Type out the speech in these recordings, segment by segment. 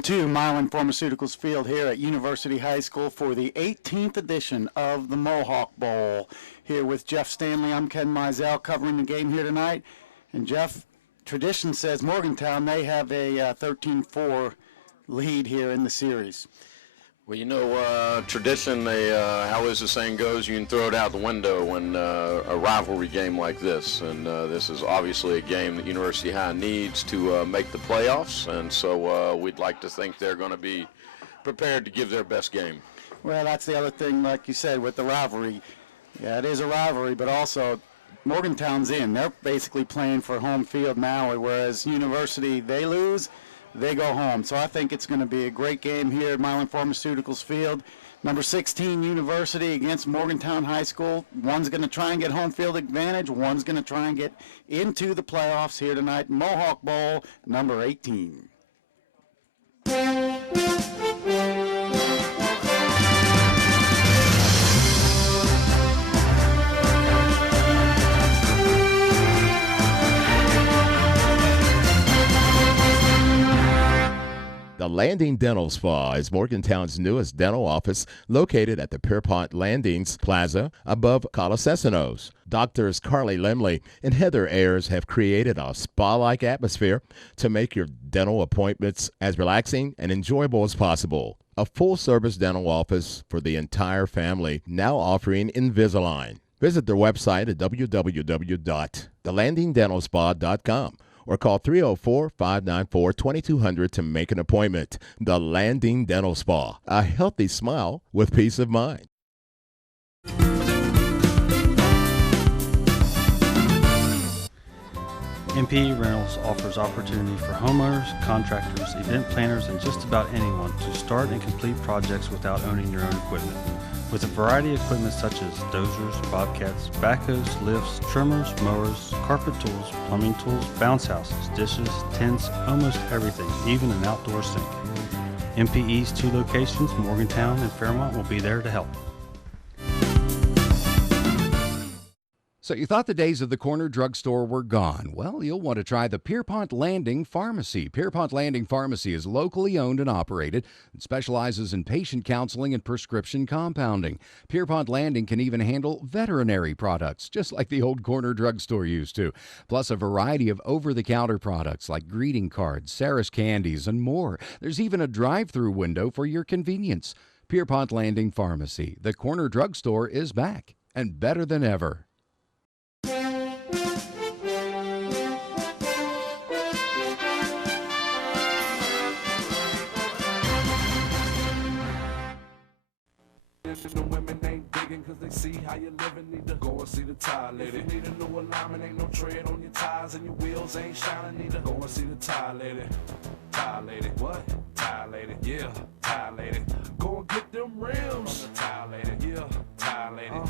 Welcome to Milan Pharmaceuticals Field here at University High School for the 18th edition of the Mohawk Bowl. Here with Jeff Stanley, I'm Ken Mizell covering the game here tonight. And Jeff, tradition says Morgantown, they have a 13-4 lead here in the series. Well, you know, tradition, how is the saying goes, you can throw it out the window when a rivalry game like this. And this is obviously a game that University High needs to make the playoffs. And so we'd like to think they're going to be prepared to give their best game. Well, that's the other thing, like you said, with the rivalry. Yeah, it is a rivalry, but also Morgantown's in. They're basically playing for home field now, whereas University, they lose, they go home. So I think it's going to be a great game here at Milan Pharmaceuticals Field. Number 16, University against Morgantown High School. One's going to try and get home field advantage. One's going to try and get into the playoffs here tonight. Mohawk Bowl, number 18. The Landing Dental Spa is Morgantown's newest dental office located at the Pierpont Landings Plaza above Colasesanos. Doctors Carly Lemley and Heather Ayers have created a spa-like atmosphere to make your dental appointments as relaxing and enjoyable as possible. A full-service dental office for the entire family, now offering Invisalign. Visit their website at www.thelandingdentalspa.com. or call 304-594-2200 to make an appointment. The Landing Dental Spa, a healthy smile with peace of mind. MP Rentals offers opportunity for homeowners, contractors, event planners, and just about anyone to start and complete projects without owning your own equipment. With a variety of equipment such as dozers, bobcats, backhoes, lifts, trimmers, mowers, carpet tools, plumbing tools, bounce houses, dishes, tents, almost everything, even an outdoor sink. MPE's 2 locations, Morgantown and Fairmont, will be there to help. So you thought the days of the corner drugstore were gone. Well, you'll want to try the Pierpont Landing Pharmacy. Pierpont Landing Pharmacy is locally owned and operated and specializes in patient counseling and prescription compounding. Pierpont Landing can even handle veterinary products, just like the old corner drugstore used to, plus a variety of over-the-counter products like greeting cards, Sarah's candies, and more. There's even a drive-through window for your convenience. Pierpont Landing Pharmacy. The corner drugstore is back and better than ever. The women ain't digging cause they see how you living. Need to go and see the tire lady. If you need a new alignment, ain't no tread on your tires and your wheels ain't shining. Need to go and see the tire lady. Tire lady, what? Tire lady, yeah, tire lady. Go and get them rims. Tire lady, yeah, tire lady.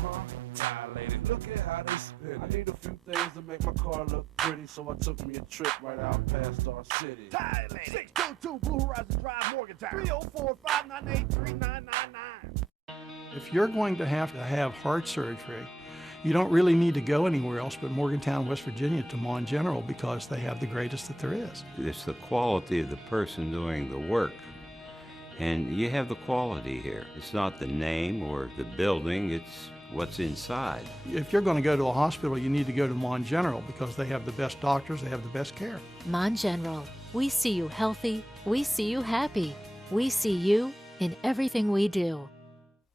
Tire lady. Look at how they spin. I need a few things to make my car look pretty, so I took me a trip right out past our city. Tire lady. 622 Blue Horizon Drive, Morgantown. 304-598-3999. If you're going to have heart surgery, you don't really need to go anywhere else but Morgantown, West Virginia to Mon General because they have the greatest that there is. It's the quality of the person doing the work. And you have the quality here. It's not the name or the building, it's what's inside. If you're going to go to a hospital, you need to go to Mon General because they have the best doctors, they have the best care. Mon General, we see you healthy, we see you happy, we see you in everything we do.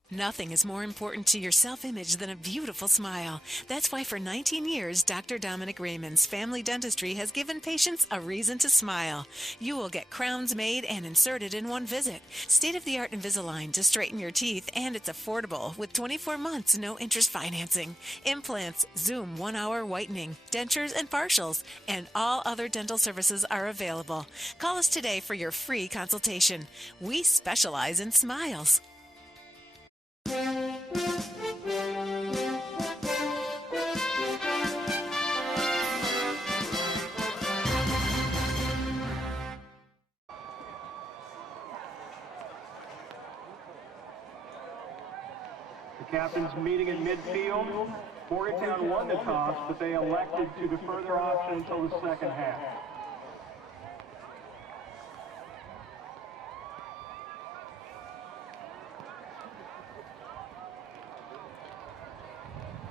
Nothing is more important to your self-image than a beautiful smile. That's why for 19 years, Dr. Dominic Raymond's Family Dentistry has given patients a reason to smile. You will get crowns made and inserted in one visit. State-of-the-art Invisalign to straighten your teeth, and it's affordable with 24 months, no interest financing. Implants, Zoom 1-hour whitening, dentures and partials, and all other dental services are available. Call us today for your free consultation. We specialize in smiles. The captains meeting in midfield. Morgantown won the toss, but they elected to defer their option until the second half.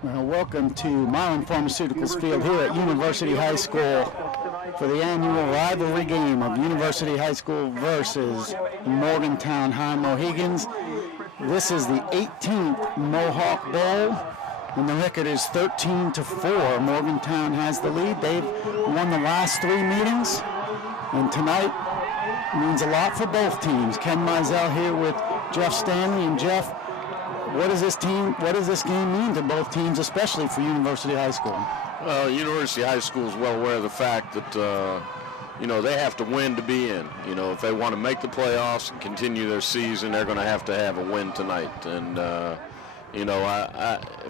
Well, welcome to Mylan Pharmaceuticals Field here at University High School for the annual rivalry game of University High School versus Morgantown High Mohigans. This is the 18th Mohawk Bowl, and the record is 13-4. Morgantown has the lead. They've won the last 3 meetings, and tonight means a lot for both teams. Ken Mizell here with Jeff Stanley. And Jeff, what does this game mean to both teams, especially for University High School? University High School is well aware of the fact that they have to win to be in. If they want to make the playoffs and continue their season, they're going to have a win tonight. And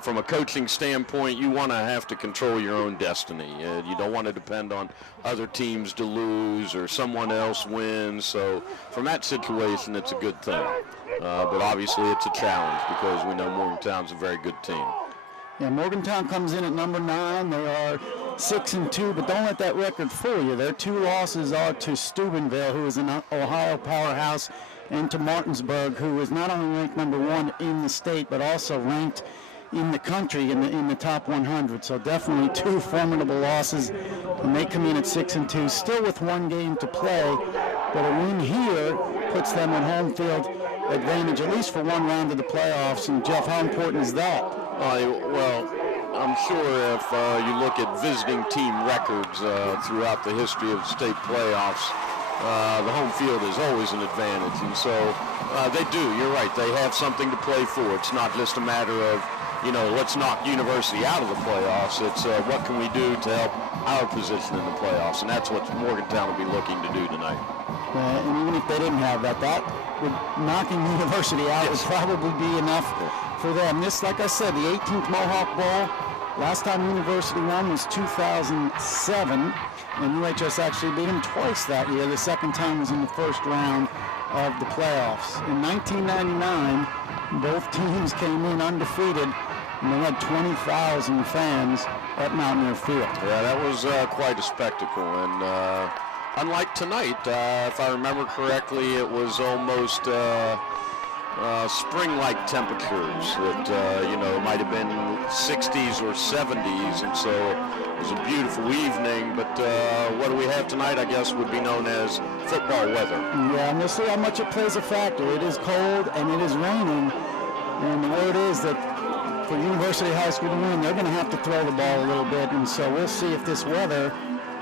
from a coaching standpoint, you want to have to control your own destiny. You don't want to depend on other teams to lose or someone else wins. So from that situation, it's a good thing. But obviously it's a challenge because we know Morgantown's a very good team. Yeah, Morgantown comes in at number 9. They are 6-2, but don't let that record fool you. Their 2 losses are to Steubenville, who is an Ohio powerhouse, and to Martinsburg, who is not only ranked number 1 in the state, but also ranked in the country in the top 100. So definitely 2 formidable losses, and they come in at 6-2, still with 1 game to play. But a win here puts them on home field advantage, at least for 1 round of the playoffs. And Jeff, how important is that? Well, I'm sure if you look at visiting team records throughout the history of the state playoffs, the home field is always an advantage. And so they do. You're right. They have something to play for. It's not just a matter of, let's knock University out of the playoffs. It's what can we do to help our position in the playoffs. And that's what Morgantown will be looking to do tonight. And even if they didn't have that knocking University out would probably be enough for them. This, like I said, the 18th Mohawk Bowl. Last time University won was 2007, and UHS actually beat them twice that year. The second time was in the first round of the playoffs. In 1999, both teams came in undefeated, and they had 20,000 fans at Mountaineer Field. Yeah, that was quite a spectacle, and unlike tonight, if I remember correctly, it was almost spring-like temperatures that, might have been 60s or 70s, and so it was a beautiful evening. But what do we have tonight, I guess, would be known as football weather. Yeah, and we'll see how much it plays a factor. It is cold and it is raining, and the word is that for University High School to win, they're going to have to throw the ball a little bit, and so we'll see if this weather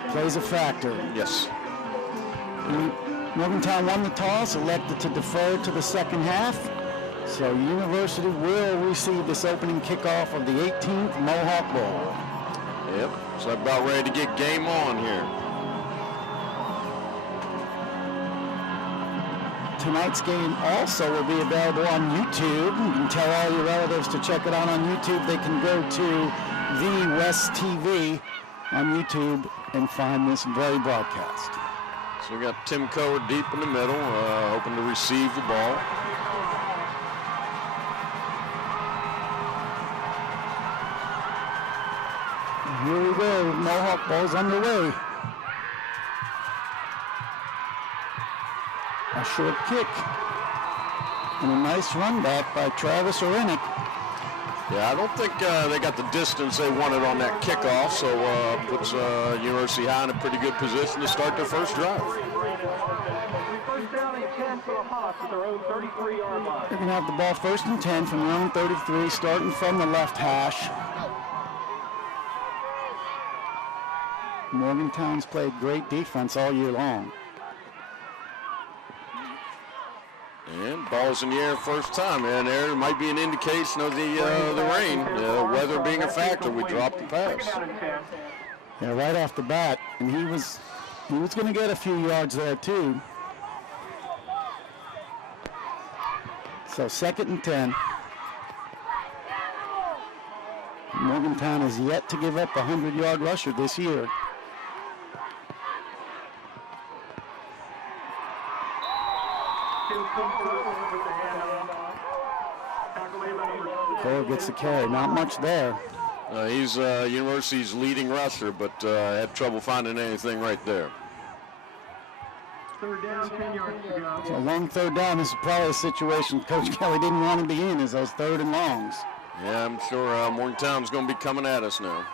plays a factor. Yes. Morgantown won the toss, elected to defer to the second half. So University will receive this opening kickoff of the 18th Mohawk Bowl. Yep, so about ready to get game on here. Tonight's game also will be available on YouTube. You can tell all your relatives to check it out on YouTube. They can go to the West TV on YouTube and find this very broadcast. So we got Tim Coer deep in the middle, hoping to receive the ball. Here we go, Mohawk Ball's underway. A short kick and a nice run back by Travis Orenick. Yeah, I don't think they got the distance they wanted on that kickoff, so puts University High in a pretty good position to start their first drive. They're going to have the ball 1st and 10 from their own 33, starting from the left hash. Morgantown's played great defense all year long. And ball's in the air first time, and there might be an indication of the rain, weather being a factor. We dropped the pass. Yeah, right off the bat, and he was going to get a few yards there too. So 2nd and 10. Morgantown has yet to give up a 100-yard rusher this year. Cole gets the carry. Not much there. He's University's leading rusher, but had trouble finding anything right there. 3rd down, 10 yards to go. So a long 3rd down. This is probably a situation Coach Kelly didn't want to be in, is those 3rd and longs. Yeah, I'm sure Morgantown's going to be coming at us now.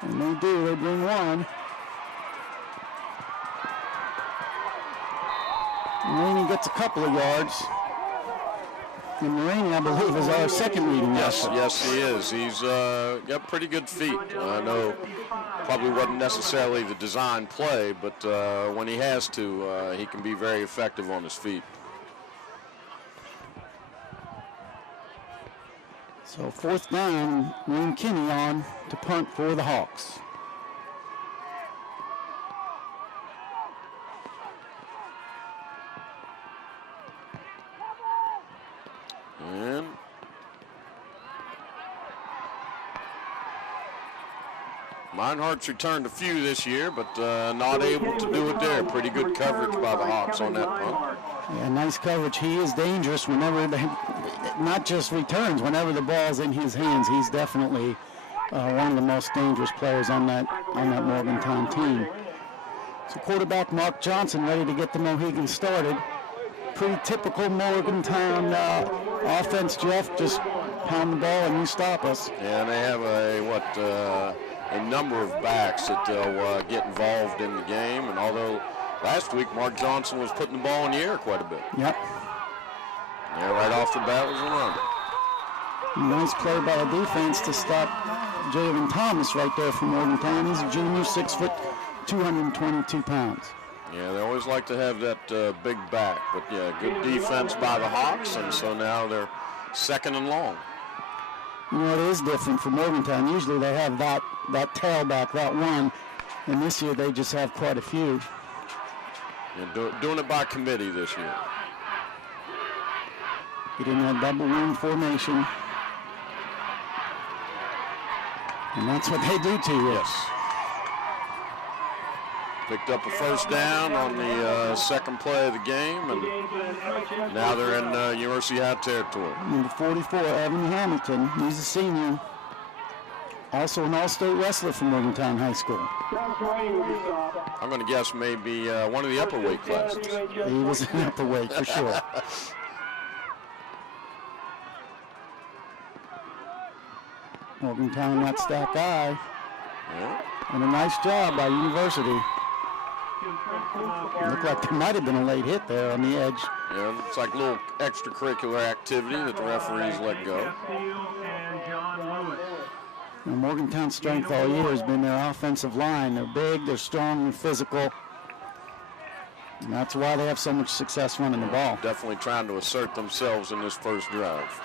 And they do. They bring one. Marini gets a couple of yards. And Marini, I believe, is our second leading rusher. Yes, he is. He's got pretty good feet. I know probably wasn't necessarily the design play, but when he has to, he can be very effective on his feet. So fourth down, Wayne Kinney on to punt for the Hawks. And Meinhardt's returned a few this year, but not able to do it there. Pretty good coverage by the Hawks on that punt. Yeah, nice coverage. He is dangerous whenever, not just returns, whenever the ball's in his hands. He's definitely one of the most dangerous players on that Morgantown team. So quarterback Mark Johnson ready to get the Mohigans started. Pretty typical Morgantown offense, Jeff. Just pound the ball and you stop us. Yeah, and they have a number of backs that they'll get involved in the game. And although last week Mark Johnson was putting the ball in the air quite a bit. Yep. Yeah, right off the bat was a run. Nice play by the defense to stop Javen Thomas right there from Morgantown. He's a junior, 6 foot, 222 pounds. Yeah, they always like to have that big back. But, yeah, good defense by the Hawks, and so now they're second and long. You know, it is different for Morgantown. Usually they have that tailback, that one, and this year they just have quite a few. Yeah, doing it by committee this year. Getting that double wing formation. And that's what they do to you. Yes. Picked up a first down on the second play of the game, and now they're in University High territory. Number 44, Evan Hamilton. He's a senior. Also an all-state wrestler from Morgantown High School. I'm going to guess maybe one of the upper weight classes. He was in upper weight for sure. Morgantown, that stack eye. Yeah. And a nice job by University. Looked like there might have been a late hit there on the edge. Yeah, it's like a little extracurricular activity that the referees let go. Now, Morgantown's strength all year has been their offensive line. They're big, they're strong, they're physical. And that's why they have so much success running the ball. Definitely trying to assert themselves in this first drive.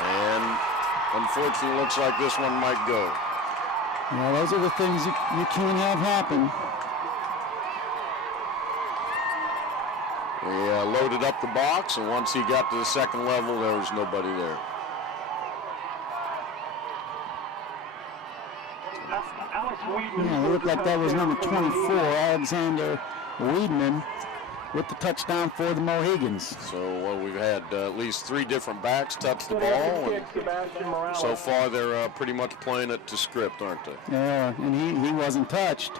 And unfortunately, looks like this one might go. Yeah, those are the things you can't have happen. We loaded up the box, and once he got to the second level, there was nobody there. Yeah, it looked like that was number 24, Alexander Weedman, with the touchdown for the Mohigans. So we've had at least 3 different backs touch the ball, and so far they're pretty much playing it to script, aren't they? Yeah, and he wasn't touched.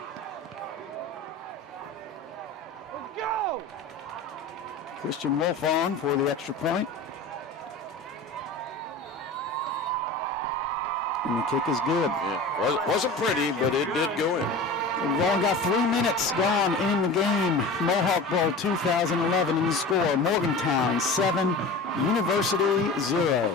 Let's go! Christian Wolf on for the extra point. And the kick is good. Yeah, wasn't pretty, but it did go in. We've only got 3 minutes gone in the game. Mohawk Bowl 2011 in the score. Morgantown 7, University 0.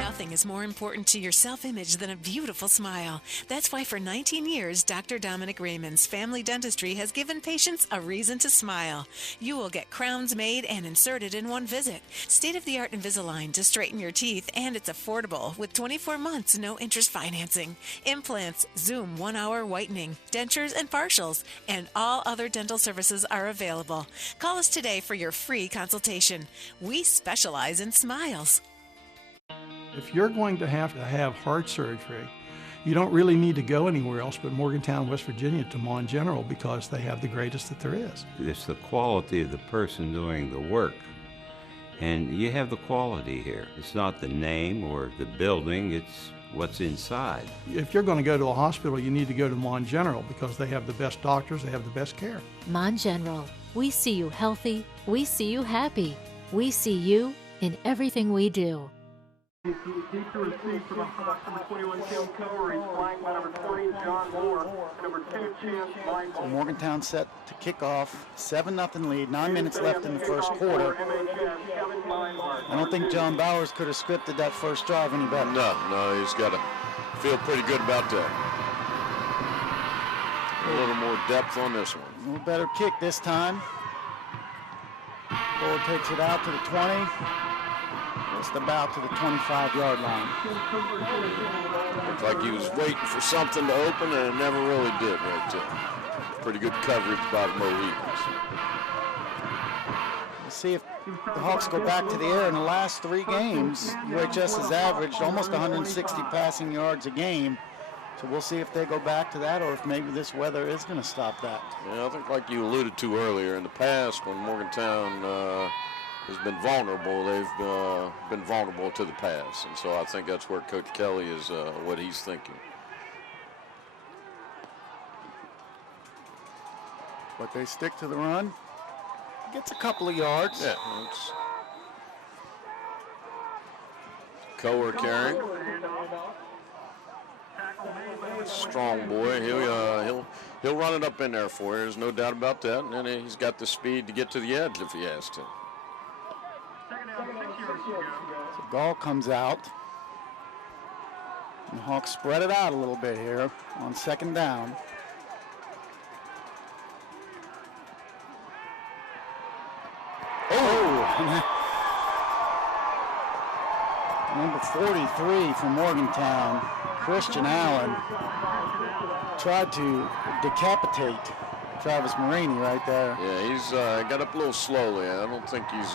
Nothing is more important to your self-image than a beautiful smile. That's why for 19 years, Dr. Dominic Raymond's Family Dentistry has given patients a reason to smile. You will get crowns made and inserted in one visit. State-of-the-art Invisalign to straighten your teeth, and it's affordable with 24 months no interest financing. Implants, Zoom 1-hour whitening, dentures and partials, and all other dental services are available. Call us today for your free consultation. We specialize in smiles. If you're going to have heart surgery, You don't really need to go anywhere else but Morgantown, West Virginia to Mon General because they have the greatest that there is. It's the quality of the person doing the work. And you have the quality here. It's not the name or the building, it's what's inside. If you're going to go to a hospital, you need to go to Mon General because they have the best doctors, they have the best care. Mon General, we see you healthy, we see you happy, we see you in everything we do. Deep to receive for the Hawks, number 21, Tim Cover. He's flanked by number 20, John Moore, and number 2, Chance Michael. So Morgantown set to kick off, 7-0 lead, 9 minutes left in the first quarter. I don't think John Bowers could have scripted that first drive any better. No, he's got to feel pretty good about that. A little more depth on this one. A little better kick this time. Ford takes it out to the 20. Just about to the 25-yard line. Looked like he was waiting for something to open, and it never really did right there. Pretty good coverage by the Mohigans. We'll see if the Hawks go back to the air. In the last 3 games, UHS has averaged almost 160 passing yards a game. So we'll see if they go back to that or if maybe this weather is going to stop that. Yeah, I think like you alluded to earlier, in the past when Morgantown has been vulnerable, they've been vulnerable to the pass. And so I think that's where Coach Kelly is, what he's thinking. But they stick to the run. Gets a couple of yards. Yeah. Coer carrying. Strong boy. He'll run it up in there for you. There's no doubt about that. And then he's got the speed to get to the edge if he has to. So Gall comes out. And the Hawks spread it out a little bit here on 2nd down. Oh! Number 43 from Morgantown, Christian Allen, tried to decapitate Travis Marini right there. Yeah, he's got up a little slowly. I don't think he's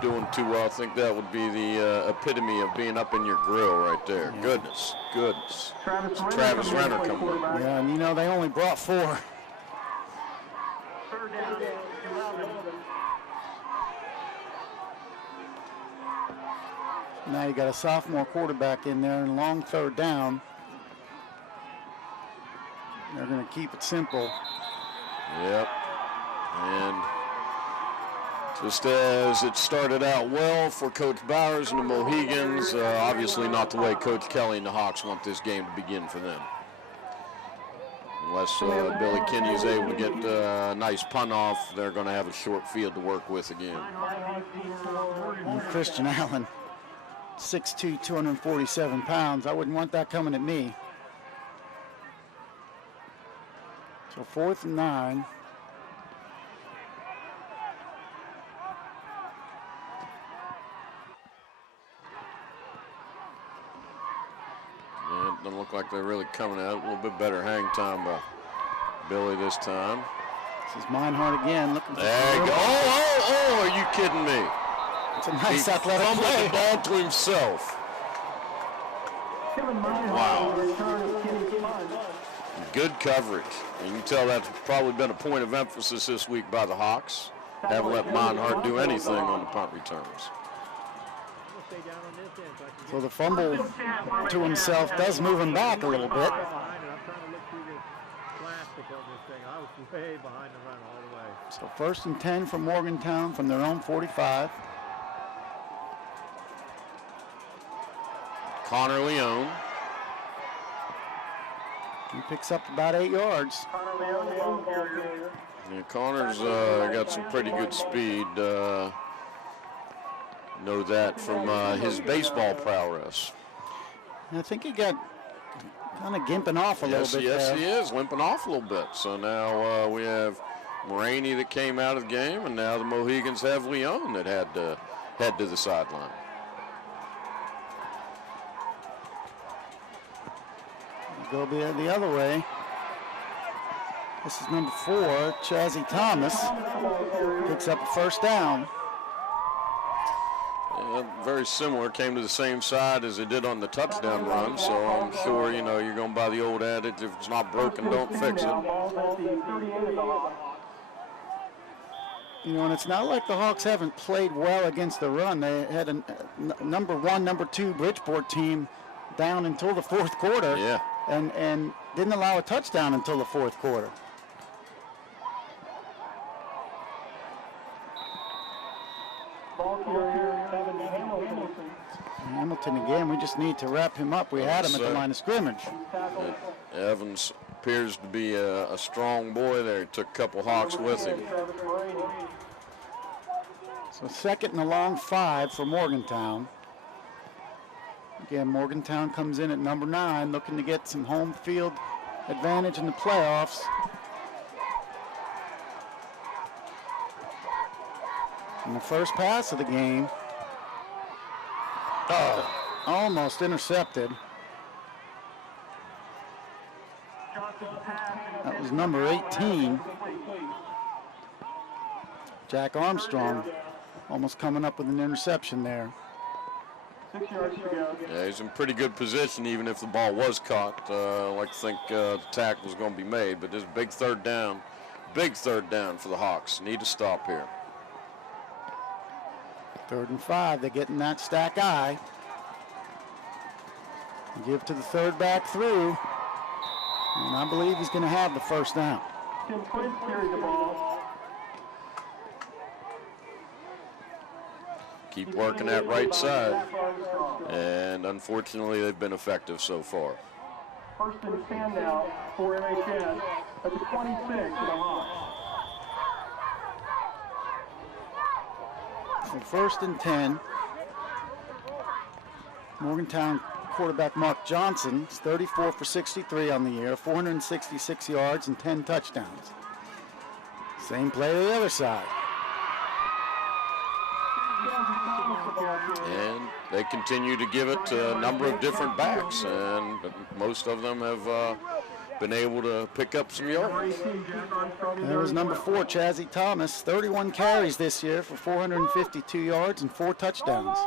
doing too well. I think that would be the epitome of being up in your grill right there. Yeah. Goodness. Travis Renner coming up. Yeah, and you know, they only brought 4. Now you got a sophomore quarterback in there and a long 3rd down. They're going to keep it simple. Yep. And just as it started out well for Coach Bowers and the Mohigans, obviously not the way Coach Kelly and the Hawks want this game to begin for them. Unless Billy Kinney is able to get a nice punt off, they're going to have a short field to work with again. And Christian Allen, 6'2", 247 pounds. I wouldn't want that coming at me. So 4th and 9. Yeah, it doesn't look like they're really coming out. A little bit better hang time by Billy this time. This is Meinhardt again. Looking for there you go. Oh, are you kidding me? It's a nice athletic play. He fumbled the ball to himself. Wow. Good coverage. And you can tell that's probably been a point of emphasis this week by the Hawks. Haven't let Meinhardt do anything on the punt returns. So the fumble to himself does move him back a little bit. So 1st and 10 from Morgantown from their own 45. Connor Leone. He picks up about 8 yards. Yeah, Connor's got some pretty good speed. Know that from his baseball prowess. I think he got kind of gimping off a little bit. Yes, there. he is limping off a little bit. So now we have Marini that came out of the game, and now the Mohigans have Leone that had to head to the sideline. Go the other way. This is number 4, Chazzy Thomas. Picks up a 1st down. very similar, came to the same side as it did on the touchdown run, so I'm sure, you know, you're going by the old adage, if it's not broken, don't fix it. You know, and it's not like the Hawks haven't played well against the run. They had a number 1, number 2 Bridgeport team down until the fourth quarter. Yeah. And didn't allow a touchdown until the fourth quarter. Hamilton again, we just need to wrap him up. We had him at the line of scrimmage. Evans appears to be a strong boy there. He took a couple Hawks with him. So 2nd and a long 5 for Morgantown. Again, Morgantown comes in at number 9, looking to get some home field advantage in the playoffs. And the first pass of the game, almost intercepted. That was number 18, Jack Armstrong, almost coming up with an interception there. 6 yards to go. Yeah, he's in pretty good position, even if the ball was caught. I like to think the tackle was going to be made, but this big third down for the Hawks. Need to stop here. 3rd and 5, they're getting that stack eye. Give to the third back through, and I believe he's going to have the first down. Tim Quinn carried the ball. Keep working that right side, and unfortunately they've been effective so far. 1st and 10 now for MHS at the 26 of the Hawks. So 1st and 10. Morgantown quarterback Mark Johnson is 34 for 63 on the year, 466 yards and 10 touchdowns. Same play to the other side. And they continue to give it to a number of different backs, and most of them have been able to pick up some yards. There was number 4, Chazzy Thomas, 31 carries this year for 452 yards and 4 touchdowns.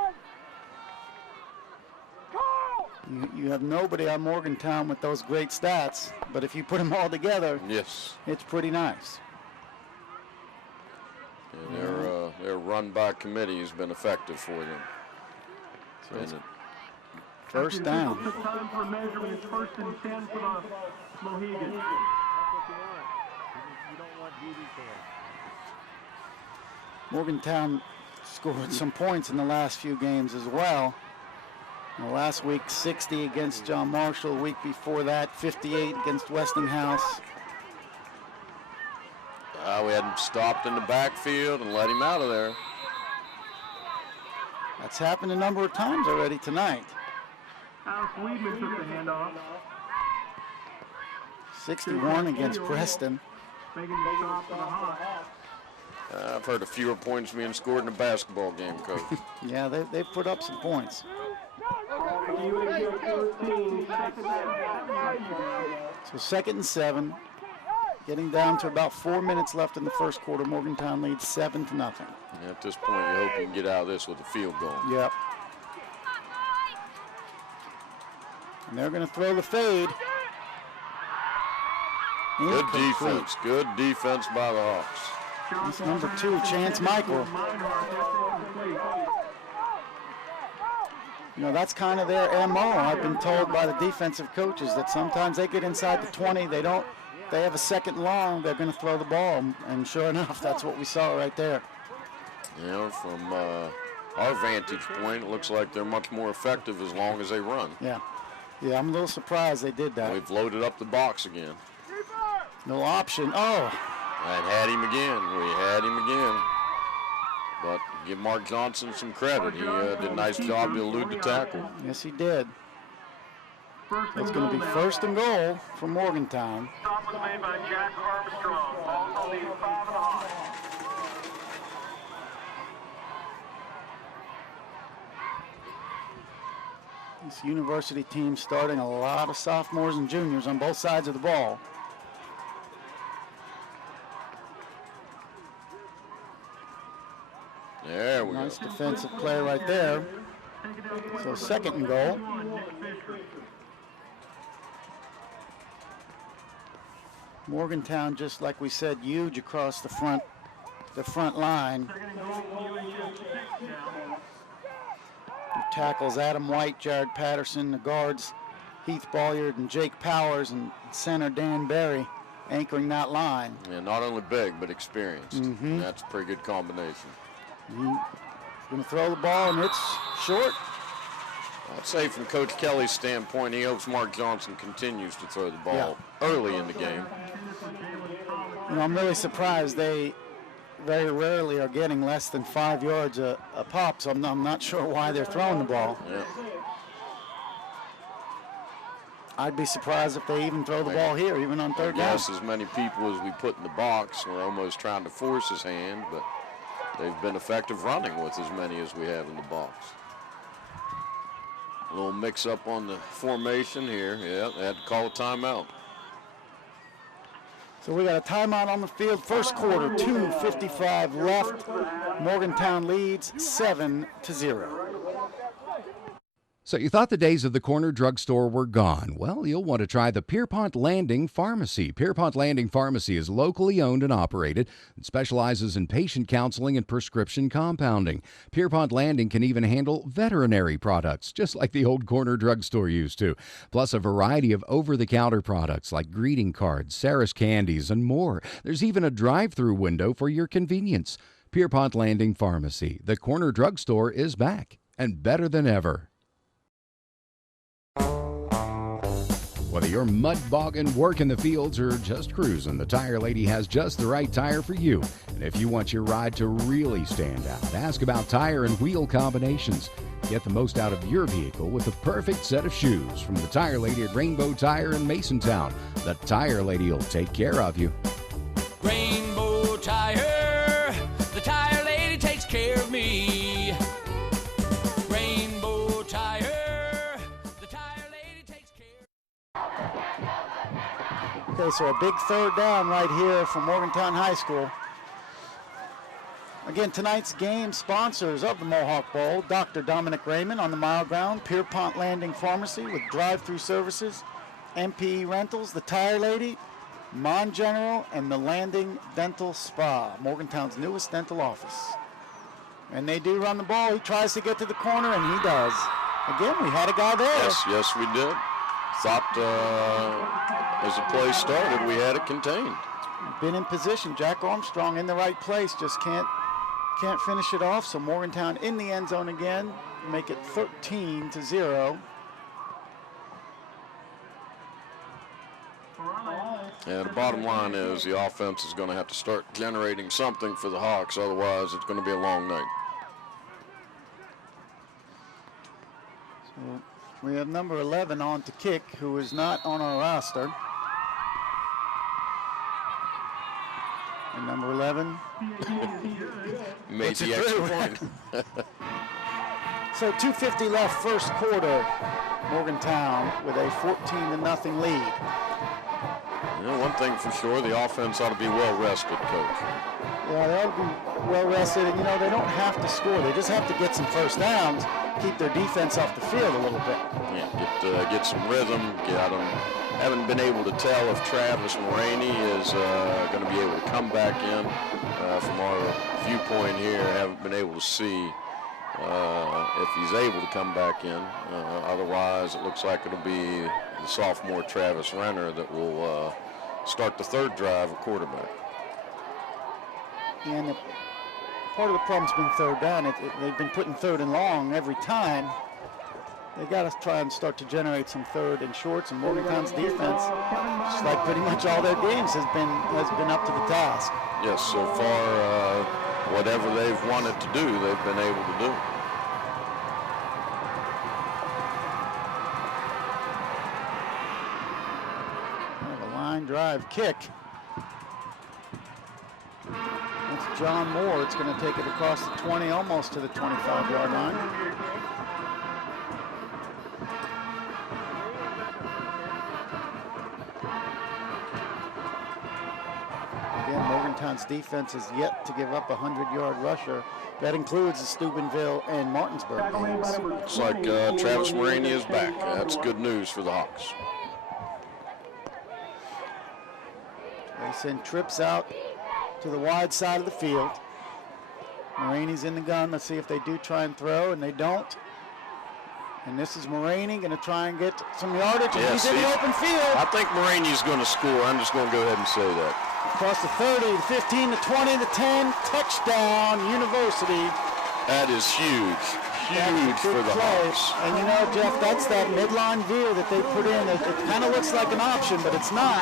You have nobody on Morgantown with those great stats, but if you put them all together, yes, it's pretty nice. And their run by committee has been effective for them. So it's first down. The time for measurement is 1st and 10 for the Mohigans. Morgantown scored some points in the last few games as well. Last week, 60 against John Marshall. The week before that, 58 against Westinghouse. We had him stopped in the backfield and let him out of there. That's happened a number of times already tonight. Alex Weedman took the handoff. 61 against Preston. Making the stop for the Hawks. I've heard of fewer points being scored in a basketball game, Coach. Yeah, they've put up some points. So 2nd and 7. Getting down to about 4 minutes left in the first quarter. Morgantown leads 7-0. And at this point, you hope you can get out of this with a field goal. Yep. And they're going to throw the fade. Good defense. Good defense by the Hawks. That's number 2, Chance Michael. You know, that's kind of their MO. I've been told by the defensive coaches that sometimes they get inside the 20. They have a 2nd long, they're going to throw the ball. And sure enough, that's what we saw right there. You know, from our vantage point, it looks like they're much more effective as long as they run. Yeah, I'm a little surprised they did that. We've loaded up the box again. No option. Oh. And had him again. We had him again. But give Mark Johnson some credit. He did a nice job to elude the tackle. Yes, he did. It's going to be 1st and goal for Morgantown. Stop was made by Jack Armstrong. Also leads 5-0. This university team starting a lot of sophomores and juniors on both sides of the ball. There we go. Nice defensive play right there. So 2nd and goal. Morgantown, just like we said, huge across the front line. Who tackles Adam White, Jared Patterson, the guards Heath Bolliard and Jake Powers, and center Dan Berry anchoring that line. Yeah, not only big, but experienced. Mm-hmm. That's a pretty good combination. He's going to throw the ball, and it's short. I'd say from Coach Kelly's standpoint, he hopes Mark Johnson continues to throw the ball early in the game. You know, I'm really surprised they very rarely are getting less than 5 yards a pop, so I'm not sure why they're throwing the ball. Yeah. I'd be surprised if they even throw the ball here, even on 3rd down. Yes, as many people as we put in the box. We're almost trying to force his hand, but they've been effective running with as many as we have in the box. A little mix-up on the formation here. Yeah, they had to call a timeout. So we got a timeout on the field. First quarter, 2:55 left. Morgantown leads 7-0. So you thought the days of the corner drugstore were gone. Well, you'll want to try the Pierpont Landing Pharmacy. Pierpont Landing Pharmacy is locally owned and operated and specializes in patient counseling and prescription compounding. Pierpont Landing can even handle veterinary products, just like the old corner drugstore used to, plus a variety of over-the-counter products like greeting cards, Sarah's candies, and more. There's even a drive-through window for your convenience. Pierpont Landing Pharmacy. The corner drugstore is back and better than ever. Whether you're mud bogging, working the fields, or just cruising, the Tire Lady has just the right tire for you. And if you want your ride to really stand out, ask about tire and wheel combinations. Get the most out of your vehicle with the perfect set of shoes from the Tire Lady at Rainbow Tire in Masontown. The Tire Lady will take care of you. Rainbow Tire, the Tire Lady takes care of me. Rainbow Tire, the Tire Lady takes care. Okay, so a big 3rd down right here from Morgantown High School. Again, tonight's game sponsors of the Mohawk Bowl, Dr. Dominic Raymond on the mile ground, Pierpont Landing Pharmacy with drive-through services, MPE Rentals, the Tire Lady, Mon General, and the Landing Dental Spa, Morgantown's newest dental office. And they do run the ball. He tries to get to the corner, and he does. Again, we had a guy there. Yes, we did. Thought as the play started, we had it contained. Been in position. Jack Armstrong in the right place, just can't finish it off. So Morgantown in the end zone again, make it 13-0. Yeah, the bottom line is the offense is going to have to start generating something for the Hawks. Otherwise, it's going to be a long night. So we have number 11 on to kick, who is not on our roster. And number 11 made the extra point. So 2:50 left, first quarter. Morgantown with a 14-0 lead. You know, one thing for sure, the offense ought to be well rested, Coach. Yeah, they ought to be well rested, and you know, they don't have to score. They just have to get some first downs, keep their defense off the field a little bit. Yeah, get some rhythm. Haven't been able to tell if Travis Moraney is going to be able to come back in from our viewpoint here. Haven't been able to see if he's able to come back in. Otherwise, it looks like it'll be the sophomore Travis Renner that will start the 3rd drive of quarterback. And part of the problem's been 3rd down. They've been putting 3rd and long every time. They got to try and start to generate some 3rd and shorts, and Morgantown's defense, just like pretty much all their games, has been up to the task. Yes, so far, whatever they've wanted to do, they've been able to do. A line drive kick. That's John Moore. It's going to take it across the 20, almost to the 25-yard line. Again, Morgantown's defense has yet to give up a 100-yard rusher. That includes the Steubenville and Martinsburg games. Looks like Travis Moraney is back. That's good news for the Hawks. They send trips out to the wide side of the field. Moraney's in the gun. Let's see if they do try and throw, and they don't. And this is Moraney going to try and get some yardage. Yeah, he's in the open field. I think Moraney's going to score. I'm just going to go ahead and say that. Across the 30, the 15, the 20, the 10, touchdown, University. That is huge. Huge for the Hawks. And you know, Jeff, that's that midline view that they put in. It kind of looks like an option, but it's not.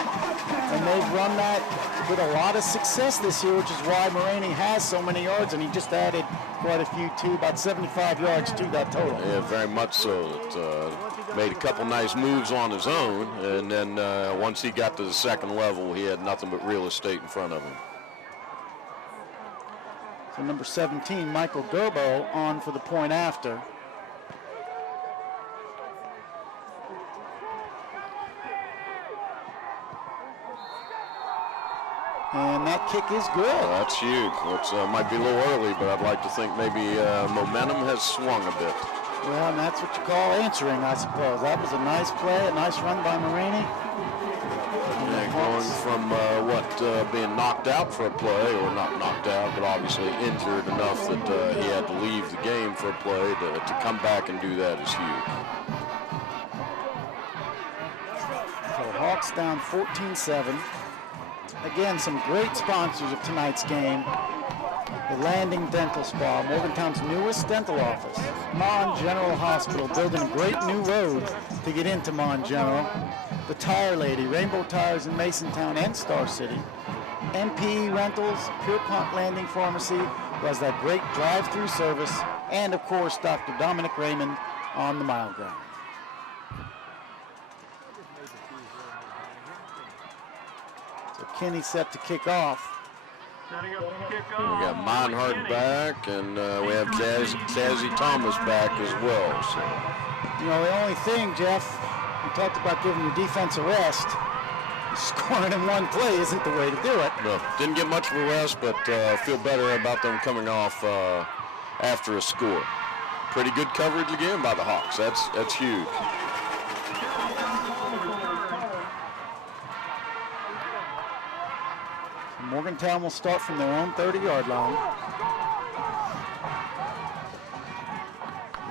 And they've run that with a lot of success this year, which is why Moraney has so many yards, and he just added quite a few too, about 75 yards to that total. Yeah, very much so. It made a couple nice moves on his own, and then once he got to the second level, he had nothing but real estate in front of him. So number 17, Michael Gerbo, on for the point after. And that kick is good. That's huge. It might be a little early, but I'd like to think maybe momentum has swung a bit. Well, and that's what you call answering, I suppose. That was a nice play, a nice run by Moraney. Yeah, going from being knocked out for a play, or not knocked out, but obviously injured enough that he had to leave the game for a play, to come back and do that is huge. So Hawks down 14-7. Again, some great sponsors of tonight's game. The Landing Dental Spa, Morgantown's newest dental office. Mon General Hospital, building a great new road to get into Mon General. The Tire Lady, Rainbow Tires in Masontown and Star City. MPE Rentals, Pierpont Landing Pharmacy, who has that great drive-through service. And, of course, Dr. Dominic Raymond on the mile ground. So Kenny set to kick off. We got Meinhardt back, and we have Kazzy Thomas back as well. So. You know, the only thing, Jeff, we talked about giving your defense a rest. Scoring in one play isn't the way to do it. No, didn't get much of a rest, but feel better about them coming off after a score. Pretty good coverage again by the Hawks. That's huge. Morgantown will start from their own 30-yard line.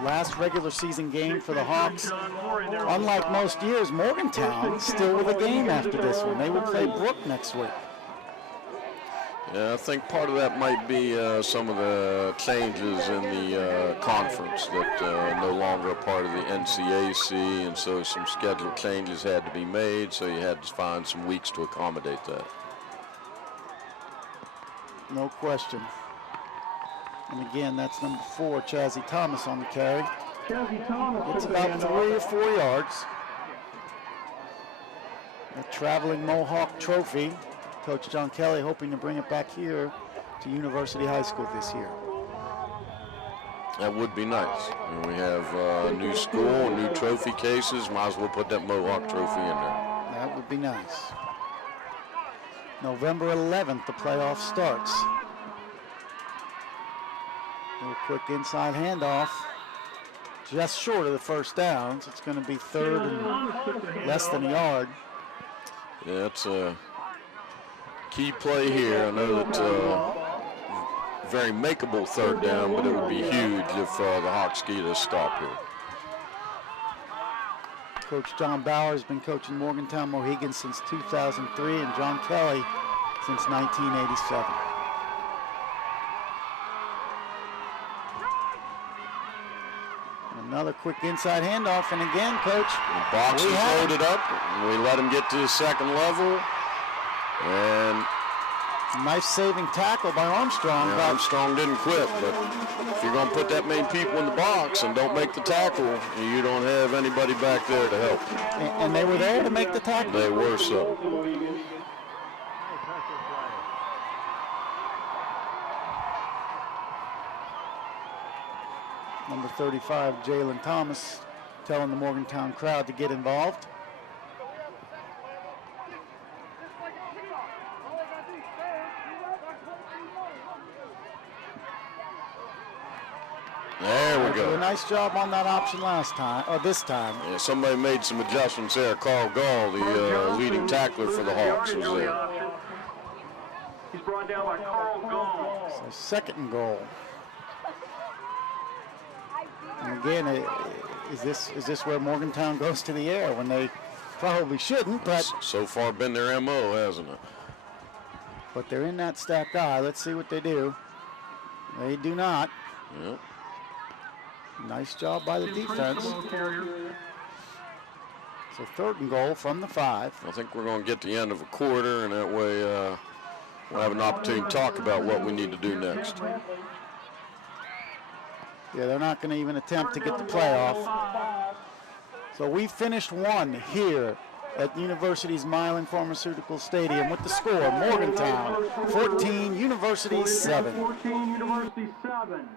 Last regular season game for the Hawks. Unlike most years, Morgantown still with a game after this one. They will play Brook next week. Yeah, I think part of that might be some of the changes in the conference that no longer a part of the NCAC, and so some schedule changes had to be made, so you had to find some weeks to accommodate that. No question. And again, that's number 4, Chazzy Thomas on the carry. It's about 3 or 4 yards. The traveling Mohawk trophy. Coach John Kelly hoping to bring it back here to University High School this year. That would be nice. And we have a new school, new trophy cases. Might as well put that Mohawk trophy in there. That would be nice. November 11th, the playoff starts. A little quick inside handoff. Just short of the first down. So it's going to be third and less than a yard. Yeah, it's a key play here. I know that very makeable third down, but it would be huge if the Hawks get a stop here. Coach John Bauer has been coaching Morgantown Mohigans since 2003 and John Kelly since 1987. Another quick inside handoff, and again, Coach, the box is loaded up. We let him get to the second level, and nice saving tackle by Armstrong. Yeah, Armstrong didn't quit, but if you're going to put that many people in the box and don't make the tackle, you don't have anybody back there to help. And they were there to make the tackle? They were so. Number 35, Jalen Thomas, telling the Morgantown crowd to get involved. There we go. A nice job on that option last time, or this time. Yeah, somebody made some adjustments there. Carl Gall, the leading tackler for the Hawks, was there. He's brought down by Carl Gall. So second and goal. And again, is this where Morgantown goes to the air when they probably shouldn't, but so far been their MO, hasn't it? But they're in that stacked eye. Let's see what they do. They do not. Yep. Nice job by the defense. So third and goal from the 5. I think we're going to get to the end of a quarter, and that way we'll have an opportunity to talk about what we need to do next. Yeah, they're not going to even attempt to get the playoff. So we finished one here at University's Milan Pharmaceutical Stadium with the score, Morgantown 14, University 7. 14, University 7.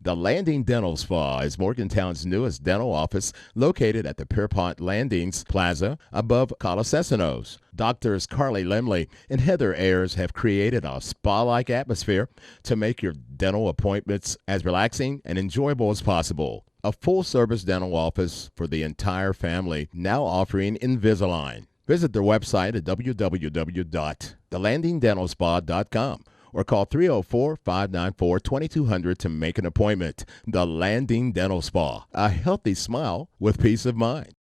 The Landing Dental Spa is Morgantown's newest dental office located at the Pierpont Landings Plaza above Colasesanos. Doctors Carly Lemley and Heather Ayers have created a spa-like atmosphere to make your dental appointments as relaxing and enjoyable as possible. A full-service dental office for the entire family, now offering Invisalign. Visit their website at www.thelandingdentalspa.com. or call 304-594-2200 to make an appointment. The Landing Dental Spa, a healthy smile with peace of mind.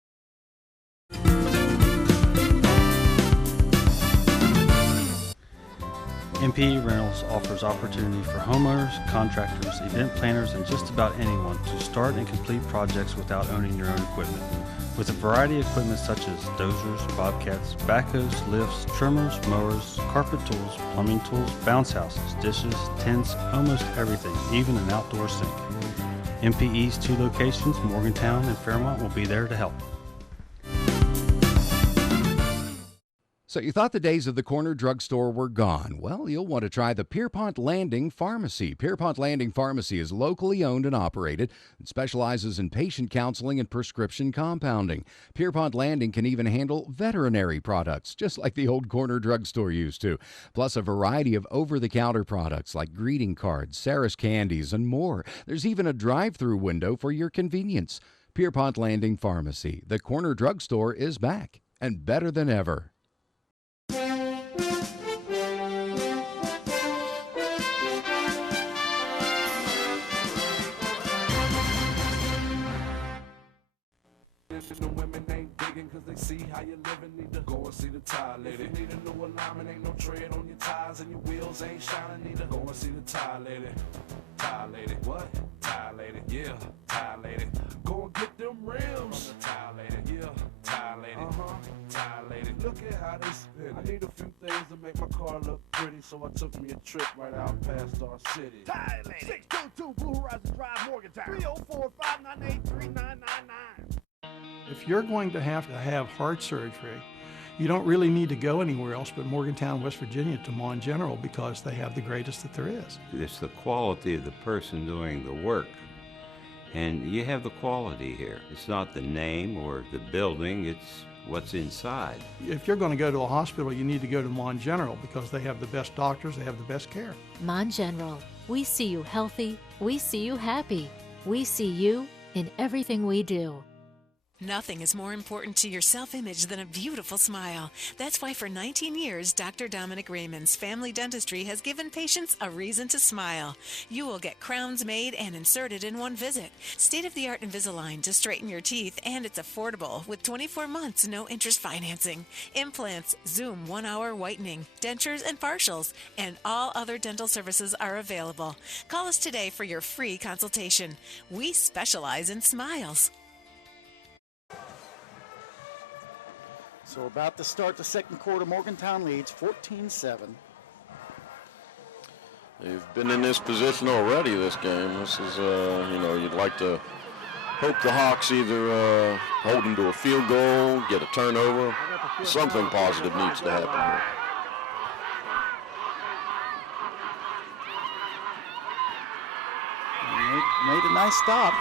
MPE Rentals offers opportunity for homeowners, contractors, event planners, and just about anyone to start and complete projects without owning your own equipment. With a variety of equipment such as dozers, bobcats, backhoes, lifts, trimmers, mowers, carpet tools, plumbing tools, bounce houses, dishes, tents, almost everything, even an outdoor sink. MPE's 2 locations, Morgantown and Fairmont, will be there to help. So you thought the days of the corner drugstore were gone. Well, you'll want to try the Pierpont Landing Pharmacy. Pierpont Landing Pharmacy is locally owned and operated and specializes in patient counseling and prescription compounding. Pierpont Landing can even handle veterinary products, just like the old corner drugstore used to, plus a variety of over-the-counter products like greeting cards, Sarah's candies, and more. There's even a drive-through window for your convenience. Pierpont Landing Pharmacy. The corner drugstore is back, and better than ever. The women ain't digging cause they see how you living. Need to go and see the tire lady. If you need a new alignment, ain't no tread on your tires and your wheels ain't shining. Need to go and see the tire lady. Tire lady, what? Tire lady, yeah, tire lady. Go and get them rims. Tire lady, yeah, tire lady. Tire lady. Look at how they spin. I need a few things to make my car look pretty, so I took me a trip right out past our city. Tire lady. 622 Blue Horizon Drive, Morgantown. 304-598-3999. If you're going to have heart surgery, you don't really need to go anywhere else but Morgantown, West Virginia to Mon General because they have the greatest that there is. It's the quality of the person doing the work. And you have the quality here. It's not the name or the building, it's what's inside. If you're going to go to a hospital, you need to go to Mon General because they have the best doctors, they have the best care. Mon General, we see you healthy, we see you happy, we see you in everything we do. Nothing is more important to your self-image than a beautiful smile. That's why for 19 years, Dr. Dominic Raymond's Family Dentistry has given patients a reason to smile. You will get crowns made and inserted in one visit. State-of-the-art Invisalign to straighten your teeth, and it's affordable with 24 months, no interest financing. Implants, Zoom 1-hour whitening, dentures and partials, and all other dental services are available. Call us today for your free consultation. We specialize in smiles. So about to start the second quarter, Morgantown leads 14-7. They've been in this position already this game. This is, you'd like to hope the Hawks either hold them to a field goal, get a turnover. Something positive needs to happen here. made a nice stop.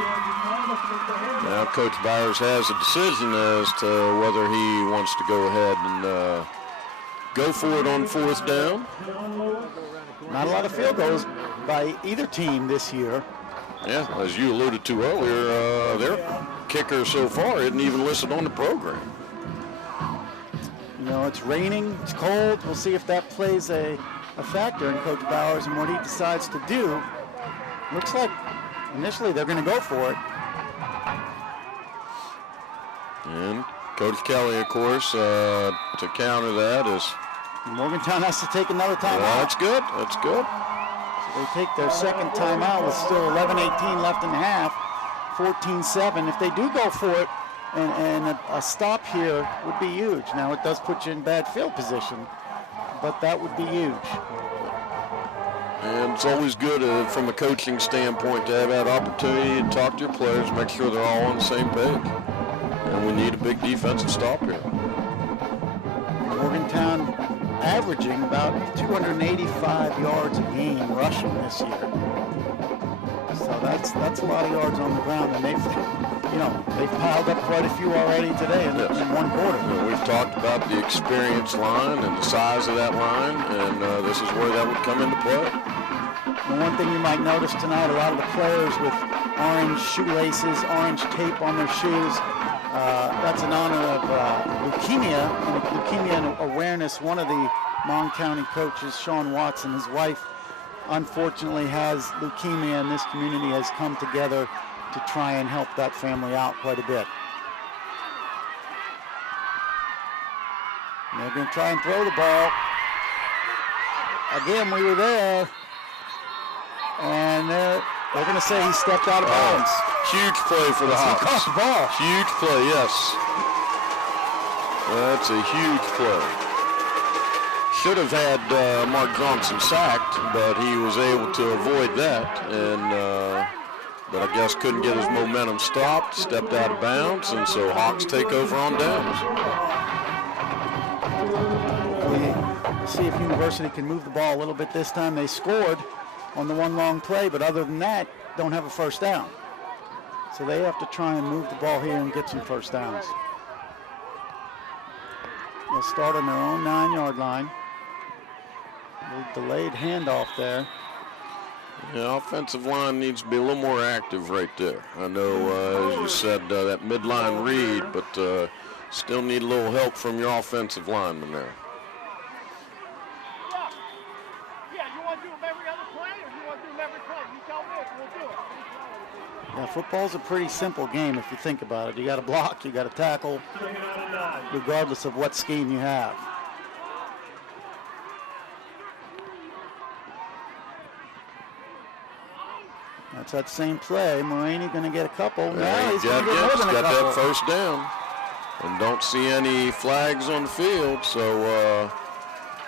Now Coach Byers has a decision as to whether he wants to go ahead and go for it on 4th down. Not a lot of field goals by either team this year. Yeah, as you alluded to earlier, their kicker so far isn't even listed on the program. You know, it's raining, it's cold. We'll see if that plays a factor in Coach Bowers and what he decides to do. Looks like initially they're going to go for it. And Coach Kelly, of course, to counter that is... Morgantown has to take another timeout. That's good. That's good. So they take their second timeout with still 11:18 left in the half, 14-7. If they do go for it, and a stop here would be huge. Now, it does put you in bad field position, but that would be huge. And it's always good from a coaching standpoint to have that opportunity to talk to your players, make sure they're all on the same page. And we need a big defensive stop here. Morgantown averaging about 285 yards a game rushing this year. So that's a lot of yards on the ground, and they've piled up quite a few already today in one quarter. Well, we've talked about the experience line and the size of that line, and this is where that would come into play. And one thing you might notice tonight, a lot of the players with orange shoelaces, orange tape on their shoes. That's in honor of leukemia and leukemia awareness. One of the Mon County coaches, Sean Watson, his wife, unfortunately has leukemia, and this community has come together to try and help that family out quite a bit. And they're going to try and throw the ball. Again, we were there, and they're going to say he stepped out of bounds. Huge play for the Hawks. He caught the ball. Huge play, yes. That's a huge play. Should have had Mark Johnson sacked, but he was able to avoid that, and but I guess couldn't get his momentum stopped, stepped out of bounds, and so Hawks take over on downs. We'll see if University can move the ball a little bit this time. They scored on the one long play, but other than that, don't have a first down. So they have to try and move the ball here and get some first downs. They'll start on their own 9-yard line. A delayed handoff there. Yeah, offensive line needs to be a little more active right there. I know, as you said, that midline read, but still need a little help from your offensive lineman there. Yeah, you want to do them every other play, or you want to do them every play? You tell me, we'll do it. Yeah, football's a pretty simple game if you think about it. You got to block, you got to tackle, regardless of what scheme you have. That's that same play. Moraney going to get a couple. Now he's going to get more than a couple. Got that first down. And don't see any flags on the field, so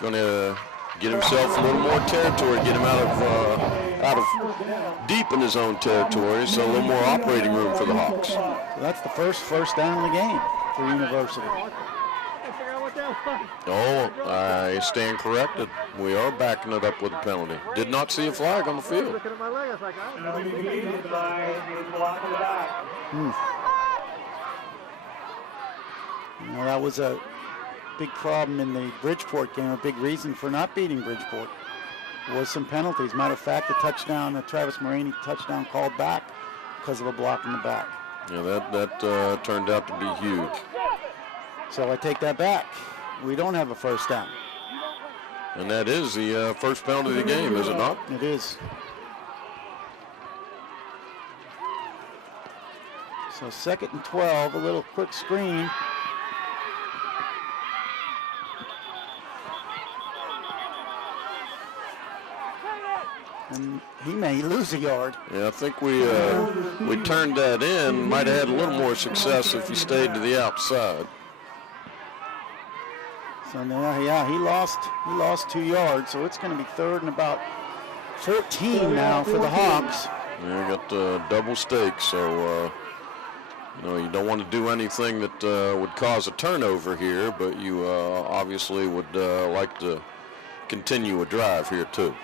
going to get himself a little more territory, get him out of deep in his own territory, so a little more operating room for the Hawks. So that's the first down of the game for University. Oh, I stand corrected. We are backing it up with a penalty. Did not see a flag on the field. Well, that was a big problem in the Bridgeport game, a big reason for not beating Bridgeport. Was some penalties. Matter of fact, the Travis Moraney touchdown called back because of a block in the back. Yeah, that turned out to be huge. So I take that back. We don't have a first down. And that is the first penalty of the game, is it not? It is. So 2nd and 12, a little quick screen. And he may lose a yard. Yeah, I think we turned that in. Might have had a little more success if he stayed to the outside. So now, yeah, he lost 2 yards. So it's going to be 3rd and about 14 now for the Hawks. Yeah, you got double stakes, so you don't want to do anything that would cause a turnover here, but you obviously would like to continue a drive here too.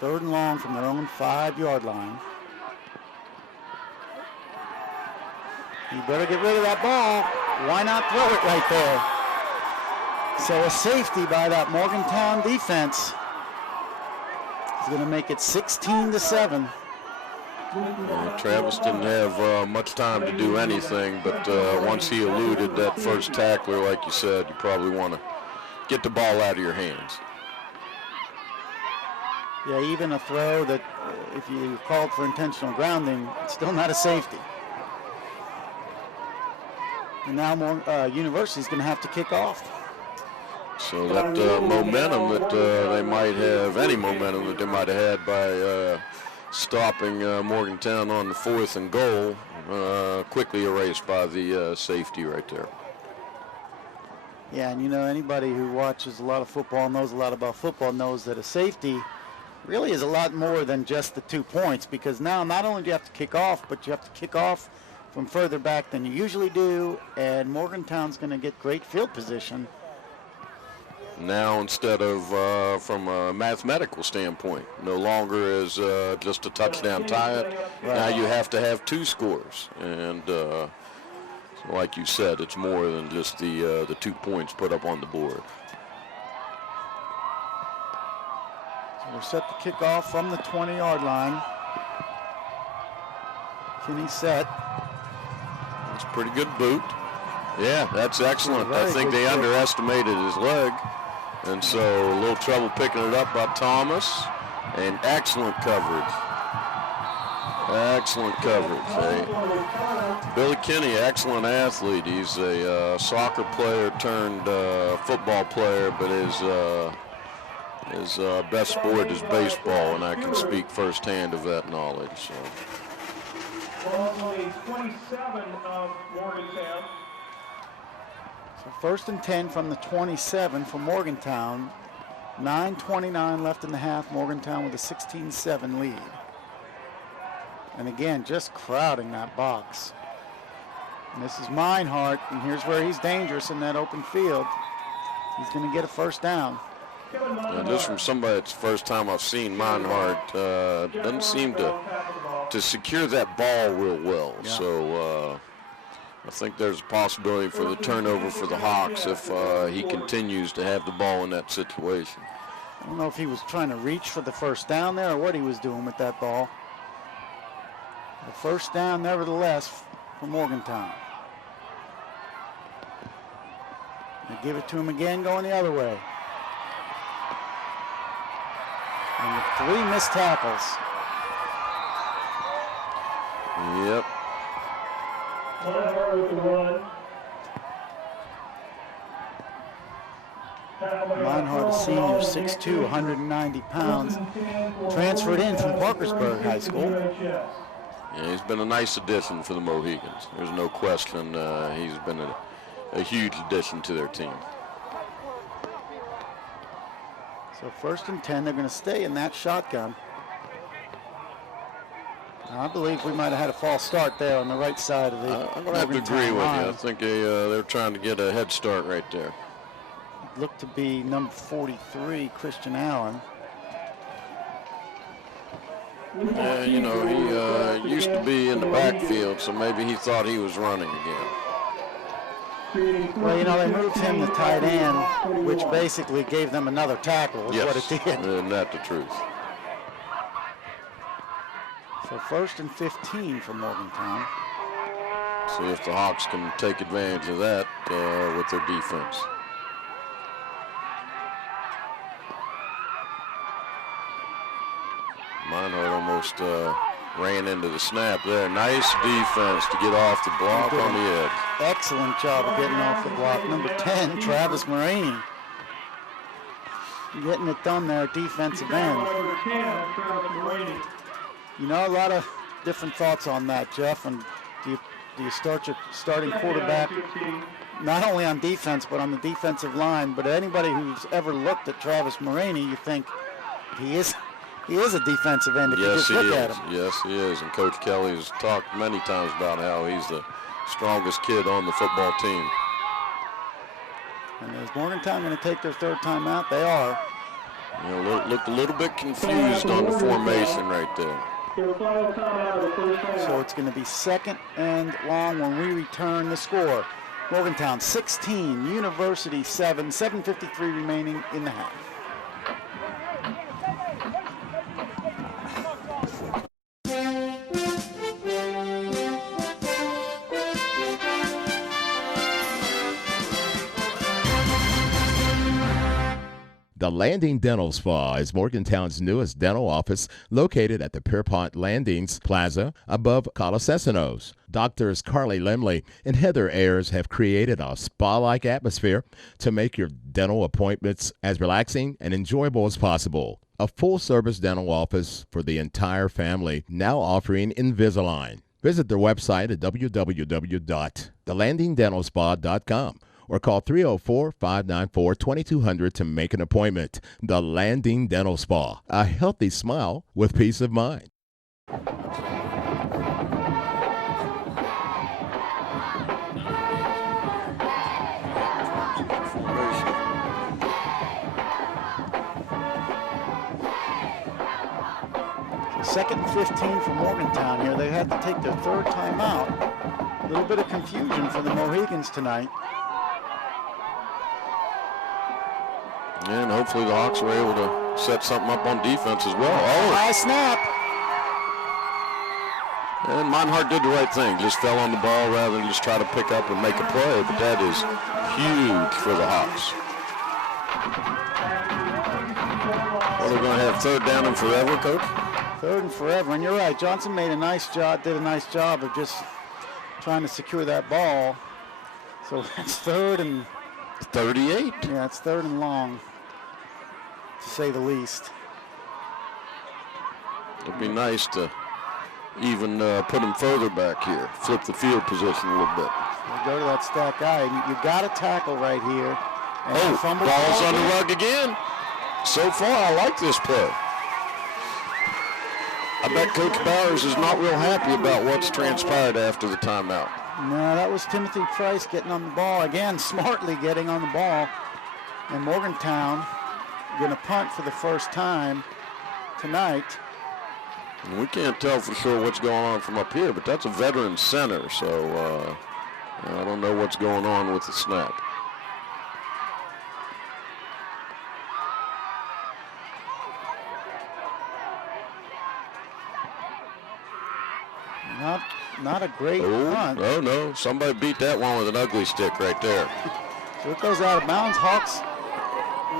3rd and long from their own 5-yard line. You better get rid of that ball. Why not throw it right there? So a safety by that Morgantown defense is going to make it 16-7. Travis didn't have much time to do anything, but once he eluded that first tackler, like you said, you probably want to get the ball out of your hands. Yeah, even a throw that, if you called for intentional grounding, it's still not a safety. And now University's going to have to kick off. So that momentum that they might have, any momentum that they might have had by stopping Morgantown on the 4th and goal, quickly erased by the safety right there. Yeah, and anybody who watches a lot of football, knows a lot about football, knows that a safety really is a lot more than just the 2 points, because now not only do you have to kick off, but you have to kick off from further back than you usually do, and Morgantown's going to get great field position. Now, instead of from a mathematical standpoint, no longer is just a touchdown tie it. Right. Now you have to have 2 scores, and so like you said, it's more than just the 2 points put up on the board. So we're set to kick off from the 20-yard line. Kinney set. That's a pretty good boot. Yeah, that's excellent. I think they underestimated his leg. And so a little trouble picking it up by Thomas. And excellent coverage. Excellent coverage. Billy Kinney, excellent athlete. He's a soccer player turned football player, but his best sport is baseball, and I can speak firsthand of that knowledge. So. 27 of Morgantown. So 1st and 10 from the 27 for Morgantown. 9:29 left in the half. Morgantown with a 16-7 lead. And again, just crowding that box. And this is Meinhardt, and here's where he's dangerous in that open field. He's going to get a 1st down. Just from somebody, it's the first time I've seen Meinhardt, doesn't seem to secure that ball real well. Yeah. So I think there's a possibility for the turnover for the Hawks if he continues to have the ball in that situation. I don't know if he was trying to reach for the 1st down there or what he was doing with that ball. The 1st down, nevertheless, for Morgantown. They give it to him again, going the other way. And the 3 missed tackles. Yep. Meinhardt, a senior, 6'2", 190 pounds, transferred in from Parkersburg High School. Yeah, he's been a nice addition for the Mohigans. There's no question he's been a huge addition to their team. So 1st and 10, they're going to stay in that shotgun. Now, I believe we might have had a false start there on the right side of the I'm going to have to agree with you. I think they're trying to get a head start right there. It looked to be number 43, Christian Allen. He used to be in the backfield, so maybe he thought he was running again. Well, they moved him to tight end, which basically gave them another tackle, is what it did. Isn't that the truth? So 1st and 15 for Morgantown. See if the Hawks can take advantage of that with their defense. Meinhardt almost ran into the snap there. Nice defense to get off the block on the edge. Excellent job of getting off the block. Number 10, Travis Marini. Getting it done there at defensive end. A lot of different thoughts on that, Jeff. And do you start your starting quarterback not only on defense but on the defensive line? But anybody who's ever looked at Travis Marini, you think he is a defensive end if you just look at him. Yes, he is. And Coach Kelly has talked many times about how he's the strongest kid on the football team. And is Morgantown going to take their 3rd time out? They are. You know, looked a little bit confused on the formation right there. So it's going to be 2nd and long when we return. The score, Morgantown 16, University 7, 7:53 remaining in the half. The Landing Dental Spa is Morgantown's newest dental office located at the Pierpont Landings Plaza above Colasesanos. Doctors Carly Lemley and Heather Ayers have created a spa-like atmosphere to make your dental appointments as relaxing and enjoyable as possible. A full-service dental office for the entire family, now offering Invisalign. Visit their website at www.thelandingdentalspa.com. or call 304-594-2200 to make an appointment. The Landing Dental Spa, a healthy smile with peace of mind. Second and 15 for Morgantown here. They had to take their 3rd timeout. A little bit of confusion for the Mohigans tonight. And hopefully the Hawks were able to set something up on defense as well. Oh, high snap. And Monhart did the right thing. Just fell on the ball rather than just try to pick up and make a play. But that is huge for the Hawks. Well, they're going to have 3rd down and forever, Coach? 3rd and forever. And you're right. Johnson did a nice job of just trying to secure that ball. So that's 3rd and 38. Yeah, it's 3rd and long, to say the least. It'd be nice to even put him further back here, flip the field position a little bit. We'll go to that stack guy. You got to tackle right here. And ball's on the rug again. So far, I like this play. I bet Coach Bowers is not real happy about what's transpired after the timeout. No, that was Timothy Price getting on the ball. Again, smartly getting on the ball. And Morgantown going to punt for the first time tonight. And we can't tell for sure what's going on from up here, but that's a veteran center, so I don't know what's going on with the snap. Not a great punt. Oh, no. Somebody beat that one with an ugly stick right there. So it goes out of bounds. Hawks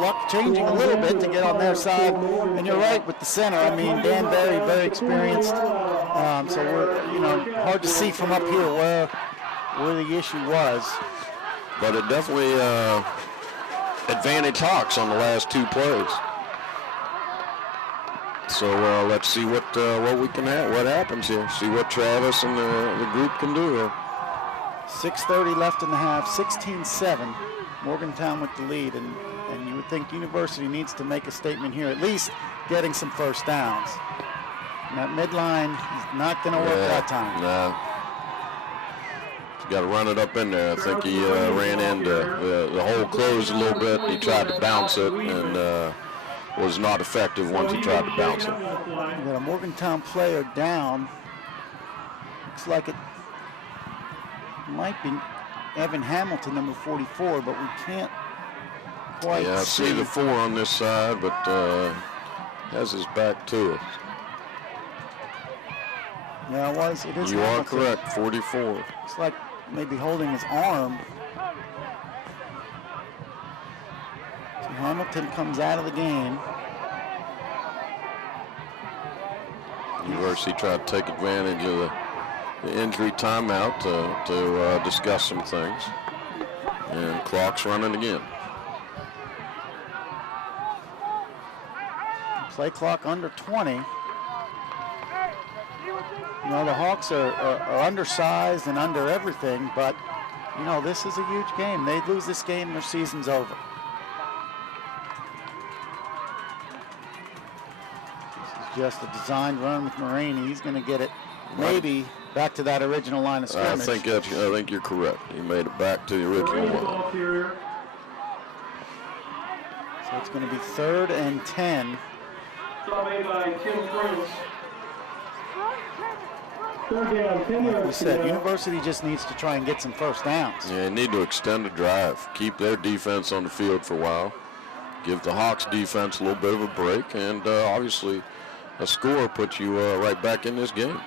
luck changing a little bit to get on their side. And you're right with the center. I mean, Dan Berry, very experienced. So we're, hard to see from up here where the issue was. But it definitely advantage Hawks on the last 2 plays. So let's see what we can have, what happens here. See what Travis and the group can do here. 6:30 left in the half, 16-7. Morgantown with the lead, and you would think University needs to make a statement here, at least getting some first downs. And that midline is not going to work that time. No. He's got to run it up in there. I think he ran into the hole closed a little bit. He tried to bounce it and was not effective once he tried to bounce it. We got a Morgantown player down. Looks like it might be Evan Hamilton, number 44, but we can't quite see. Yeah, I see the 4 on this side, but has his back to us. Yeah, it is You Hamilton. are correct, 44. It's like maybe holding his arm. So Hamilton comes out of the game. University tried to take advantage of the injury timeout to discuss some things. And clock's running again. Play clock under 20. The Hawks are undersized and under everything, but, this is a huge game. They lose this game, their season's over. This is just a designed run with Marini. He's going to get it maybe back to that original line of scrimmage. I think you're correct. He made it back to the original one. So it's going to be 3rd and 10. Stop made by Tim Prince. Like we said, University just needs to try and get some first downs. Yeah, they need to extend the drive, keep their defense on the field for a while, give the Hawks defense a little bit of a break, and obviously a score puts you right back in this game.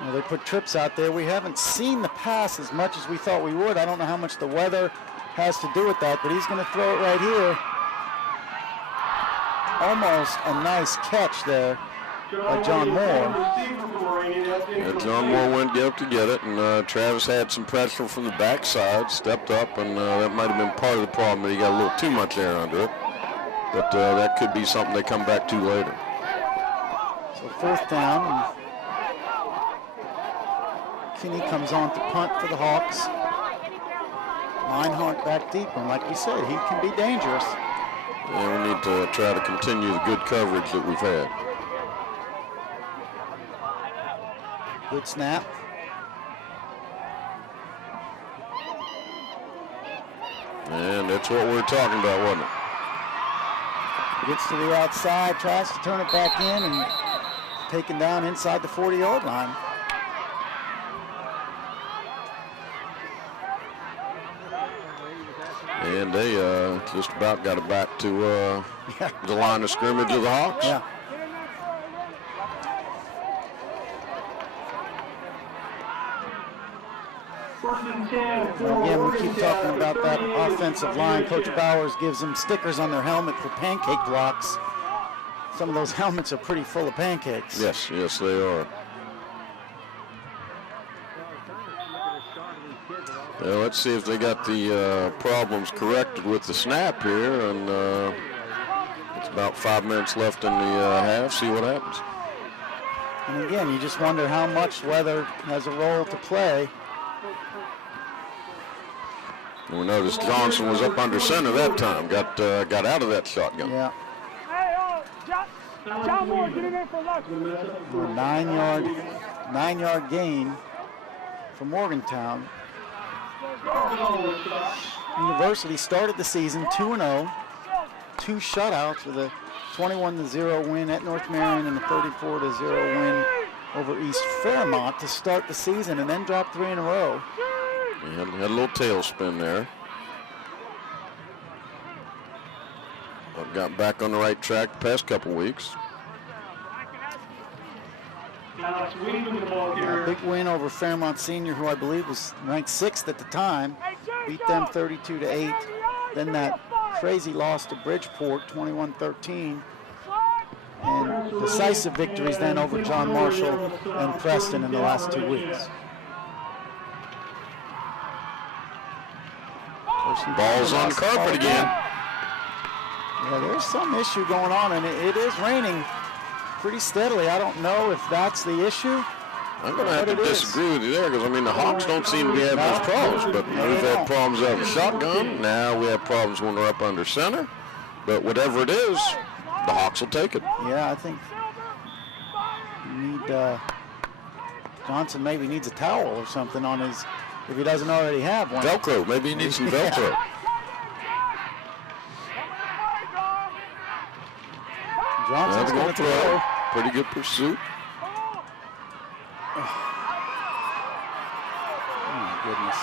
Well, they put trips out there. We haven't seen the pass as much as we thought we would. I don't know how much the weather has to do with that, but he's going to throw it right here. Almost a nice catch there by John Moore. Yeah, John Moore went up to get it, and Travis had some pressure from the backside, stepped up, and that might have been part of the problem, that he got a little too much air under it. But that could be something they come back to later. So 4th down. Kinney comes on to punt for the Hawks. Linehart back deep, and like we said, he can be dangerous. Yeah, we need to try to continue the good coverage that we've had. Good snap. And that's what we're talking about, wasn't it? Gets to the outside, tries to turn it back in, and taken down inside the 40-yard line. And they just about got it back to the line of scrimmage of the Hawks. Yeah. Again, we keep talking about that offensive line. Coach Bowers gives them stickers on their helmet for pancake blocks. Some of those helmets are pretty full of pancakes. Yes, yes, they are. Let's see if they got the problems corrected with the snap here, and it's about 5 minutes left in the half. See what happens. And again, you just wonder how much weather has a role to play. And we noticed Johnson was up under center that time. Got out of that shotgun. Yeah. John Moore, get in there for luck. A 9-yard gain for Morgantown. University started the season 2-0, 2 shutouts with a 21-0 win at North Marion and a 34-0 win over East Fairmont to start the season, and then dropped 3 in a row. Had a little tailspin there. But got back on the right track the past couple weeks. A big win over Fairmont Senior, who I believe was ranked 6th at the time. Beat them 32-8. Then that crazy loss to Bridgeport, 21-13. And decisive victories then over John Marshall and Preston in the last 2 weeks. Ball's on the carpet again. Yeah, there's some issue going on, and it is raining pretty steadily. I don't know if that's the issue. I'm going to have to disagree with you there, because, I mean, the Hawks don't seem to be having much problems, but we've had problems out of the shotgun. Now we have problems when we're up under center. But whatever it is, the Hawks will take it. Yeah, I think you need, Johnson maybe needs a towel or something on his, if he doesn't already have one. Velcro, maybe he needs some Velcro. Johnson's going to throw. Pretty good pursuit. Oh, my goodness.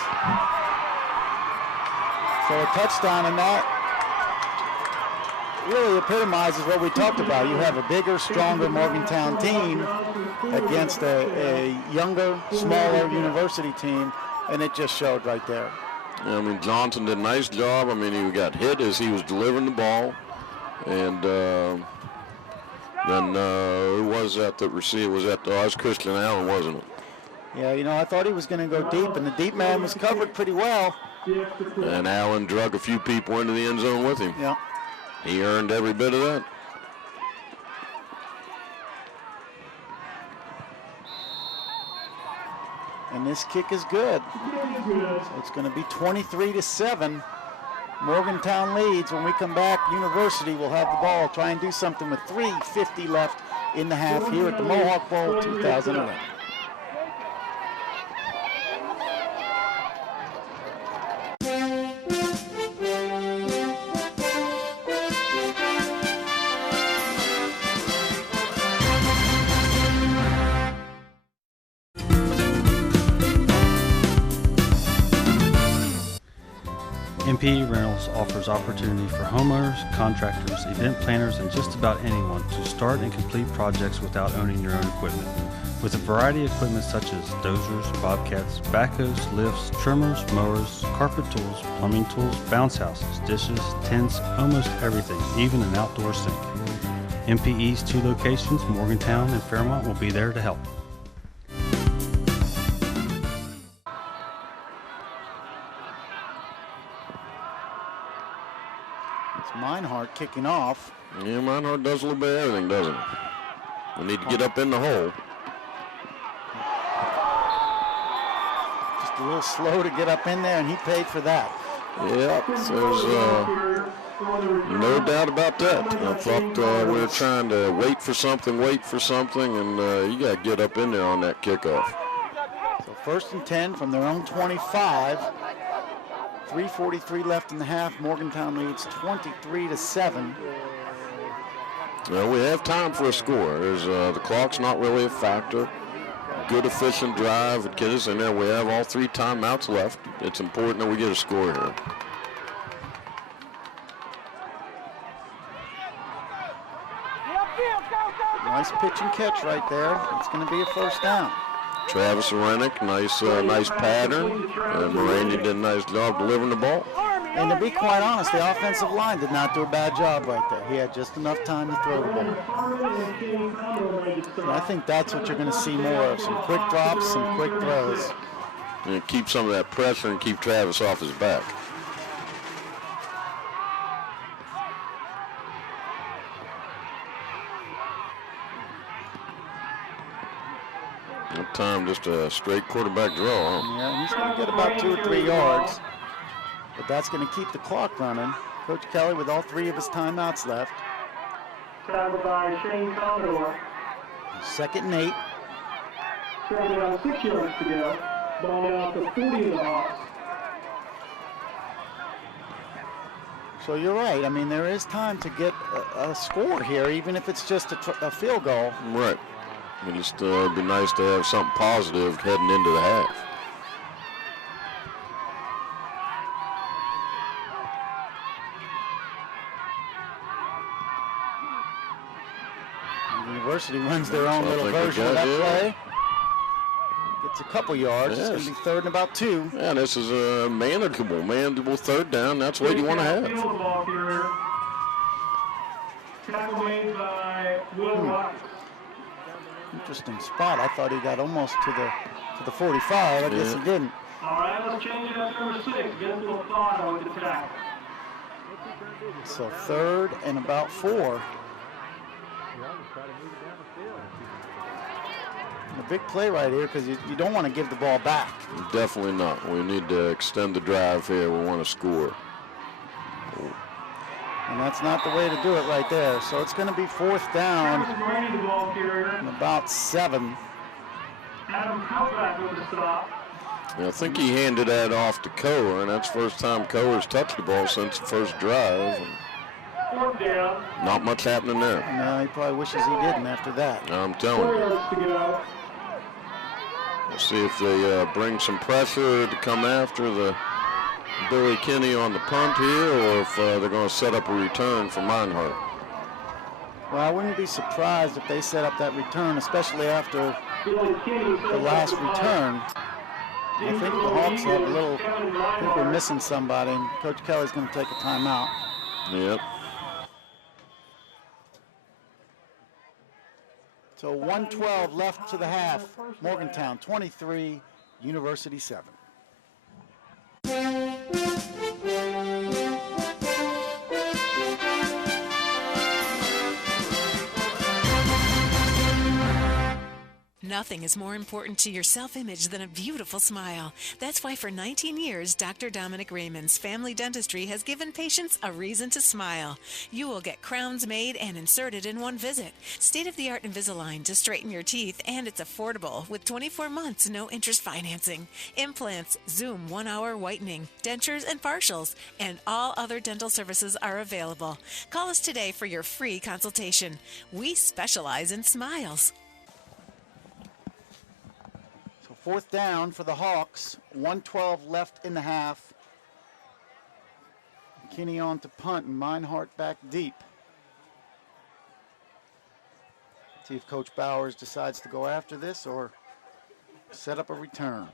So a touchdown, and that really epitomizes what we talked about. You have a bigger, stronger Morgantown team against a younger, smaller University team, and it just showed right there. Yeah, I mean, Johnson did a nice job. I mean, he got hit as he was delivering the ball. And then who was that receiver? Was that was Christian Allen, wasn't it? Yeah, you know, I thought he was going to go deep, and the deep man was covered pretty well. And Allen drug a few people into the end zone with him. Yeah. He earned every bit of that. And this kick is good. So it's going to be 23-7. Morgantown leads. When we come back, University will have the ball. Try and do something with 3:50 left in the half here at the Mohawk Bowl 2011. MPE Rentals offers opportunity for homeowners, contractors, event planners, and just about anyone to start and complete projects without owning your own equipment. With a variety of equipment such as dozers, bobcats, backhoes, lifts, trimmers, mowers, carpet tools, plumbing tools, bounce houses, dishes, tents, almost everything, even an outdoor sink. MPE's 2 locations, Morgantown and Fairmont, will be there to help. It's Meinhardt kicking off. Yeah, Meinhardt does a little bit of everything, doesn't he? We need to get up in the hole. Just a little slow to get up in there, and he paid for that. Yep, there's no doubt about that. I thought we were trying to wait for something, and you got to get up in there on that kickoff. So 1st and 10 from their own 25. 3:43 left in the half. Morgantown leads 23-7. Well, we have time for a score. The clock's not really a factor. Good, efficient drive. It gets us in there. We have all 3 timeouts left. It's important that we get a score here. Nice pitch and catch right there. It's going to be a first down. Travis Arenik, nice pattern. And Moraney did a nice job delivering the ball. And to be quite honest, the offensive line did not do a bad job right there. He had just enough time to throw the ball. And I think that's what you're going to see more of, some quick drops, some quick throws. And keep some of that pressure and keep Travis off his back. That time, just a straight quarterback draw. Huh? Yeah, he's going to get about 2 or 3 yards. But that's going to keep the clock running. Coach Kelly with all 3 of his timeouts left. Tackled by Shane Commodore. 2nd and 8. Starting on 6 yards to go. Ball now to 40 of the Hawks. So you're right. I mean, there is time to get a score here, even if it's just a field goal. Right. It'd just be nice to have something positive heading into the half. University runs their own little version of that play. Gets a couple yards. Yes. It's going to be 3rd and about 2. Yeah, this is a manageable 3rd down. That's what you want to have. Tackle made by Will Roberts. Interesting spot. I thought he got almost to the 45. I guess he didn't. All right, let's change it up to number 6. Get a little thought on the tackle. So 3rd and about 4. A big play right here because you don't want to give the ball back. Definitely not. We need to extend the drive here. We want to score. And that's not the way to do it right there. So it's going to be 4th down and about 7. Adam Kalbach with the stop. I think he handed that off to Coer, and that's the first time Coer's touched the ball since the first drive. Down. Not much happening there. No, he probably wishes he didn't after that. I'm telling you. We'll see if they bring some pressure to come after the Billy Kinney on the punt here, or if they're going to set up a return for Meinhardt. Well, I wouldn't be surprised if they set up that return, especially after the last return. I think the Hawks have a little, I think we're missing somebody, and Coach Kelly's going to take a timeout. Yep. So 1:12 left to the half. Morgantown 23, University 7. Nothing is more important to your self-image than a beautiful smile. That's why for 19 years, Dr. Dominic Raymond's Family Dentistry has given patients a reason to smile. You will get crowns made and inserted in one visit. State-of-the-art Invisalign to straighten your teeth, and it's affordable with 24 months no interest financing. Implants, Zoom 1-hour whitening, dentures and partials, and all other dental services are available. Call us today for your free consultation. We specialize in smiles. 4th down for the Hawks. 1:12 left in the half. Kinney on to punt and Meinhardt back deep. See if Coach Bowers decides to go after this or set up a return.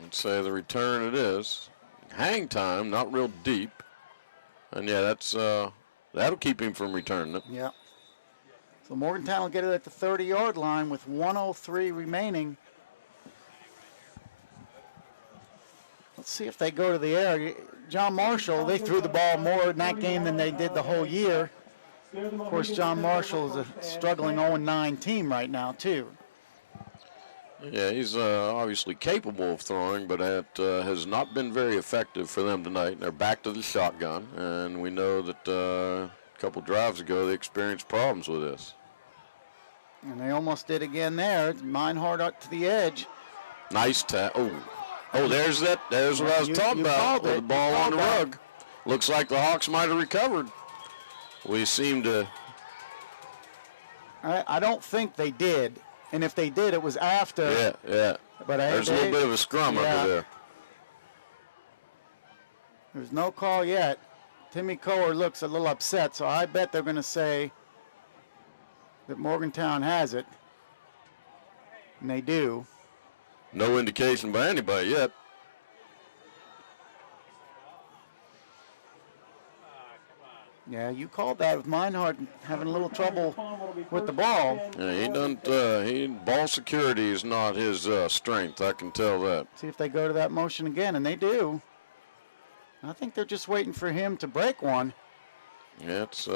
Let's say the return it is. Hang time, not real deep. And yeah, that's that'll keep him from returning it. Yeah. So Morgantown will get it at the 30-yard line with 1:03 remaining. Let's see if they go to the air. John Marshall, they threw the ball more in that game than they did the whole year. Of course, John Marshall is a struggling 0-9 team right now, too. Yeah, he's obviously capable of throwing, but it has not been very effective for them tonight. They're back to the shotgun, and we know that a couple drives ago they experienced problems with this. And they almost did again there. Meinhardt up to the edge. Nice tap. Oh, there's that. There's what I was talking about. With the ball on the rug. Looks like the Hawks might have recovered. We seem to. I don't think they did. And if they did, it was after. Yeah. But there's a little bit of a scrum over there. There's no call yet. Timmy Coher looks a little upset, so I bet they're going to say that Morgantown has it. And they do. No indication by anybody yet. Yeah, you called that with Meinhardt having a little trouble with the ball. Yeah, he doesn't. Ball security is not his strength. I can tell that. See if they go to that motion again, and they do. I think they're just waiting for him to break one. Yeah, it's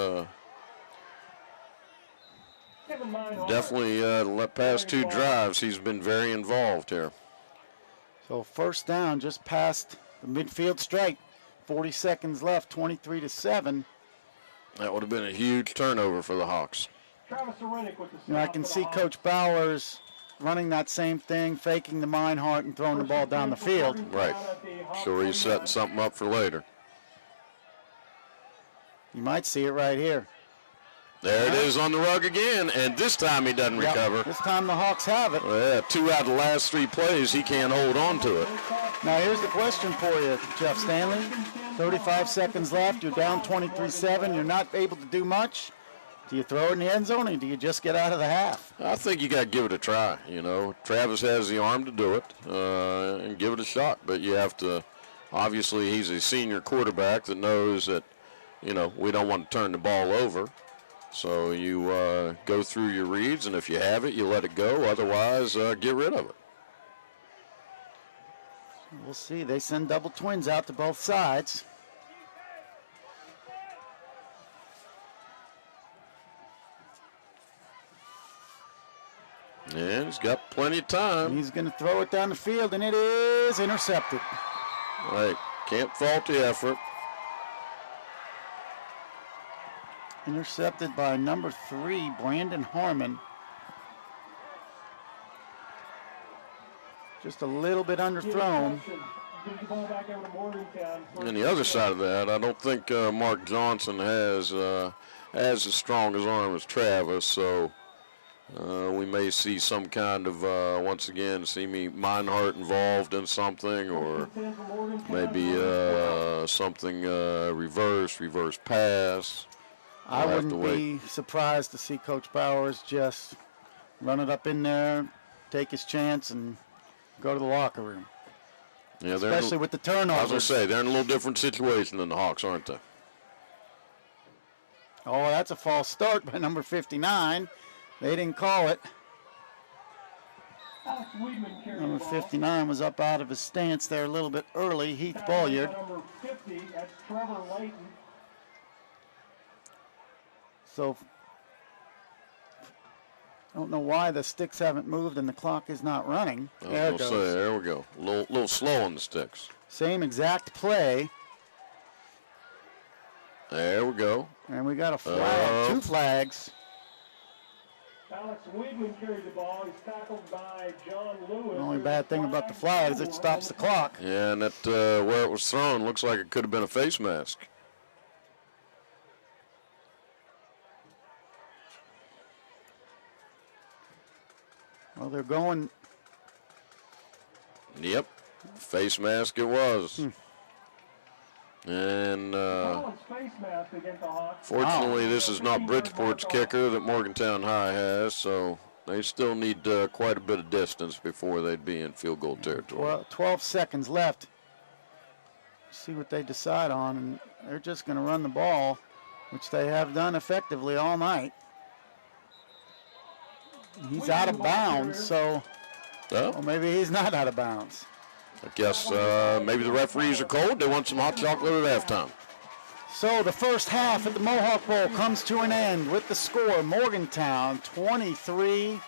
definitely the past two drives he's been very involved here. So first down, just past the midfield strike. 40 seconds left, 23-7. That would have been a huge turnover for the Hawks. I can see Coach Bowers running that same thing, faking the Meinhardt and throwing the ball down the field. Right. Sure he's setting something up for later. You might see it right here. There it is on the rug again, and this time he doesn't recover. This time the Hawks have it. Well, yeah, 2 out of the last 3 plays, he can't hold on to it. Now here's the question for you, Jeff Stanley. 35 seconds left, you're down 23-7, you're not able to do much. Do you throw it in the end zone, or do you just get out of the half? I think you got to give it a try, Travis has the arm to do it and give it a shot, but you have to, obviously he's a senior quarterback that knows that, we don't want to turn the ball over. So you go through your reads, and if you have it, you let it go. Otherwise, get rid of it. We'll see. They send double twins out to both sides. And he's got plenty of time. He's going to throw it down the field, and it is intercepted. Right. Can't fault the effort. Intercepted by number 3, Brandon Harmon. Just a little bit underthrown. And the other side of that, I don't think Mark Johnson has as strong as arm as Travis, so we may see some kind of, once again, Meinhardt involved in something, or maybe something reverse pass. I wouldn't be surprised to see Coach Bowers just run it up in there, take his chance, and go to the locker room. Yeah, especially with the turnovers. I was going to say, they're in a little different situation than the Hawks, aren't they? Oh, that's a false start by number 59. They didn't call it. Number 59 was up out of his stance there a little bit early. Heath Bolliard. Number 50, that's Trevor Layton. So, I don't know why the sticks haven't moved and the clock is not running. There it goes. There we go. A little slow on the sticks. Same exact play. There we go. And we got a flag, 2 flags. Alex Weedman carried the ball. He's tackled by John Lewis. The only bad thing about the flag is it stops the clock. Yeah, and that where it was thrown looks like it could have been a face mask. Well, they're going. Yep, face mask it was. And fortunately, this is not Bridgeport's kicker that Morgantown High has, so they still need quite a bit of distance before they'd be in field goal territory. Well, 12 seconds left. See what they decide on, and they're just going to run the ball, which they have done effectively all night. He's out of bounds, so well, maybe he's not out of bounds. I guess maybe the referees are cold. They want some hot chocolate at halftime. So the first half at the Mohawk Bowl comes to an end with the score Morgantown 23,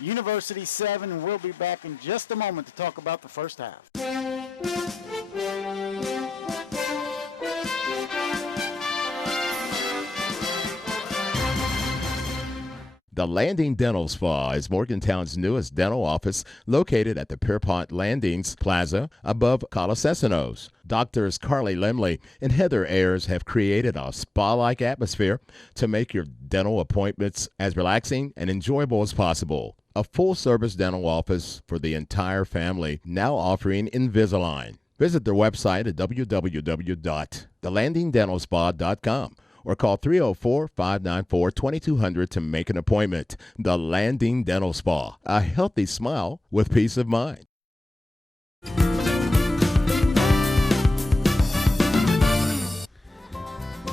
University 7. We'll be back in just a moment to talk about the first half. The Landing Dental Spa is Morgantown's newest dental office located at the Pierpont Landings Plaza above Colasesanos. Doctors Carly Lemley and Heather Ayers have created a spa-like atmosphere to make your dental appointments as relaxing and enjoyable as possible. A full-service dental office for the entire family, now offering Invisalign. Visit their website at www.thelandingdentalspa.com. or call 304-594-2200 to make an appointment. The Landing Dental Spa, a healthy smile with peace of mind.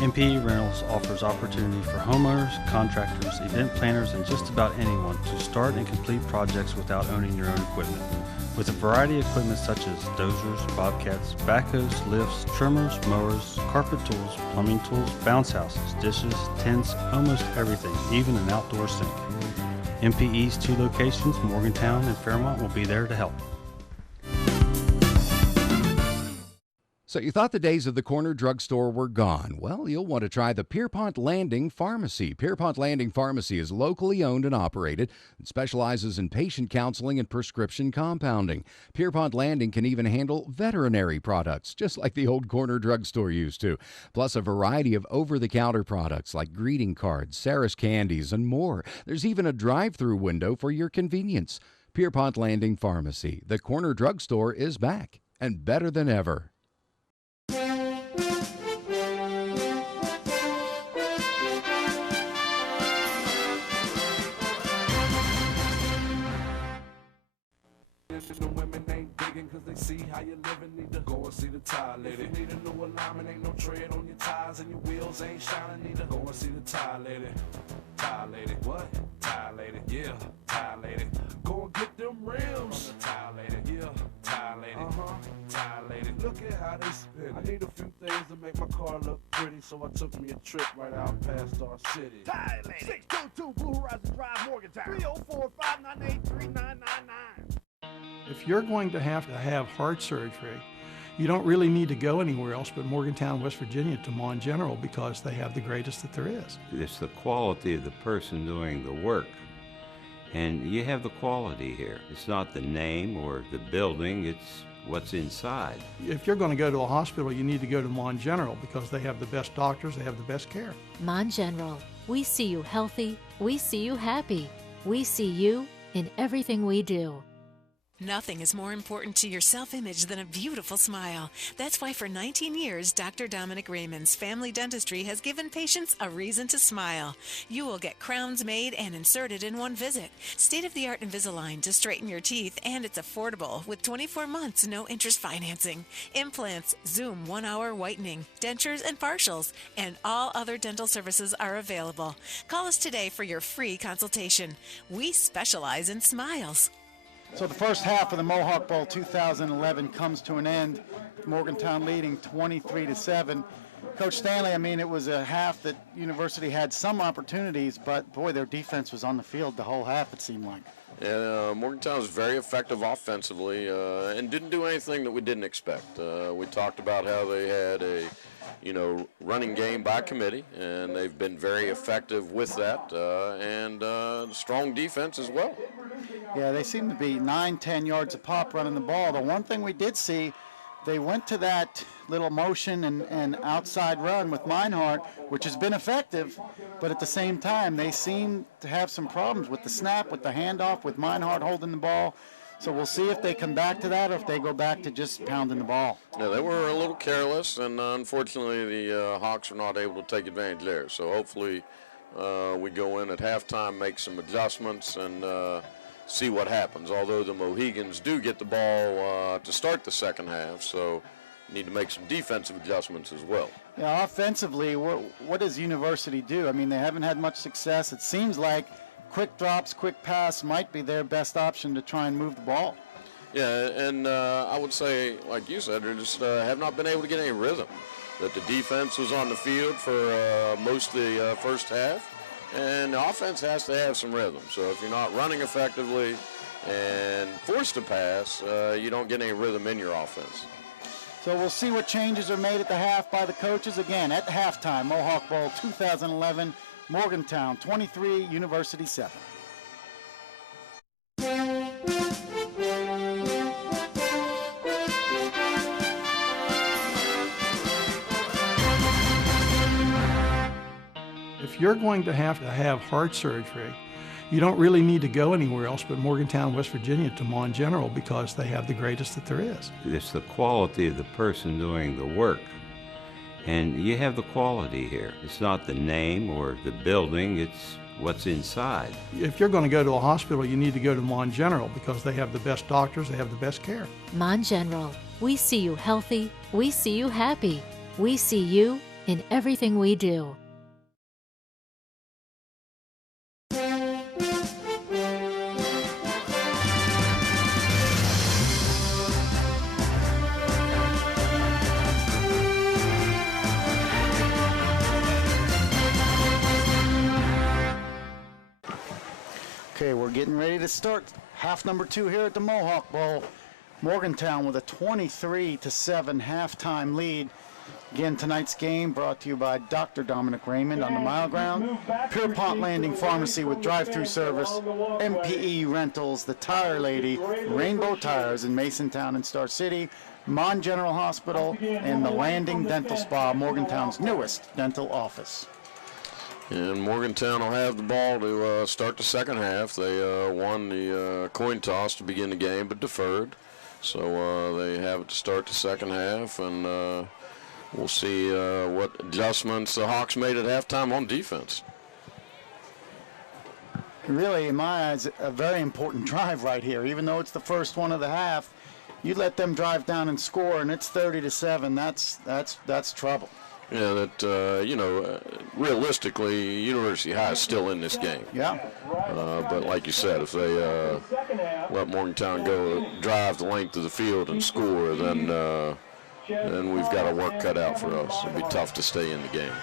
MPE Rentals offers opportunity for homeowners, contractors, event planners, and just about anyone to start and complete projects without owning your own equipment. With a variety of equipment such as dozers, bobcats, backhoes, lifts, trimmers, mowers, carpet tools, plumbing tools, bounce houses, dishes, tents, almost everything, even an outdoor sink. MPE's 2 locations, Morgantown and Fairmont, will be there to help. So you thought the days of the corner drugstore were gone. Well, you'll want to try the Pierpont Landing Pharmacy. Pierpont Landing Pharmacy is locally owned and operated and specializes in patient counseling and prescription compounding. Pierpont Landing can even handle veterinary products, just like the old corner drugstore used to, plus a variety of over-the-counter products like greeting cards, Sarah's candies, and more. There's even a drive-through window for your convenience. Pierpont Landing Pharmacy. The corner drugstore is back and better than ever. The women ain't digging cause they see how you living. Need to go and see the tire lady. If you need a new alignment, ain't no tread on your tires and your wheels ain't shining. Need to go and see the tire lady. Tire lady, what? Tire lady, yeah, tire lady. Go and get them rims. Tire lady, yeah, tire lady. Tire lady. Look at how they spin. I need a few things to make my car look pretty, so I took me a trip right out past our city. Tire lady. 622 Blue Horizon Drive, Morgantown. 304-598-3999. If you're going to have heart surgery, you don't really need to go anywhere else but Morgantown, West Virginia to Mon General because they have the greatest that there is. It's the quality of the person doing the work. And you have the quality here. It's not the name or the building, it's what's inside. If you're going to go to a hospital, you need to go to Mon General because they have the best doctors, they have the best care. Mon General, we see you healthy, we see you happy, we see you in everything we do. Nothing is more important to your self-image than a beautiful smile. That's why for 19 years, Dr. Dominic Raymond's Family Dentistry has given patients a reason to smile. You will get crowns made and inserted in one visit. State-of-the-art Invisalign to straighten your teeth, and it's affordable with 24 months, no interest financing. Implants, Zoom 1-hour whitening, dentures and partials, and all other dental services are available. Call us today for your free consultation. We specialize in smiles. So the first half of the Mohawk Bowl 2011 comes to an end. Morgantown leading 23-7. Coach Stanley, I mean, it was a half that University had some opportunities, but boy, their defense was on the field the whole half, it seemed like. Yeah, Morgantown was very effective offensively and didn't do anything that we didn't expect. We talked about how they had a running game by committee, and they've been very effective with that, and strong defense as well. Yeah, they seem to be 9-10 yards a pop running the ball. The one thing we did see, they went to that little motion and outside run with Meinhardt, which has been effective, but at the same time, they seem to have some problems with the snap, with the handoff, with Meinhardt holding the ball. So we'll see if they come back to that or if they go back to just pounding the ball. Yeah, they were a little careless, and unfortunately the Hawks are not able to take advantage there. So hopefully we go in at halftime, make some adjustments, and see what happens. Although the Mohigans do get the ball to start the second half, so need to make some defensive adjustments as well. Yeah, offensively, what does University do? I mean, they haven't had much success. It seems like quick drops, quick pass might be their best option to try and move the ball. Yeah, and I would say, like you said, they just have not been able to get any rhythm. That the defense was on the field for most of the first half, and the offense has to have some rhythm. So if you're not running effectively and forced to pass, you don't get any rhythm in your offense. So we'll see what changes are made at the half by the coaches. Again, at halftime, Mohawk Bowl 2011, Morgantown 23, University 7. If you're going to have heart surgery, you don't really need to go anywhere else but Morgantown, West Virginia to Mon General because they have the greatest that there is. It's the quality of the person doing the work. And you have the quality here. It's not the name or the building, it's what's inside. If you're going to go to a hospital, you need to go to Mon General because they have the best doctors, they have the best care. Mon General, we see you healthy, we see you happy, we see you in everything we do. Okay, we're getting ready to start half number 2 here at the Mohawk Bowl. Morgantown with a 23-7 halftime lead. Again, tonight's game brought to you by Dr. Dominic Raymond on the Mile Ground, Pierpont Landing Pharmacy with drive-through service, MPE Rentals, The Tire Lady, Rainbow Tires in Masontown and Star City, Mon General Hospital, and the Landing Dental Spa, Morgantown's newest dental office. And Morgantown will have the ball to start the second half. They won the coin toss to begin the game, but deferred. So they have it to start the second half, and we'll see what adjustments the Hawks made at halftime on defense. Really, in my eyes, a very important drive right here. Even though it's the first one of the half, you let them drive down and score, and it's 30-7. That's trouble. Yeah, that, realistically, University High is still in this game. Yeah. But like you said, if they let Morgantown go drive the length of the field and score, then we've got our work cut out for us. It'll be tough to stay in the game.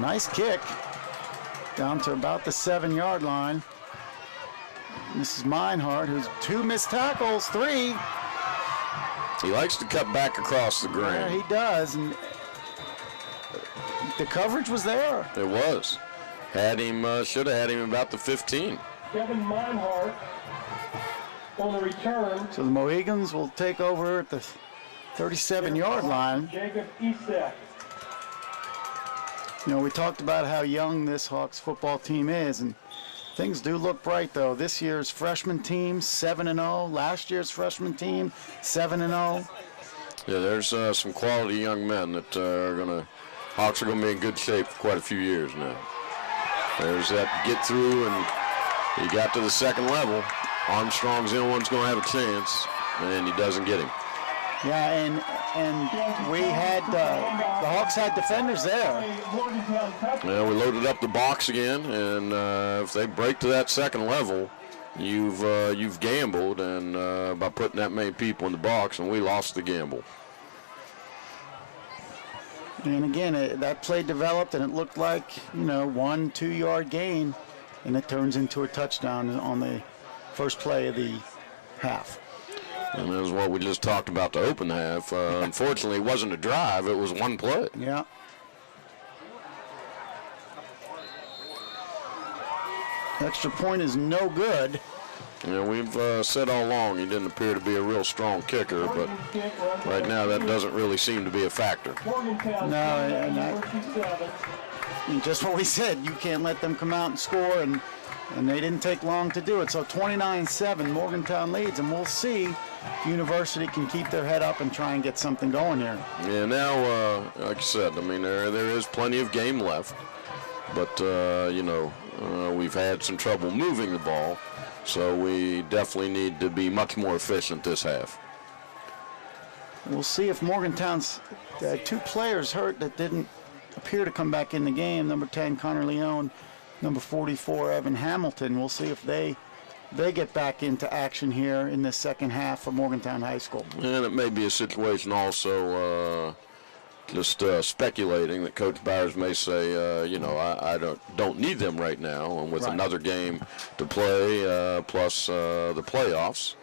Nice kick down to about the 7-yard line. This is Meinhardt, who's 2 missed tackles, 3. He likes to cut back across the grain. Yeah, he does. And the coverage was there. It was. Should have had him about the 15. Kevin Meinhardt on the return. So the Mohigans will take over at the 37-yard line. Jacob Isaac. You know, we talked about how young this Hawks football team is, and things do look bright, though. This year's freshman team, 7-0. Last year's freshman team, 7-0. Yeah, there's some quality young men that Hawks are going to be in good shape for quite a few years now. There's that get through, and he got to the second level. Armstrong's the only one's going to have a chance, and he doesn't get him. Yeah, and we had the Hawks had defenders there. Yeah, we loaded up the box again, and if they break to that second level, you've gambled, and by putting that many people in the box, and we lost the gamble. And again, that play developed, and it looked like 1-2 yard gain, and it turns into a touchdown on the first play of the half. And that was what we just talked about to open the half. Unfortunately, it wasn't a drive. It was one play. Yeah. Extra point is no good. You know, we've said all along he didn't appear to be a real strong kicker, but right now that doesn't really seem to be a factor. No, and just what we said, you can't let them come out and score, and they didn't take long to do it. So 29-7, Morgantown leads, and we'll see if University can keep their head up and try and get something going here. Yeah, now, like I said, I mean, there is plenty of game left, but, you know, we've had some trouble moving the ball, so we definitely need to be much more efficient this half. We'll see if Morgantown's two players hurt that didn't appear to come back in the game. Number 10, Connor Leone, number 44, Evan Hamilton. We'll see if they get back into action here in the second half for Morgantown High School. And it may be a situation also, just speculating that Coach Bowers may say, you know, I don't need them right now, and with another game to play, plus the playoffs,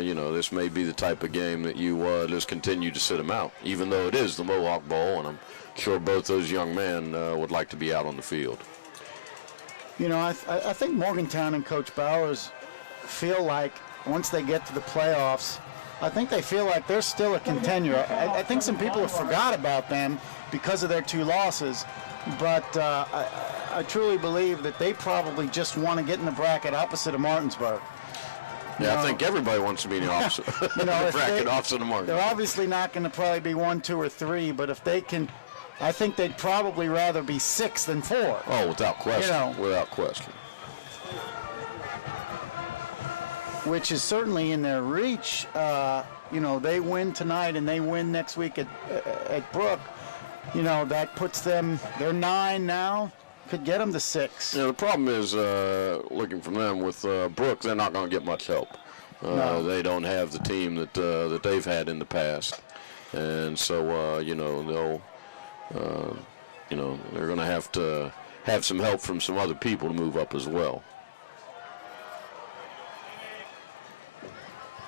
you know, this may be the type of game that you just continue to sit them out, even though it is the Mohawk Bowl, and I'm sure both those young men would like to be out on the field. You know, I think Morgantown and Coach Bowers feel like once they get to the playoffs, I think they feel like they're still a contender. I think some people have forgot about them because of their two losses, but I truly believe that they probably just want to get in the bracket opposite of Martinsburg. Yeah, I think everybody wants to be in the opposite you know, bracket opposite of Martinsburg. They're obviously not going to probably be 1, 2, or 3, but if they can, I think they'd probably rather be 6 than 4. Oh, without question. You know, without question. Which is certainly in their reach. You know, they win tonight and they win next week at Brook. You know, that puts them, they're 9 now, could get them to 6. Yeah, the problem is, looking from them with Brook, they're not going to get much help. No. They don't have the team that they've had in the past. And so, you know, they'll, you know, they're going to have some help from some other people to move up as well.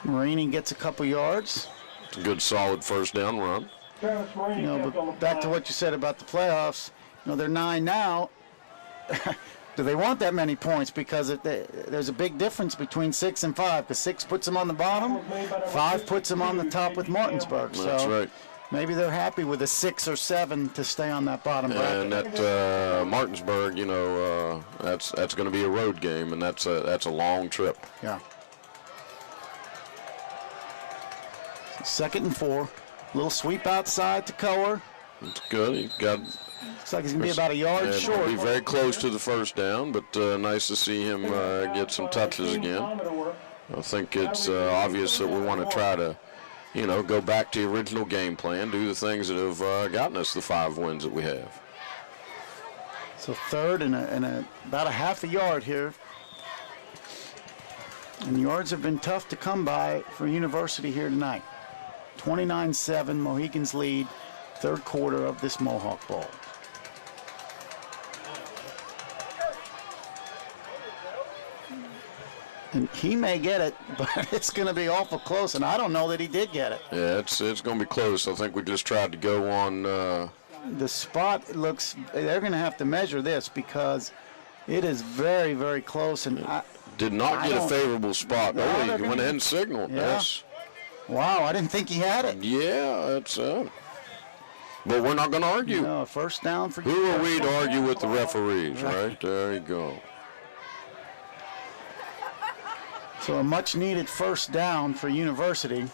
Marini gets a couple yards. It's a good, solid first down run. You know, but back to what you said about the playoffs, you know, they're 9 now. Do they want that many points? Because there's a big difference between 6 and 5, because 6 puts them on the bottom, 5 puts them on the top with Martinsburg. That's so right. Maybe they're happy with a 6 or 7 to stay on that bottom bracket. And that Martinsburg, you know, that's going to be a road game, and that's a long trip. Yeah. 2nd and 4. Little sweep outside to Coer. It's good. He got. Looks like he's going to be about a yard short. He'll be very close to the first down, but nice to see him get some touches again. I think it's obvious that we want to try to, you know, go back to the original game plan, do the things that have gotten us the 5 wins that we have. So 3rd and about a half a yard here. And yards have been tough to come by for University here tonight. 29-7, Mohigans lead, 3rd quarter of this Mohawk Bowl. And he may get it, but it's going to be awful close, and I don't know that he did get it. Yeah, it's going to be close. I think we just tried to go on. The spot looks, they're going to have to measure this because it is very, very close. And did not get a favorable spot. No, he went ahead and signaled. Yeah. Yes. Wow, I didn't think he had it. Yeah, that's but we're not going to argue. No, first down for Who are we to argue with the referees, right? There you go. So a much-needed first down for University.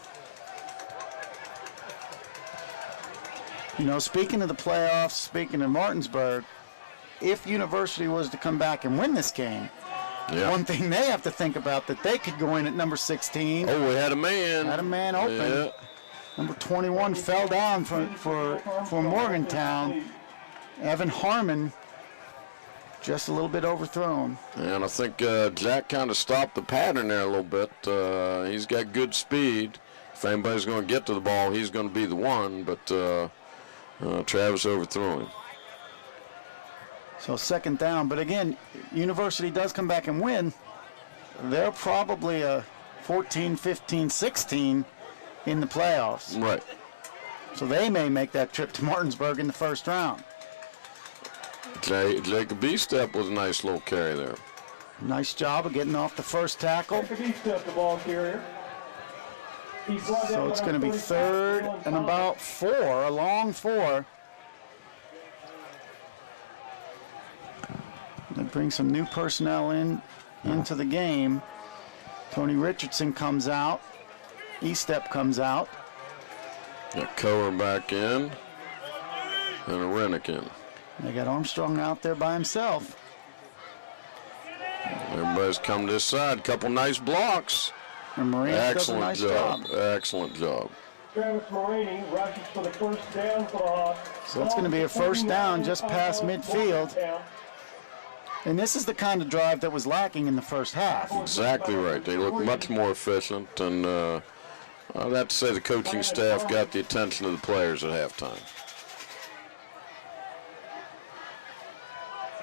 You know, speaking of the playoffs, speaking of Martinsburg, if University was to come back and win this game, one thing they have to think about that they could go in at number 16. Oh, we had a man. Had a man open. Yeah. Number 21 fell down for Morgantown. Evan Harmon just a little bit overthrown. And I think Jack kind of stopped the pattern there a little bit. He's got good speed. If anybody's going to get to the ball, he's going to be the one, but Travis overthrew him. So 2nd down, but again, University does come back and win. They're probably a 14, 15, 16 in the playoffs. Right. So they may make that trip to Martinsburg in the first round. Jacob B-Step was a nice little carry there. Nice job of getting off the first tackle. The ball carrier. So it's going to be 3rd and about 4, a long 4. They bring some new personnel into the game. Tony Richardson comes out. Estep comes out. Got Coer back in. And a Rennick in. They got Armstrong out there by himself. Everybody's come this side. Couple nice blocks. And Marine does a nice job. Excellent job. Travis Marini rushes for the first down for the Hawks. So it's going to be a first down just past midfield. And this is the kind of drive that was lacking in the first half. Exactly right. They look much more efficient, and I'd have to say the coaching staff got the attention of the players at halftime.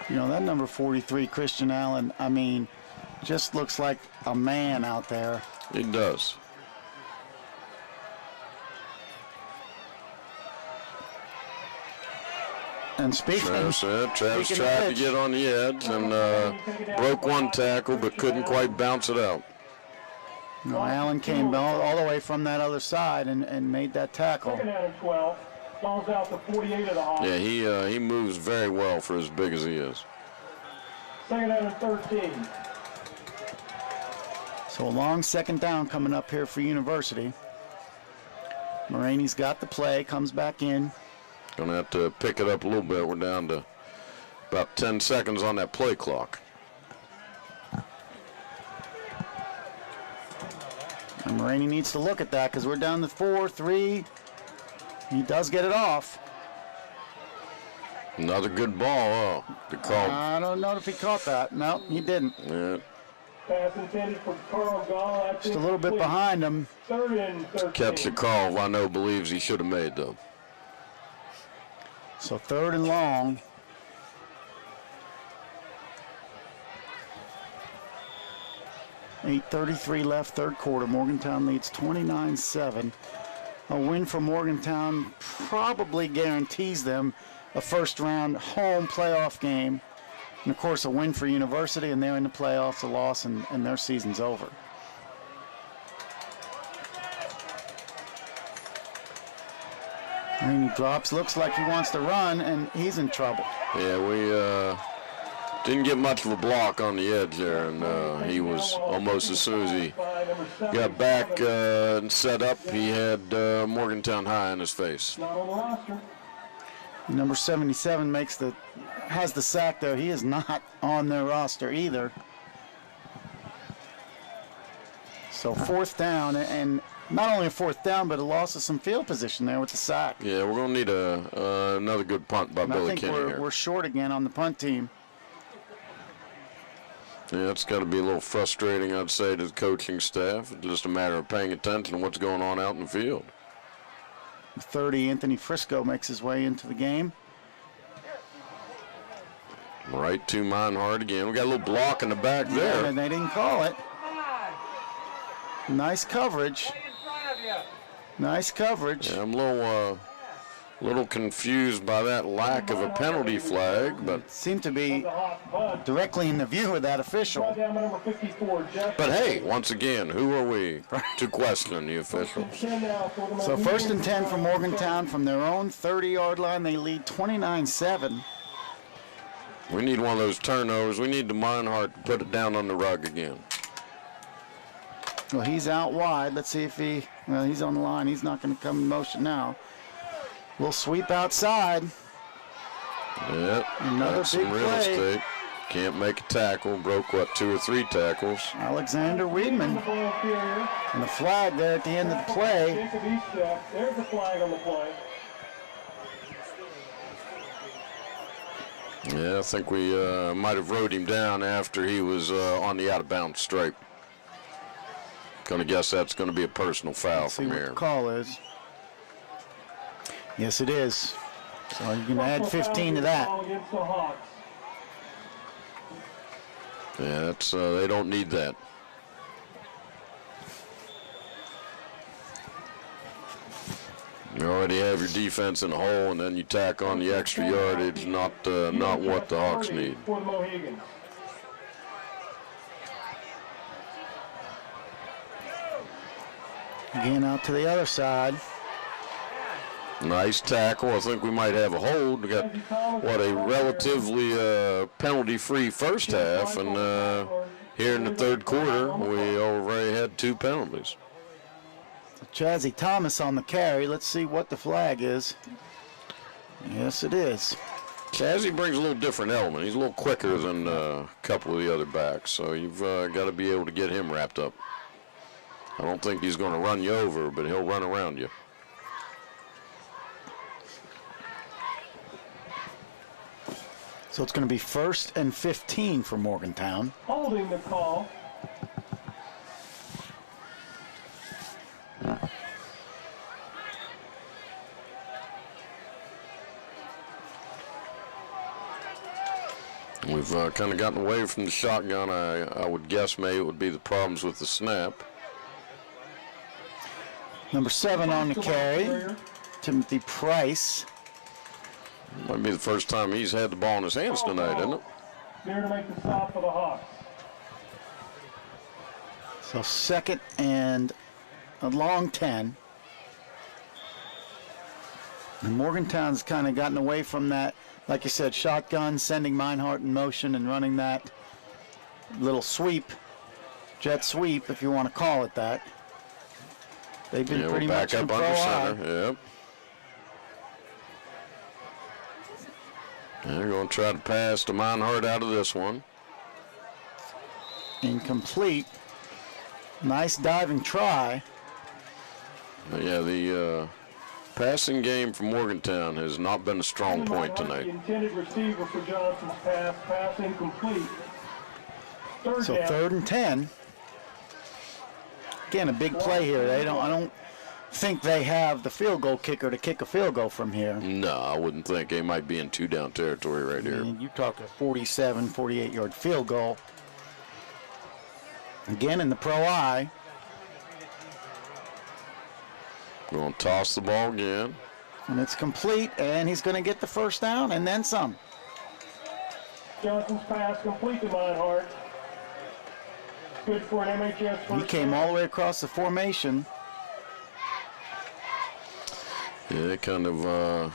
You know, that number 43, Christian Allen, I mean, just looks like a man out there. He does. And speaking Travis tried to get on the edge and broke one tackle, but couldn't quite bounce it out. No, Allen came all the way from that other side and made that tackle. 2nd and 12. Falls out to 48 of the Hawks. Yeah, he moves very well for as big as he is. 2nd and 13. So a long second down coming up here for University. Morani's got the play, comes back in. Gonna have to pick it up a little bit. We're down to about 10 seconds on that play clock. And Morani needs to look at that because we're down to 4-3. He does get it off. Another good ball. The call. I don't know if he caught that. No, he didn't. Yeah. Pass intended for Carl Gall. Just a little bit behind him. 3rd and 13. Catch the call I know believes he should have made, though. So 3rd and long. .8:33 left, 3rd quarter. Morgantown leads 29-7. A win for Morgantown probably guarantees them a first-round home playoff game. And, of course, a win for University, and they're in the playoffs. A loss, and their season's over. And he drops, looks like he wants to run, and he's in trouble. Yeah, we didn't get much of a block on the edge there, and he was almost as soon as he got back and set up, he had Morgantown High in his face. Number 77 has the sack, though. He is not on their roster either. So 4th down, and not only a 4th down, but a loss of some field position there with the sack. Yeah, we're going to need another good punt by Billy Kinney here. I think we're short again on the punt team. Yeah, it's got to be a little frustrating, I'd say, to the coaching staff. It's just a matter of paying attention to what's going on out in the field. 30, Anthony Frisco makes his way into the game. Right to Meinhardt again. We got a little block in the back there. And they didn't call it. Nice coverage. Nice coverage. Yeah, I'm a little confused by that lack of a penalty flag, but seemed to be directly in the view of that official. But hey, once again, who are we to question the officials? So 1st and 10 for Morgantown from their own 30-yard line. They lead 29-7. We need one of those turnovers. We need the Meinhardt to put it down on the rug again. Well, he's out wide. Let's see if he's on the line. He's not going to come in motion now. Little sweep outside. Yep. Another some big real play. estate. Can't make a tackle. Broke, 2 or 3 tackles. Alexander Weedman. And a flag there at the end of the play. There's the flag on the play. Yeah, I think we might have rode him down after he was on the out-of-bounds stripe. Gonna guess that's going to be a personal foul Let's see from what here. The call is. Yes, it is. So you can add 15 to that. Yeah, that's they don't need that. You already have your defense in a hole, and then you tack on the extra yardage. Not what the Hawks need. For the Mohigans. Again, out to the other side. Nice tackle. I think we might have a hold. We got, what, a relatively penalty-free first half, and here in the third quarter, we already had 2 penalties. Chazzy Thomas on the carry. Let's see what the flag is. Yes, it is. Chazzy brings a little different element. He's a little quicker than a couple of the other backs, so you've got to be able to get him wrapped up. I don't think he's going to run you over, but he'll run around you. So it's going to be 1st and 15 for Morgantown. Holding the call. We've kind of gotten away from the shotgun. I would guess maybe it would be the problems with the snap. Number 7 on the carry, Timothy Price. Might be the first time he's had the ball in his hands tonight, isn't it? There to make the stop for the Hawks. So 2nd and a long 10. And Morgantown's kind of gotten away from that, like you said, shotgun, sending Meinhardt in motion and running that little sweep, jet sweep, if you want to call it that. They've been pretty much in back up pro under I. center. Yep. They're going to try to pass to Meinhardt out of this one. Incomplete. Nice diving try. But yeah, the passing game for Morgantown has not been a strong point tonight. The intended receiver for Johnson's pass incomplete. So 3rd and 10. Again, a big play here. I don't think they have the field goal kicker to kick a field goal from here. No, I wouldn't think. They might be in 2-down territory right here. You're talking a 47, 48-yard field goal. Again, in the pro I. Going to toss the ball again. And it's complete, and he's going to get the first down and then some. Johnson's pass complete to Meinhardt. Good for an MHS first. He came all the way across the formation. Yeah, they kind of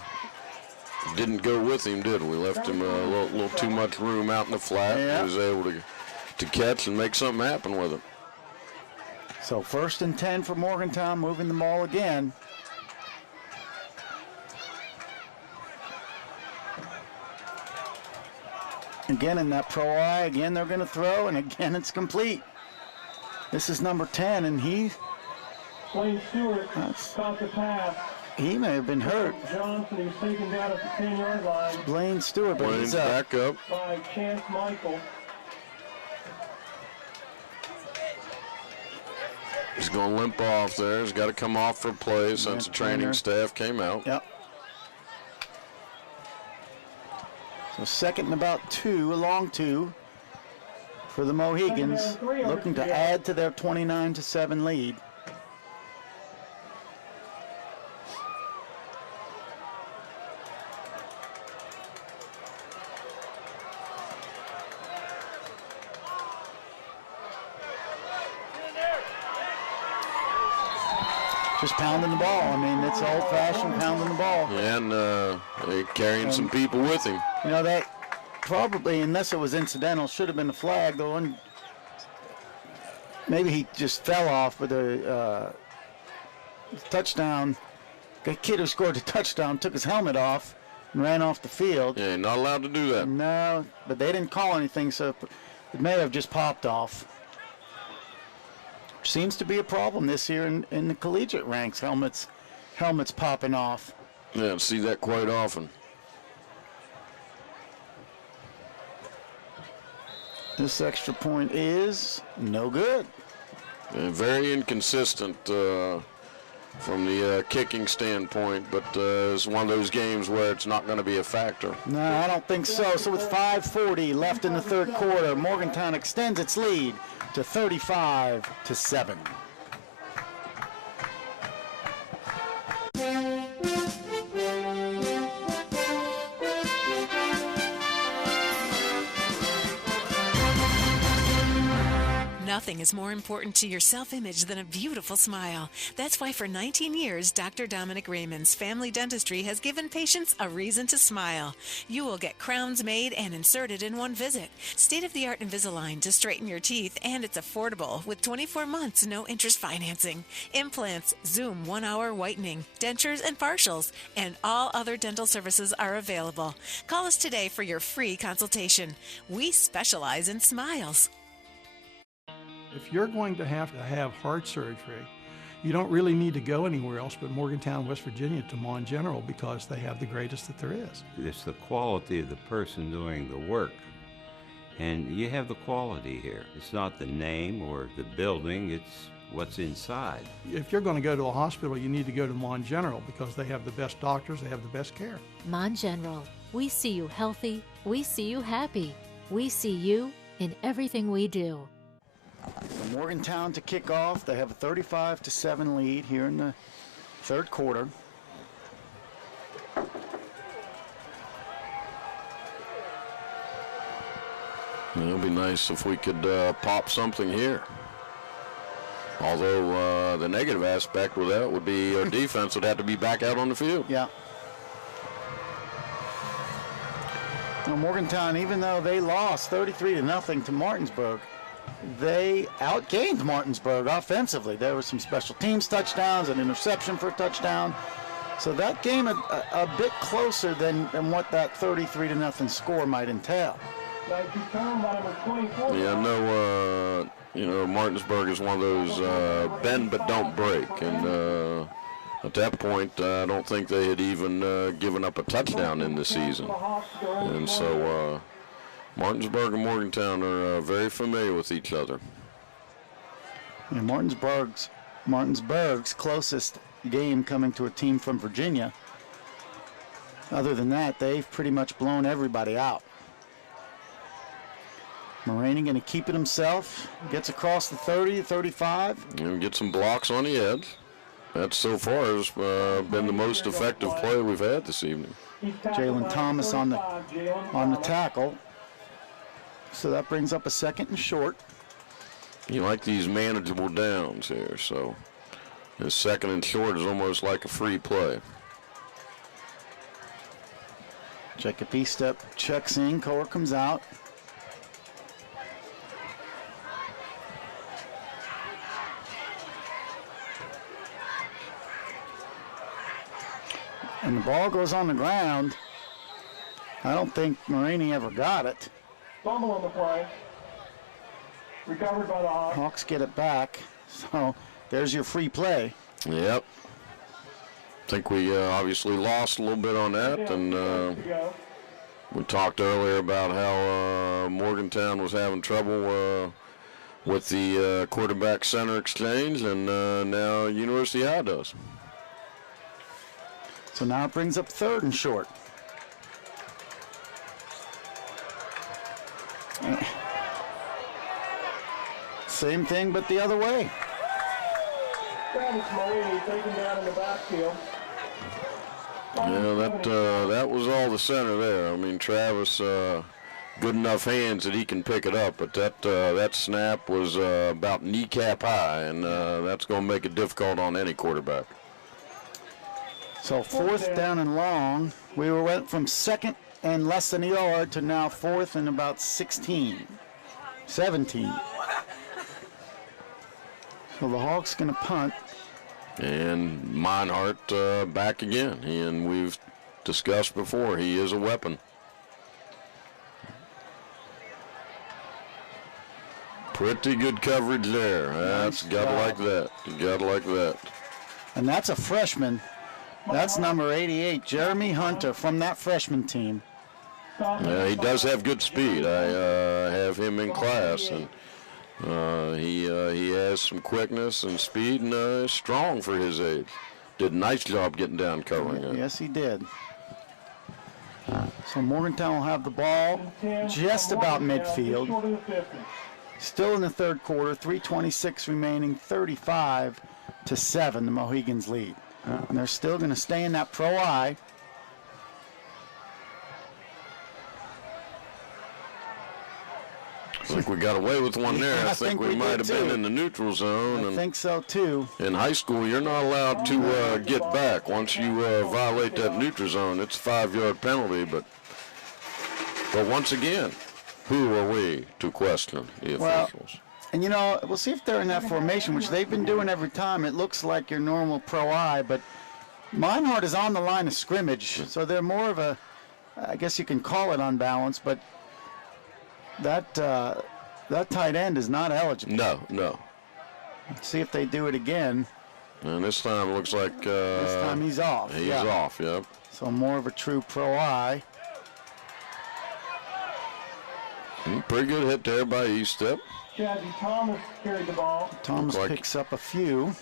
didn't go with him, did we? Left him a little too much room out in the flat. Yeah. He was able to catch and make something happen with it. So 1st and 10 for Morgantown, moving the ball again. Again in that pro I, again they're going to throw, and again it's complete. This is number 10, and Blaine Stewart caught the pass. he may have been hurt. Johnson, he was taken down at the 10-yard line. Blaine Stewart, but Blaine's he's up. back up. By Chance Michael. He's going to limp off there. He's got to come off for play since the training staff came out. Yep. So 2nd and about 2, a long 2 for the Mohigans, looking to add to their 29-7 lead. Just pounding the ball. I mean, it's old-fashioned pounding the ball. And they're carrying some people with him. You know, that probably, unless it was incidental, should have been a flag. The one, maybe he just fell off with a touchdown. The kid who scored the touchdown took his helmet off and ran off the field. Yeah, not allowed to do that. No, but they didn't call anything, so it may have just popped off. Seems to be a problem this year in the collegiate ranks. Helmets popping off. Yeah, I see that quite often. This extra point is no good. And very inconsistent from the kicking standpoint, but it's one of those games where it's not going to be a factor. No, I don't think so. So with 5:40 left in the third quarter, Morgantown extends its lead to 35-7. Nothing is more important to your self-image than a beautiful smile. That's why for 19 years, Dr. Dominic Raymond's Family Dentistry has given patients a reason to smile. You will get crowns made and inserted in one visit. State-of-the-art Invisalign to straighten your teeth, and it's affordable with 24 months no interest financing. Implants, Zoom 1-hour whitening, dentures and partials, and all other dental services are available. Call us today for your free consultation. We specialize in smiles. If you're going to have heart surgery, you don't really need to go anywhere else but Morgantown, West Virginia to Mon General because they have the greatest that there is. It's the quality of the person doing the work. And you have the quality here. It's not the name or the building, it's what's inside. If you're going to go to a hospital, you need to go to Mon General because they have the best doctors, they have the best care. Mon General, we see you healthy, we see you happy, we see you in everything we do. So Morgantown to kick off. They have a 35-7 lead here in the third quarter. It'll be nice if we could pop something here. Although the negative aspect with that would be our defense would have to be back out on the field. Yeah. Now Morgantown, even though they lost 33-0 to Martinsburg, they outgained Martinsburg offensively. There were some special teams touchdowns, an interception for a touchdown. So that game a bit closer than what that 33-0 score might entail. Yeah, no, Martinsburg is one of those bend but don't break. And at that point, I don't think they had even given up a touchdown in the season. And so Martinsburg and Morgantown are very familiar with each other. And Martinsburg's closest game coming to a team from Virginia. Other than that, they've pretty much blown everybody out. Moraney going to keep it himself. Gets across the 30, 35. And get some blocks on the edge. That so far has been the most effective play we've had this evening. Jalen Thomas on the tackle. So that brings up a second and short. You like these manageable downs here, so this second and short is almost like a free play. Jacob Estep checks in, Kohler comes out. And the ball goes on the ground. I don't think Moraney ever got it. Fumble on the play. Recovered by the Hawks. Hawks get it back. So there's your free play. Yep. I think we obviously lost a little bit on that. And we talked earlier about how Morgantown was having trouble with the quarterback center exchange. And now University High does. So now it brings up third and short. Same thing, but the other way. Travis Moraney taken down in the backfield. Yeah, that was all the center there. I mean, Travis, good enough hands that he can pick it up, but that snap was about kneecap high, and that's going to make it difficult on any quarterback. So fourth down and long. We went from second and less than a yard to now fourth and about 17. So the Hawks going to punt. And Meinhardt back again. And we've discussed before, he is a weapon. Pretty good coverage there. That's got to like that. You got to like that. And that's a freshman. That's number 88, Jeremy Hunter from that freshman team. Yeah, he does have good speed. I have him in class, and he has some quickness and speed, and is strong for his age. Did a nice job getting down covering it. Yes, he did. So Morgantown will have the ball just about midfield. Still in the third quarter, 3:26 remaining, 35-7, the Mohigans lead. And they're still going to stay in that pro I. So think we got away with one there. I I think we we might did have been too. in the neutral zone. I And think so too. in high school, you're not allowed to get back. Once you violate that neutral zone, it's a 5-yard penalty. But once again, who are we to question the officials? And you know, we'll see if they're in that formation, which they've been doing every time. It looks like your normal pro-I, but Meinhardt is on the line of scrimmage, so they're more of a, I guess you can call it unbalanced, but that tight end is not eligible. No. Let's see if they do it again. And this time it looks like This time he's off. He's off, yep. So more of a true pro-I. Pretty good hit there by Estep. Jazzy Thomas carried the ball. Thomas picks up a few.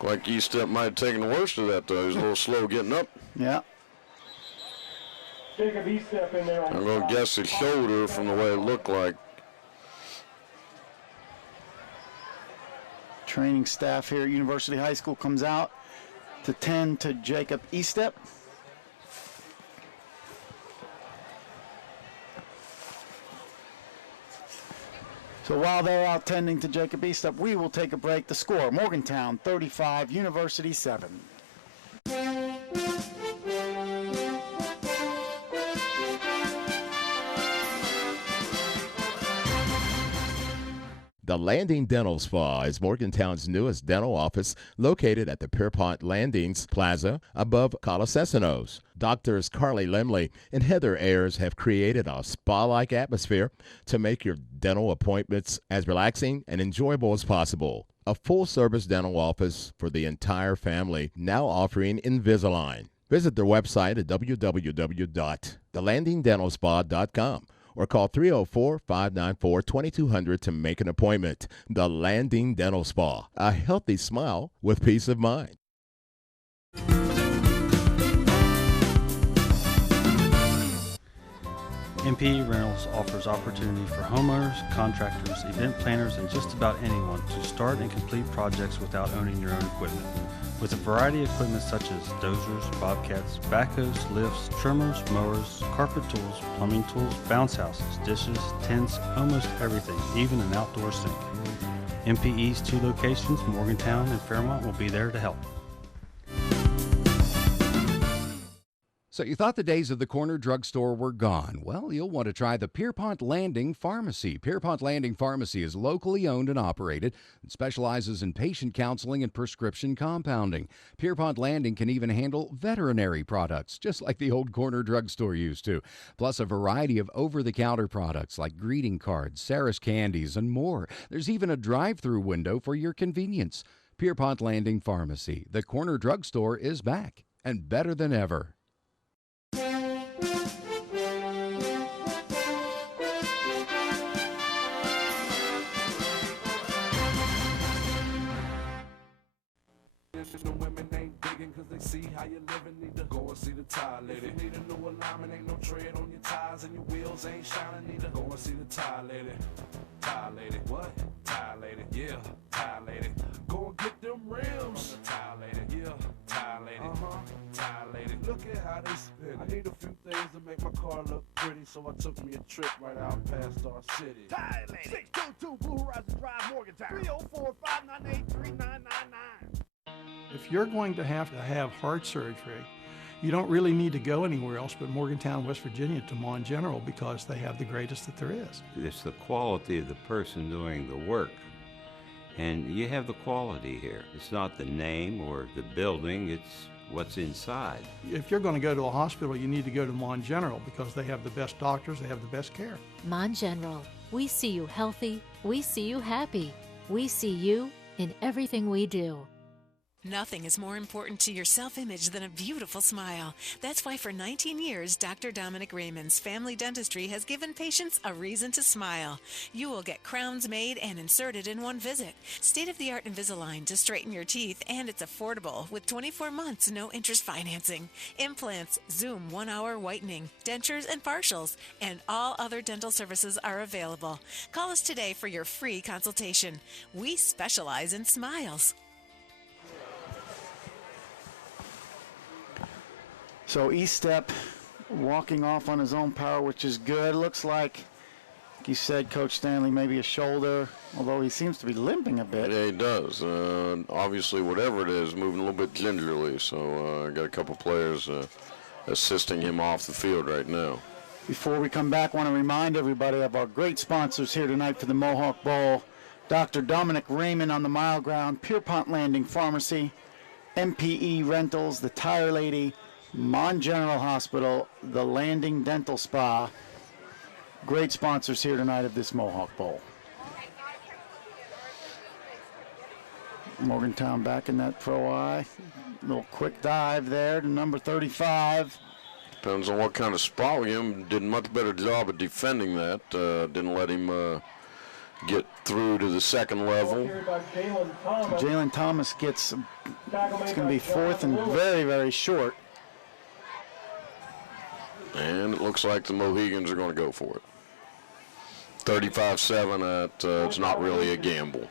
Like Estep might have taken the worst of that, though. He's a little slow getting up. Yeah. Jacob Estep in there. I'm going to guess his shoulder from the way it looked like. Training staff here at University High School comes out to tend to Jacob Estep. So while they're out tending to Jacob Estep, we will take a break. The score, Morgantown 35, University 7. The Landing Dental Spa is Morgantown's newest dental office located at the Pierpont Landings Plaza above Colasesanos. Doctors Carly Lemley and Heather Ayers have created a spa-like atmosphere to make your dental appointments as relaxing and enjoyable as possible. A full-service dental office for the entire family, now offering Invisalign. Visit their website at www.thelandingdentalspa.com. or call 304-594-2200 to make an appointment. The Landing Dental Spa, a healthy smile with peace of mind. MPE Rentals offers opportunity for homeowners, contractors, event planners, and just about anyone to start and complete projects without owning your own equipment. With a variety of equipment such as dozers, bobcats, backhoes, lifts, trimmers, mowers, carpet tools, plumbing tools, bounce houses, dishes, tents, almost everything, even an outdoor sink. MPE's 2 locations, Morgantown and Fairmont, will be there to help. So you thought the days of the corner drugstore were gone. Well, you'll want to try the Pierpont Landing Pharmacy. Pierpont Landing Pharmacy is locally owned and operated and specializes in patient counseling and prescription compounding. Pierpont Landing can even handle veterinary products, just like the old corner drugstore used to, plus a variety of over-the-counter products like greeting cards, Sarah's candies, and more. There's even a drive-through window for your convenience. Pierpont Landing Pharmacy. The corner drugstore is back and better than ever. The women ain't digging cause they see how you living. Need to go and see the tire lady. If you need a new alignment, ain't no tread on your tires and your wheels ain't shining. Need to go and see the tire lady. Tire lady, what? Tire lady, yeah, tire lady. Go and get them rims. Tire lady, yeah, tire lady. Tire lady. Look at how they spin. I need a few things to make my car look pretty, so I took me a trip right out past our city. Tire lady. 622 Blue Horizon Drive, Morgantown. 304-598-3999. If you're going to have heart surgery, you don't really need to go anywhere else but Morgantown, West Virginia to Mon General because they have the greatest that there is. It's the quality of the person doing the work. And you have the quality here. It's not the name or the building, it's what's inside. If you're going to go to a hospital, you need to go to Mon General because they have the best doctors, they have the best care. Mon General, we see you healthy, we see you happy, we see you in everything we do. Nothing is more important to your self-image than a beautiful smile. That's why for 19 years, Dr. Dominic Raymond's Family Dentistry has given patients a reason to smile. You will get crowns made and inserted in one visit. State-of-the-art Invisalign to straighten your teeth, and it's affordable with 24 months no-interest financing. Implants, Zoom 1-hour whitening, dentures and partials, and all other dental services are available. Call us today for your free consultation. We specialize in smiles. So Estep walking off on his own power, which is good. Looks like Like you said, Coach Stanley, maybe a shoulder, although he seems to be limping a bit. Yeah, he does. Obviously, whatever it is, moving a little bit gingerly. So I got a couple players assisting him off the field right now. Before we come back, I want to remind everybody of our great sponsors here tonight for the Mohawk Bowl. Dr. Dominic Raymond on the Mile Ground, Pierpont Landing Pharmacy, MPE Rentals, the Tire Lady, Mon General Hospital, the Landing Dental Spa. Great sponsors here tonight of this Mohawk Bowl. Morgantown back in that pro eye. Little quick dive there to number 35. Depends on what kind of spot we him. Did a much better job of defending that. Didn't let him get through to the second level. Jalen Thomas gets, it's going to be fourth and very, very short. And it looks like the Mohigans are going to go for it. 35-7, it's not really a gamble.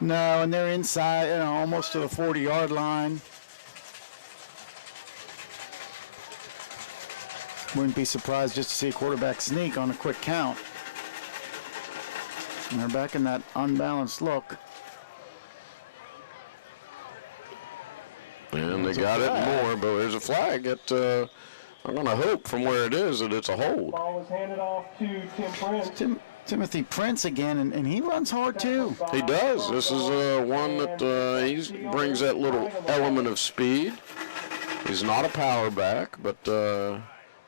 No, and they're inside, almost to the 40-yard line. Wouldn't be surprised just to see a quarterback sneak on a quick count. And they're back in that unbalanced look. And they got it more, but there's a flag. I'm going to hope from where it is that it's a hold. Ball was handed off to Tim Prince. Timothy Prince again, and he runs hard too. He does. This is one that he brings that little element of speed. He's not a power back, but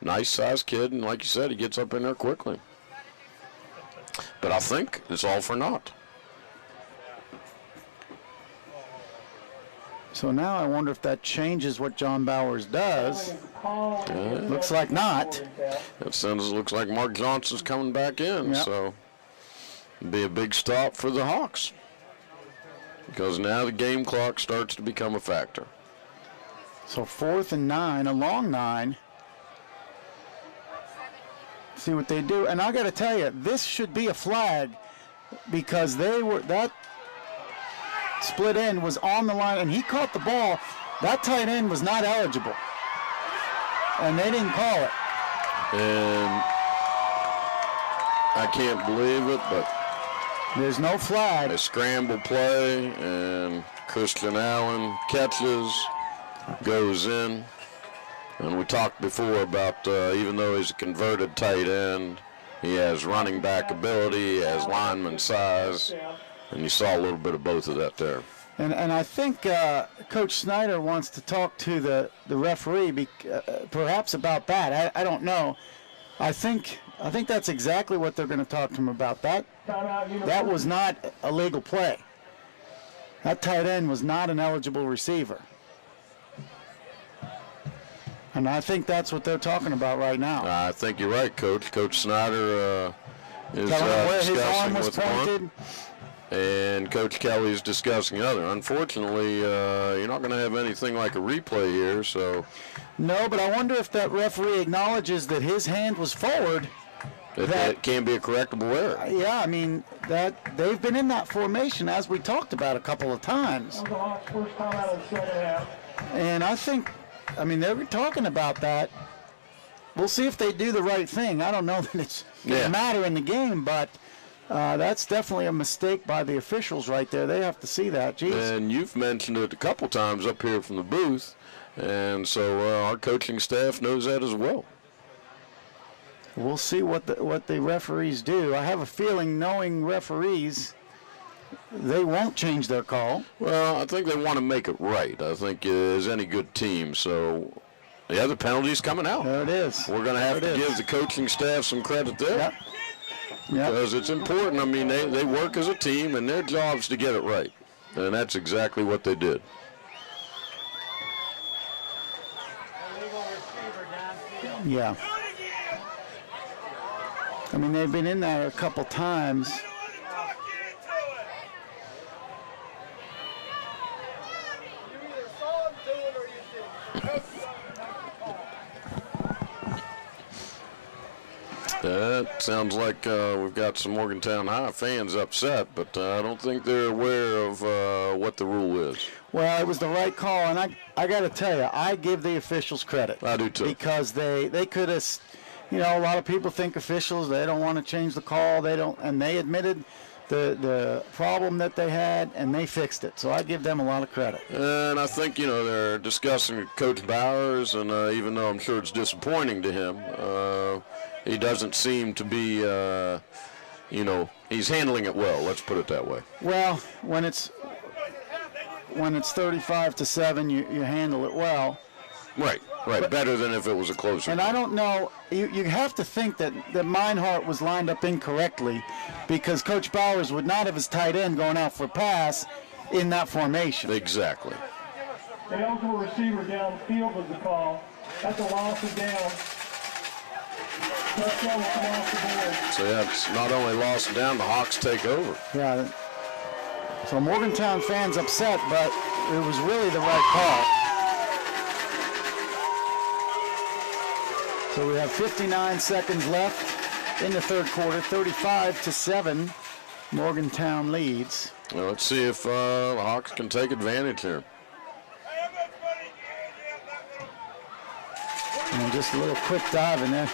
nice sized kid, and like you said, he gets up in there quickly. But I think it's all for naught. So now I wonder if that changes what John Bowers does. Looks like not. It looks like Mark Johnson's coming back in, so it'll be a big stop for the Hawks. Because now the game clock starts to become a factor. So 4th and 9, a long 9. See what they do. And I got to tell you, this should be a flag because that split end was on the line, and he caught the ball. That tight end was not eligible, and they didn't call it. And I can't believe it, but there's no flag. A scramble play, and Christian Allen catches, goes in. And we talked before about even though he's a converted tight end, he has running back ability, he has lineman size. And you saw a little bit of both of that there. And I think Coach Snyder wants to talk to the referee, perhaps about that. I don't know. I think that's exactly what they're going to talk to him about. That was not a legal play. That tight end was not an eligible receiver. And I think that's what they're talking about right now. I think you're right, Coach. Coach Snyder is where his discussing arm was with pointed. one. And Coach Kelly is discussing other. Unfortunately, you're not going to have anything like a replay here, so. No, but I wonder if that referee acknowledges that his hand was forward. That can be a correctable error. Yeah, I mean, that they've been in that formation, as we talked about a couple of times. That was the Hawks' first time out of the second half. And I think, they were talking about that. We'll see if they do the right thing. I don't know that it's going to matter in the game, but that's definitely a mistake by the officials right there. They have to see that. Jeez. And you've mentioned it a couple times up here from the booth, and so our coaching staff knows that as well. We'll see what the referees do. I have a feeling, knowing referees, they won't change their call. Well, I think they want to make it right. I think as any good team. So, the other penalty's coming out. There it is. We're going to have to give the coaching staff some credit there. Yep. Because it's important. I mean, they work as a team, and their job's to get it right. And that's exactly what they did. Yeah. They've been in there a couple times. That sounds like we've got some Morgantown High fans upset, but I don't think they're aware of what the rule is. Well, it was the right call, and I got to tell you, I give the officials credit. I do too. Because they could have, you know, a lot of people think officials, they don't want to change the call. And they admitted the problem that they had, and they fixed it. So I give them a lot of credit. And I think, you know, they're discussing Coach Bowers, and even though I'm sure it's disappointing to him, he doesn't seem to be, you know, he's handling it well. Let's put it that way. Well, when it's 35-7, you handle it well. Right. But, better than if it was a closer. And I don't know, you have to think that Meinhardt was lined up incorrectly, because Coach Bowers would not have his tight end going out for a pass in that formation. Exactly. They also a receiver downfield was the call. That's a loss of down. Touchdown will come off the board. So yeah, it's not only lost down, the Hawks take over. Yeah. So Morgantown fans upset, but it was really the right call. So we have 59 seconds left in the third quarter, 35-7. Morgantown leads. Well, let's see if the Hawks can take advantage here. And just a little quick dive in there.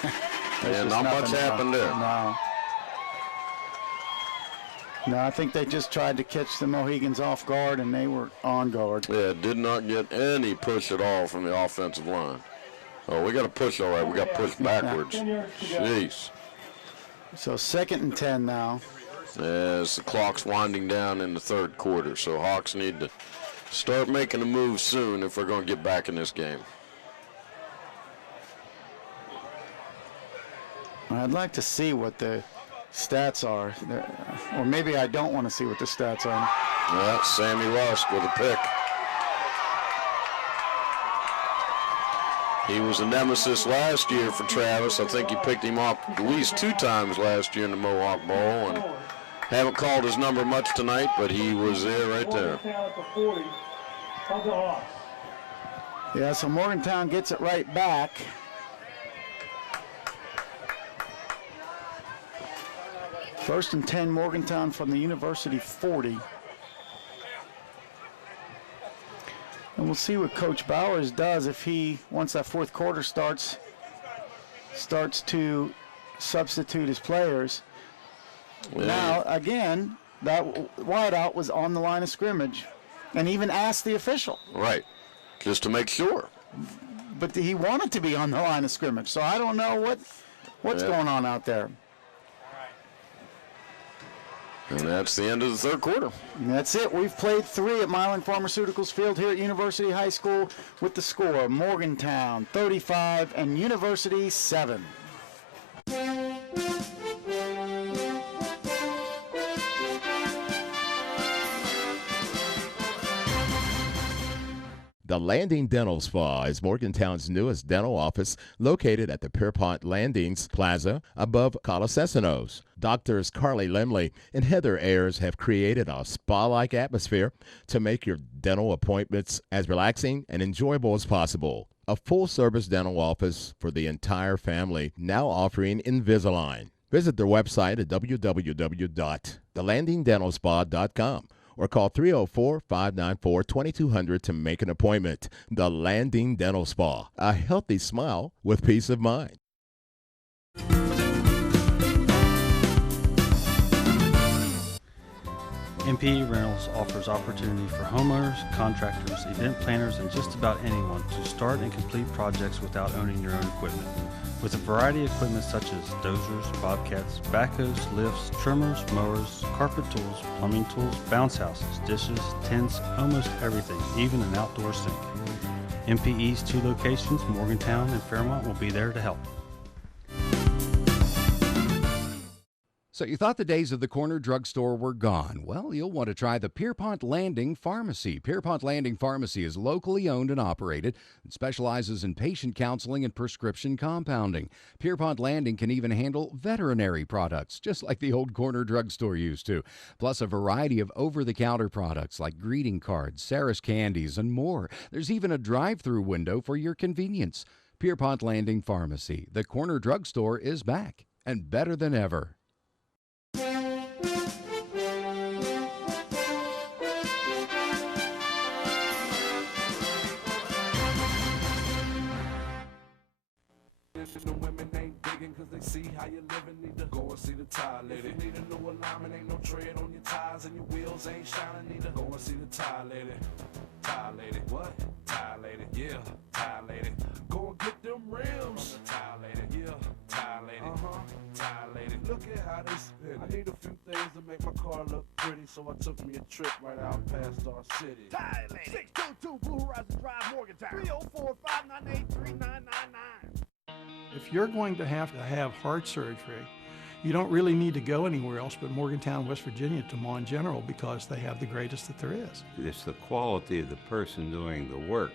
Yeah, not much happened there. No, I think they just tried to catch the Mohigans off guard, and they were on guard. Yeah, did not get any push at all from the offensive line. Oh, we got a push, all right. We got pushed backwards. Jeez. So 2nd and 10 now. As the clock's winding down in the third quarter. So Hawks need to start making a move soon if we're going to get back in this game. I'd like to see what the stats are. Or maybe I don't want to see what the stats are. Well, Sammy Lusk with a pick. He was a nemesis last year for Travis. I think he picked him up at least 2 times last year in the Mohawk Bowl, and haven't called his number much tonight, but he was there right there. Yeah, so Morgantown gets it right back. First and 10, Morgantown from the University 40. And we'll see what Coach Bowers does if he, once that fourth quarter starts to substitute his players. Yeah. Now, again, that wideout was on the line of scrimmage and even asked the official. Right, just to make sure. But he wanted to be on the line of scrimmage, so I don't know what's going on out there. And that's the end of the third quarter. And that's it. We've played 3 at Milan Pharmaceuticals Field here at University High School with the score Morgantown 35 and University 7. The Landing Dental Spa is Morgantown's newest dental office, located at the Pierpont Landings Plaza above Colasesanos. Doctors Carly Lemley and Heather Ayers have created a spa-like atmosphere to make your dental appointments as relaxing and enjoyable as possible. A full-service dental office for the entire family, now offering Invisalign. Visit their website at www.thelandingdentalspa.com. or call 304-594-2200 to make an appointment. The Landing Dental Spa, a healthy smile with peace of mind. MPE Rentals offers opportunity for homeowners, contractors, event planners, and just about anyone to start and complete projects without owning your own equipment. With a variety of equipment such as dozers, bobcats, backhoes, lifts, trimmers, mowers, carpet tools, plumbing tools, bounce houses, dishes, tents, almost everything, even an outdoor sink. MPE's 2 locations, Morgantown and Fairmont, will be there to help. So you thought the days of the corner drugstore were gone. Well, you'll want to try the Pierpont Landing Pharmacy. Pierpont Landing Pharmacy is locally owned and operated and specializes in patient counseling and prescription compounding. Pierpont Landing can even handle veterinary products, just like the old corner drugstore used to, plus a variety of over-the-counter products like greeting cards, Sarah's candies, and more. There's even a drive-through window for your convenience. Pierpont Landing Pharmacy. The corner drugstore is back and better than ever. how you living, need to go and see the tire lady. If you need a new alignment, ain't no tread on your tires and your wheels ain't shining, need to go and see the tire lady. Tire lady, what? Tire lady, yeah, tire lady. Go and get them rims. Tire lady, yeah, tire lady. Tire lady. Look at how they spin. I need a few things to make my car look pretty, so I took me a trip right out past our city. Tire lady. 622 Blue Horizon Drive, Morgantown. 304-598-3999. If you're going to have heart surgery, you don't really need to go anywhere else but Morgantown, West Virginia to Mon General because they have the greatest that there is. It's the quality of the person doing the work.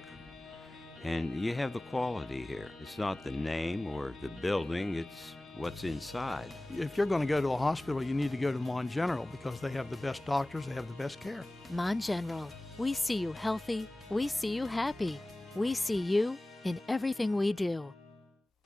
And you have the quality here. It's not the name or the building, it's what's inside. If you're going to go to a hospital, you need to go to Mon General because they have the best doctors, they have the best care. Mon General, we see you healthy, we see you happy, we see you in everything we do.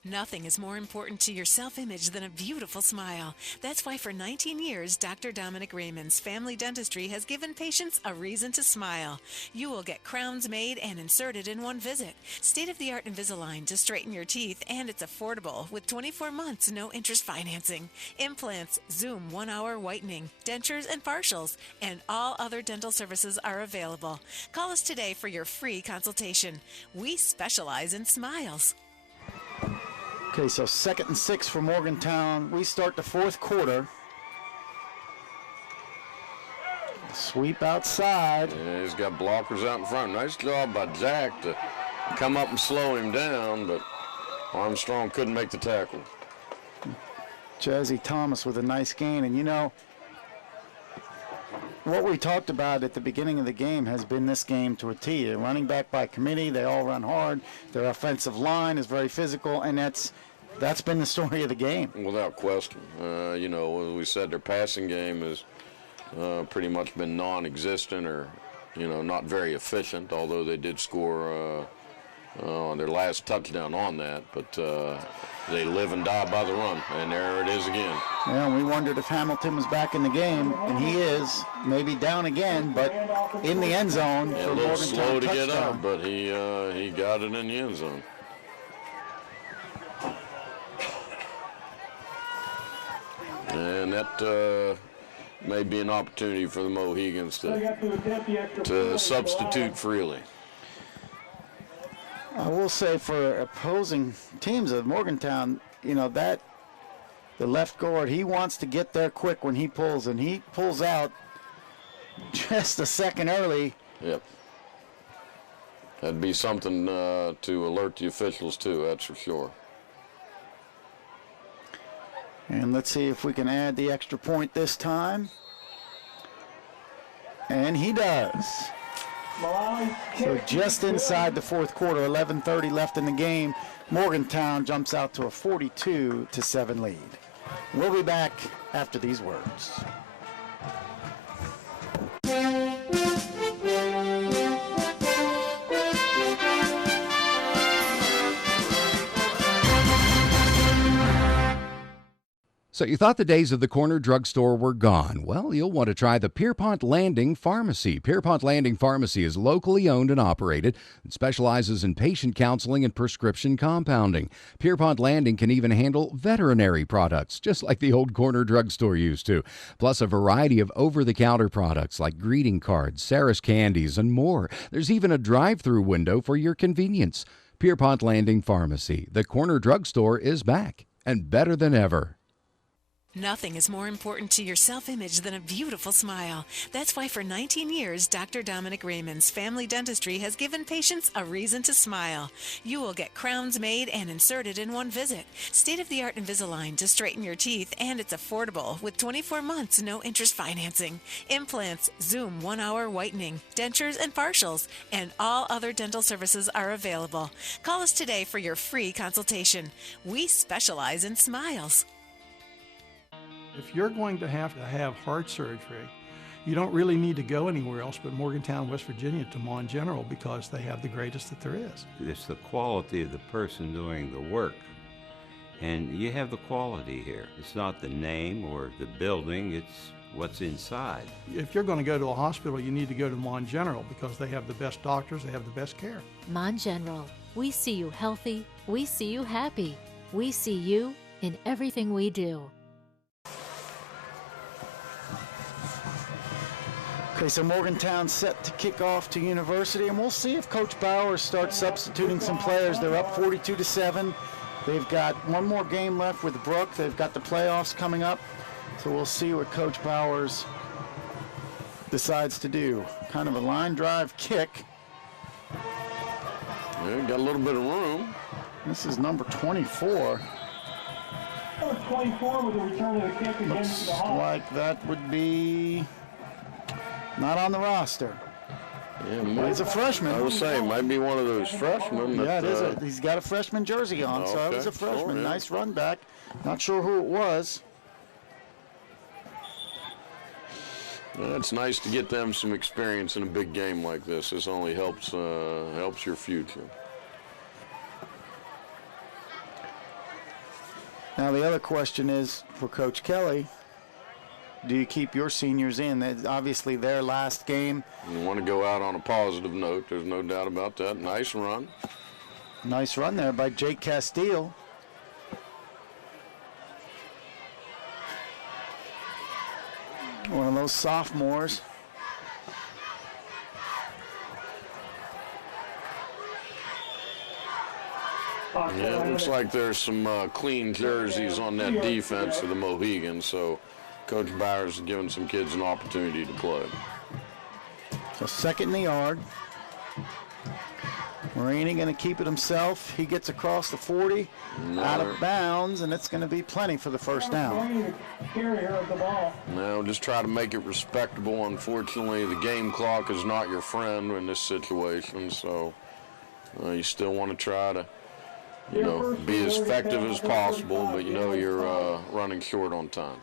Nothing is more important to your self-image than a beautiful smile. That's why for 19 years, Dr. Dominic Raymond's Family Dentistry has given patients a reason to smile. You will get crowns made and inserted in one visit. State-of-the-art Invisalign to straighten your teeth, and it's affordable with 24 months, no interest financing. Implants, Zoom 1-hour whitening, dentures and partials, and all other dental services are available. Call us today for your free consultation. We specialize in smiles. Okay, so 2nd and 6 for Morgantown. We start the fourth quarter. Sweep outside. Yeah, he's got blockers out in front. Nice job by Jack to come up and slow him down, but Armstrong couldn't make the tackle. Jazzy Thomas with a nice gain. And you know, what we talked about at the beginning of the game has been this game to a T. They're running back by committee. They all run hard. Their offensive line is very physical, and that's been the story of the game. Without question. You know, as we said, their passing game has pretty much been non-existent or, you know, not very efficient, although they did score on their last touchdown on that. But they live and die by the run, and there it is again. Yeah, we wondered if Hamilton was back in the game, and he is. Maybe down again, but in the end zone. Yeah, a little slow to get up, but he got it in the end zone. And that may be an opportunity for the Mohigans to substitute freely. I will say for opposing teams of Morgantown, you know, that the left guard, he wants to get there quick when he pulls, and he pulls out just a second early. Yep. That'd be something to alert the officials to, that's for sure. And let's see if we can add the extra point this time. And he does. So just inside the fourth quarter, 11:30 left in the game. Morgantown jumps out to a 42-7 lead. We'll be back after these words. So you thought the days of the corner drugstore were gone. Well, you'll want to try the Pierpont Landing Pharmacy. Pierpont Landing Pharmacy is locally owned and operated and specializes in patient counseling and prescription compounding. Pierpont Landing can even handle veterinary products, just like the old corner drugstore used to, plus a variety of over-the-counter products like greeting cards, Sarah's candies, and more. There's even a drive-through window for your convenience. Pierpont Landing Pharmacy. The corner drugstore is back and better than ever. Nothing is more important to your self-image than a beautiful smile. That's why for 19 years, Dr. Dominic Raymond's Family Dentistry has given patients a reason to smile. You will get crowns made and inserted in one visit. State-of-the-art Invisalign to straighten your teeth, and it's affordable with 24 months, no interest financing. Implants, Zoom 1-hour whitening, dentures and partials, and all other dental services are available. Call us today for your free consultation. We specialize in smiles. If you're going to have heart surgery, you don't really need to go anywhere else but Morgantown, West Virginia to Mon General because they have the greatest that there is. It's the quality of the person doing the work. And you have the quality here. It's not the name or the building, it's what's inside. If you're going to go to a hospital, you need to go to Mon General because they have the best doctors, they have the best care. Mon General, we see you healthy, we see you happy, we see you in everything we do. Okay, so Morgantown set to kick off to University, and we'll see if Coach Bowers starts substituting some players. They're up 42-7. They've got one more game left with Brook. They've got the playoffs coming up, so we'll see what Coach Bowers decides to do. Kind of a line drive kick. Yeah, got a little bit of room. This is number 24. Number 24 with a return of the kick against Looks the Hawks. like that would be not on the roster. Yeah, he's a freshman. I would say might be one of those freshmen. Yeah, that, it is. He's got a freshman jersey on, so it was a okay, freshman. sure, yeah. Nice run back. Not sure who it was. Well, it's nice to get them some experience in a big game like this. This only helps your future. Now the other question is for Coach Kelly, do you keep your seniors in? That's obviously their last game. You want to go out on a positive note. There's no doubt about that. Nice run. Nice run there by Jake Castile. One of those sophomores. Yeah, it looks like there's some clean jerseys on that defense for the Mohigans, so Coach Bowers is giving some kids an opportunity to play. So second in the yard. Marini going to keep it himself. He gets across the 40, out of bounds, and it's going to be plenty for the first down. Now, just try to make it respectable. Unfortunately, the game clock is not your friend in this situation, so you still want to try to, be as effective as possible, but you're running short on time.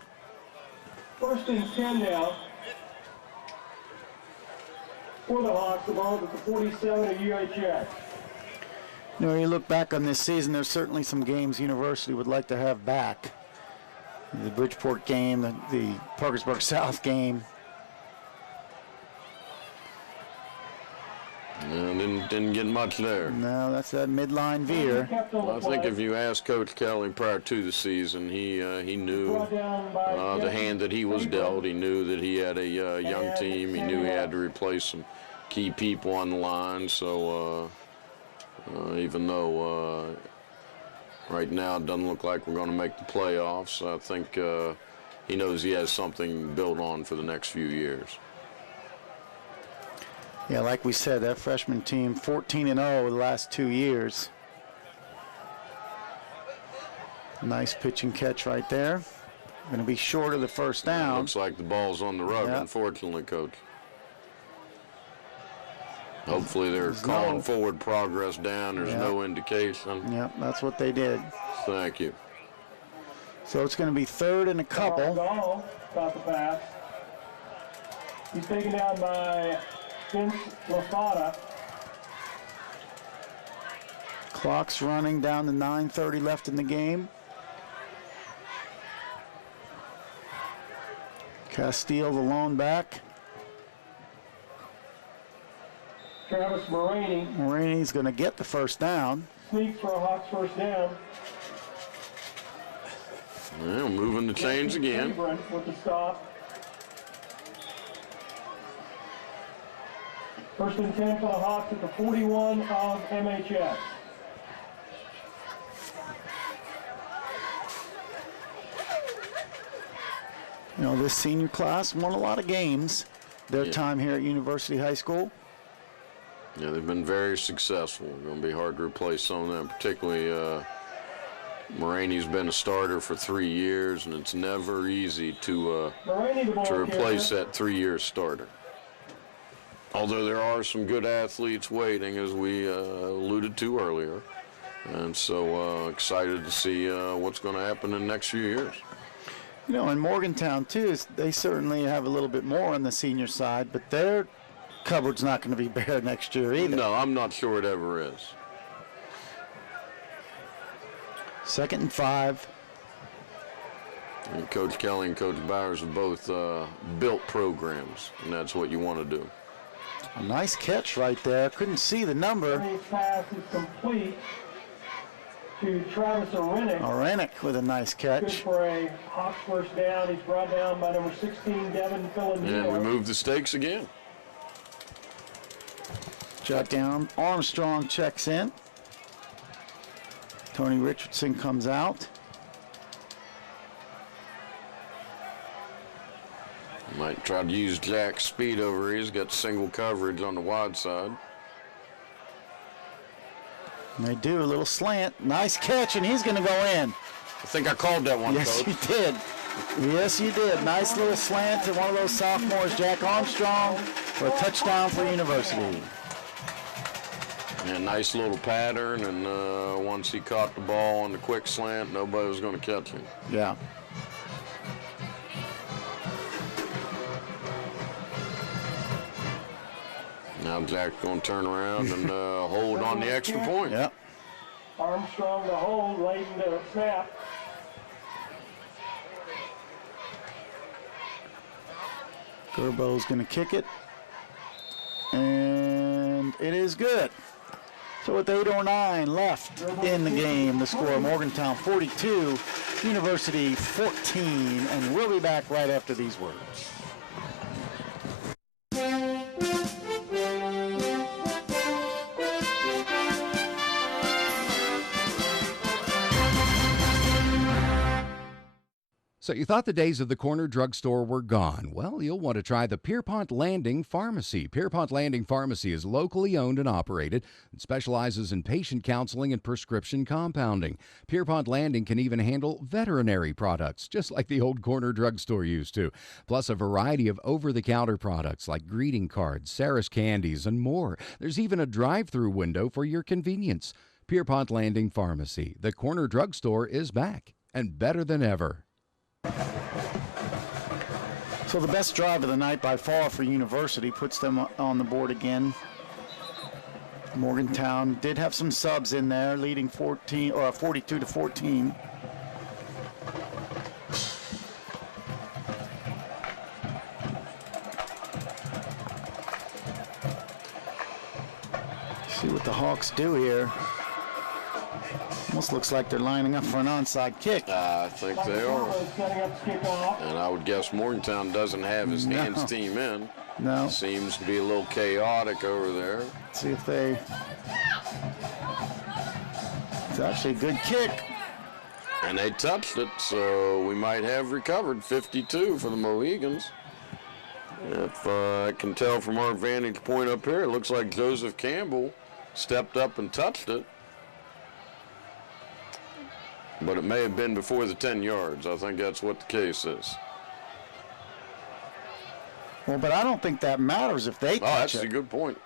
First and 10 now. For the Hawks, the ball is at the 47 of UHS. You look back on this season, there's certainly some games University would like to have back. The Bridgeport game, the Parkersburg South game. No, didn't get much there. No, that's that midline veer. Well, I think if you asked Coach Kelly prior to the season, he knew the hand that he was dealt. He knew that he had a young team. He knew he had to replace some key people on the line. So even though right now it doesn't look like we're going to make the playoffs, I think he knows he has something built on for the next few years. Yeah, like we said, that freshman team, 14-0 the last 2 years. Nice pitch and catch right there. Going to be short of the first down. Looks like the ball's on the rug, unfortunately, Coach. Hopefully they're calling forward progress down. There's no indication. Yep, that's what they did. Thank you. So it's going to be third and a couple. Got the pass. He's taken down by Vince Lafada. Clock's running down to 9:30 left in the game. Castile, the lone back. Travis Marini. Marini's going to get the first down. Sneaks for a Hawks first down. Well, moving the chains again. With the stop. First and 10 for the Hawks at the 41 of MHS. This senior class won a lot of games their time here at University High School. Yeah, they've been very successful. It's going to be hard to replace some of them, particularly Marini's been a starter for 3 years, and it's never easy to replace that 3-year starter. Although there are some good athletes waiting, as we alluded to earlier. And so excited to see what's going to happen in the next few years. In Morgantown, too, they certainly have a little bit more on the senior side, but their cupboard's not going to be bare next year either. No, I'm not sure it ever is. 2nd and 5. And Coach Kelly and Coach Bowers have both built programs, and that's what you want to do. A nice catch right there. Couldn't see the number. Pass is complete. to Travis Arenik. Arenik with a nice Good catch. for a Hawks first down. He's brought down by number 16, Devin Filipino. And we move the stakes again. Jot down. Armstrong checks in. Tony Richardson comes out. Might try to use Jack's speed over here. He's got single coverage on the wide side. And they do a little slant. Nice catch, and he's going to go in. I think I called that one, Yes, Coach. you did. Yes, you did. Nice little slant to one of those sophomores, Jack Armstrong, for a touchdown for University. And nice little pattern, and once he caught the ball on the quick slant, nobody was going to catch him. Yeah. Now Jack's going to turn around and hold on the extra point. Yep. Armstrong to hold, Layton to snap. Gerbo's going to kick it. And it is good. So with 8:09 left in the game, the score, Morgantown 42, University 14, and we'll be back right after these words. So you thought the days of the corner drugstore were gone. Well, you'll want to try the Pierpont Landing Pharmacy. Pierpont Landing Pharmacy is locally owned and operated and specializes in patient counseling and prescription compounding. Pierpont Landing can even handle veterinary products, just like the old corner drugstore used to, plus a variety of over-the-counter products like greeting cards, Sarah's candies, and more. There's even a drive-through window for your convenience. Pierpont Landing Pharmacy. The corner drugstore is back, and better than ever. So the best drive of the night by far for University puts them on the board again. Morgantown did have some subs in there, leading 42-14. See what the Hawks do here. Almost looks like they're lining up for an onside kick. I think they are. And I would guess Morgantown doesn't have his hands team in. No. Seems to be a little chaotic over there. Let's see if they... It's actually a good kick. And they touched it, so we might have recovered 52 for the Mohigans. If I can tell from our vantage point up here, it looks like Joseph Campbell stepped up and touched it. But it may have been before the 10 yards. I think that's what the case is. Well, but I don't think that matters if they touch that's a good point.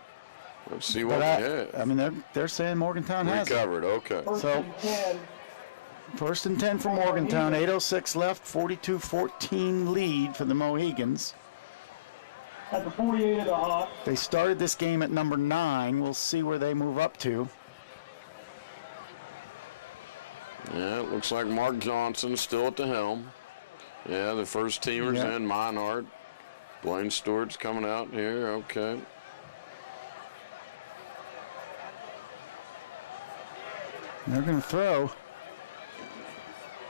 Let's see what but we have. I mean, they're saying Morgantown has it. Recovered, okay. So, first and 10 for Morgantown. 8:06 left. 42-14 lead for the Mohigans. At the 48 of the Hawks. They started this game at number 9. We'll see where they move up to. Yeah, it looks like Mark Johnson's still at the helm. Yeah, the first teamers in. Meinhardt. Blaine Stewart's coming out here. Okay. They're going to throw.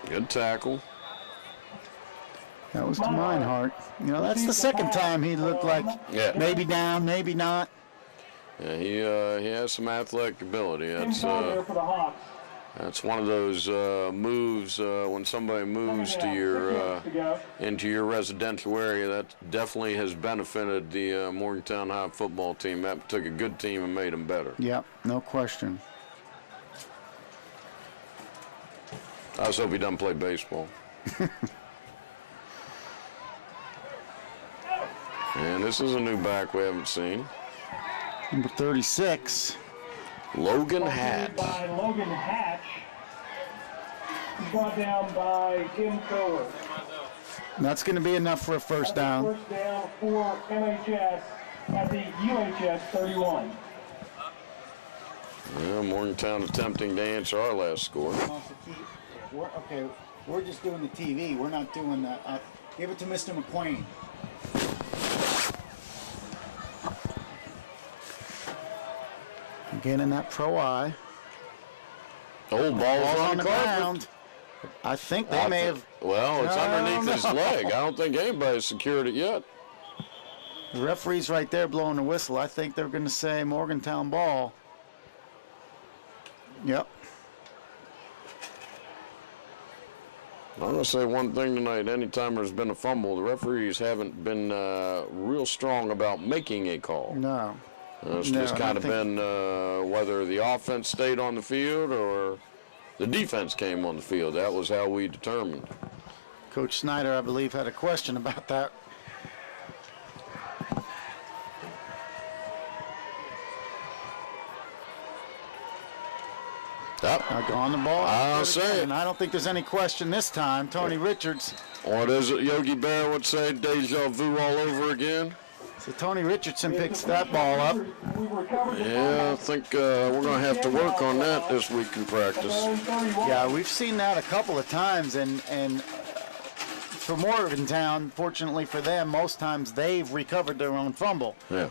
Good tackle. That was to Meinhardt. You know, that's the second time he looked like maybe down, maybe not. Yeah, he has some athletic ability. That's one of those moves when somebody moves to your into your residential area. That definitely has benefited the Morgantown High football team. That took a good team and made them better. Yep, no question. I just hope he doesn't play baseball. And this is a new back we haven't seen. Number 36. Logan Hatch. By Logan Hatch. Brought down by Tim Coer. That's going to be enough for a first down. First down for MHS at the UHS 31. Yeah, Morgantown attempting to answer our last score. Okay, we're just doing the TV. We're not doing that. Give it to Mr. McQueen. Again in that pro eye. Oh, ball's on the ground. I think they may have. Well, it's No, underneath his no. leg. I don't think anybody's secured it yet. The referee's right there blowing the whistle. I think they're going to say Morgantown ball. Yep. I'm going to say one thing tonight. Anytime there's been a fumble, the referees haven't been real strong about making a call. No. It's No, just I kind of don't been whether the offense stayed on the field or the defense came on the field. That was how we determined. Coach Snyder, I believe, had a question about that. On the ball. I'll say it. And I don't think there's any question this time. Tony Richards. What is it Yogi Bear would say? Deja vu all over again? So Tony Richardson picks that ball up. Yeah, I think we're going to have to work on that this week in practice. Yeah, we've seen that a couple of times, and for Morgantown, fortunately for them, most times they've recovered their own fumble. Yeah.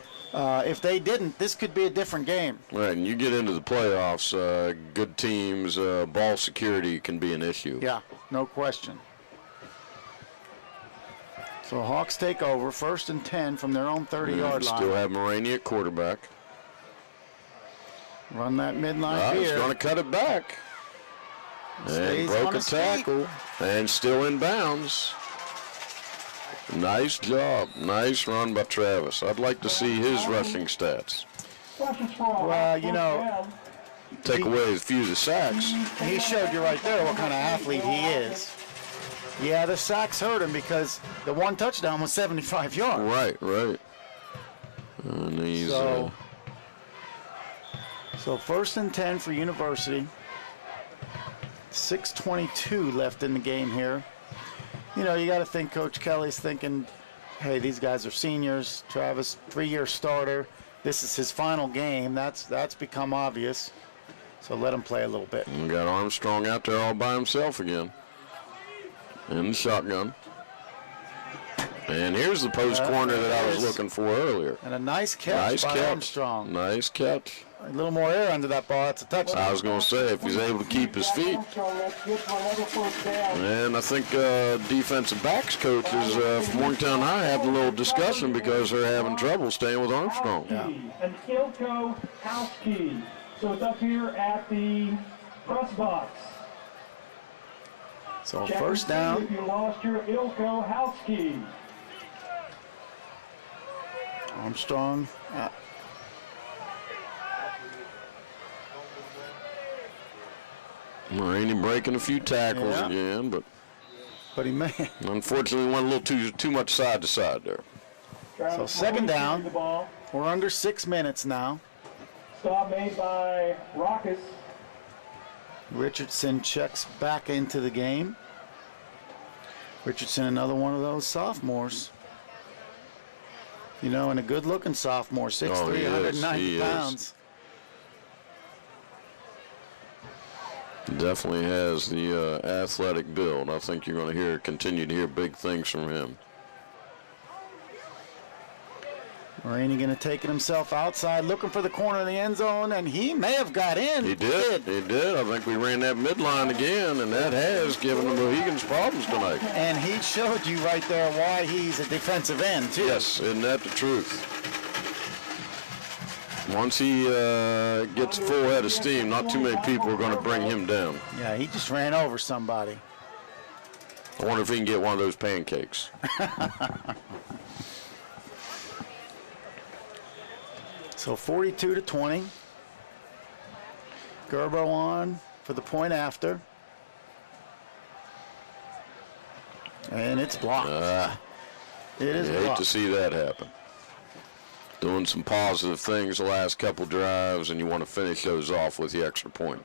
If they didn't, this could be a different game. Right, and you get into the playoffs, good teams, ball security can be an issue. Yeah, no question. So Hawks take over, 1st and 10 from their own 30-yard line. Still have Moraney at quarterback. Run that midline He's here. going to cut it back. And Stays broke on a his feet. tackle. And still in bounds. Nice job. Nice run by Travis. I'd like to see his rushing stats. Well, you know, Take away a few of the sacks. he showed you right there what kind of athlete he is. Yeah, the sacks hurt him because the one touchdown was 75 yards. Right. And he's... So 1st and 10 for University. 6:22 left in the game here. You know, you got to think Coach Kelly's thinking, hey, these guys are seniors. Travis, 3-year starter. This is his final game. That's become obvious. So let him play a little bit. We got Armstrong out there all by himself again. In the shotgun. And here's the post corner that I was looking for earlier. And a nice catch by Armstrong. Nice catch. A little more air under that ball. It's a touchdown. I was going to say, if he's able to keep his feet. And I think defensive backs coaches from Morgantown High have a little discussion because they're having trouble staying with Armstrong. Yeah. An Ilko house key. So it's up here at the press box. So Check first and see down. If you lost your Ilko house key. Armstrong. Moraney breaking a few tackles Yeah. again, but he may. Unfortunately, went a little too much side to side there. So second down. We're under 6 minutes now. Stop made by Rockus. Richardson checks back into the game. Richardson, another one of those sophomores. You know, and a good-looking sophomore, 6'3", he is. 190 He is. pounds. Definitely has the athletic build. I think you're going to continue to hear big things from him. Moraney going to take it himself outside, looking for the corner of the end zone, and he may have got in. He did. I think we ran that midline again, and that has given the Mohigans problems tonight. And he showed you right there why he's a defensive end, too. Yes, isn't that the truth? Once he gets full head of steam, not too many people are going to bring him down. Yeah, he just ran over somebody. I wonder if he can get one of those pancakes. So 42-20. Gerbo on for the point after. And it's blocked. It is You hate blocked. to see that happen. Doing some positive things the last couple drives, and you want to finish those off with the extra point.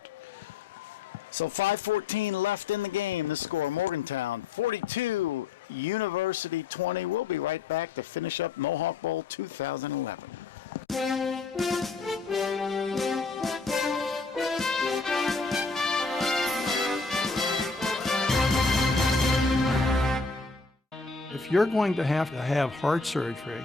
So 5:14 left in the game. The score, Morgantown 42, University 20. We'll be right back to finish up Mohawk Bowl 2011. If you're going to have heart surgery,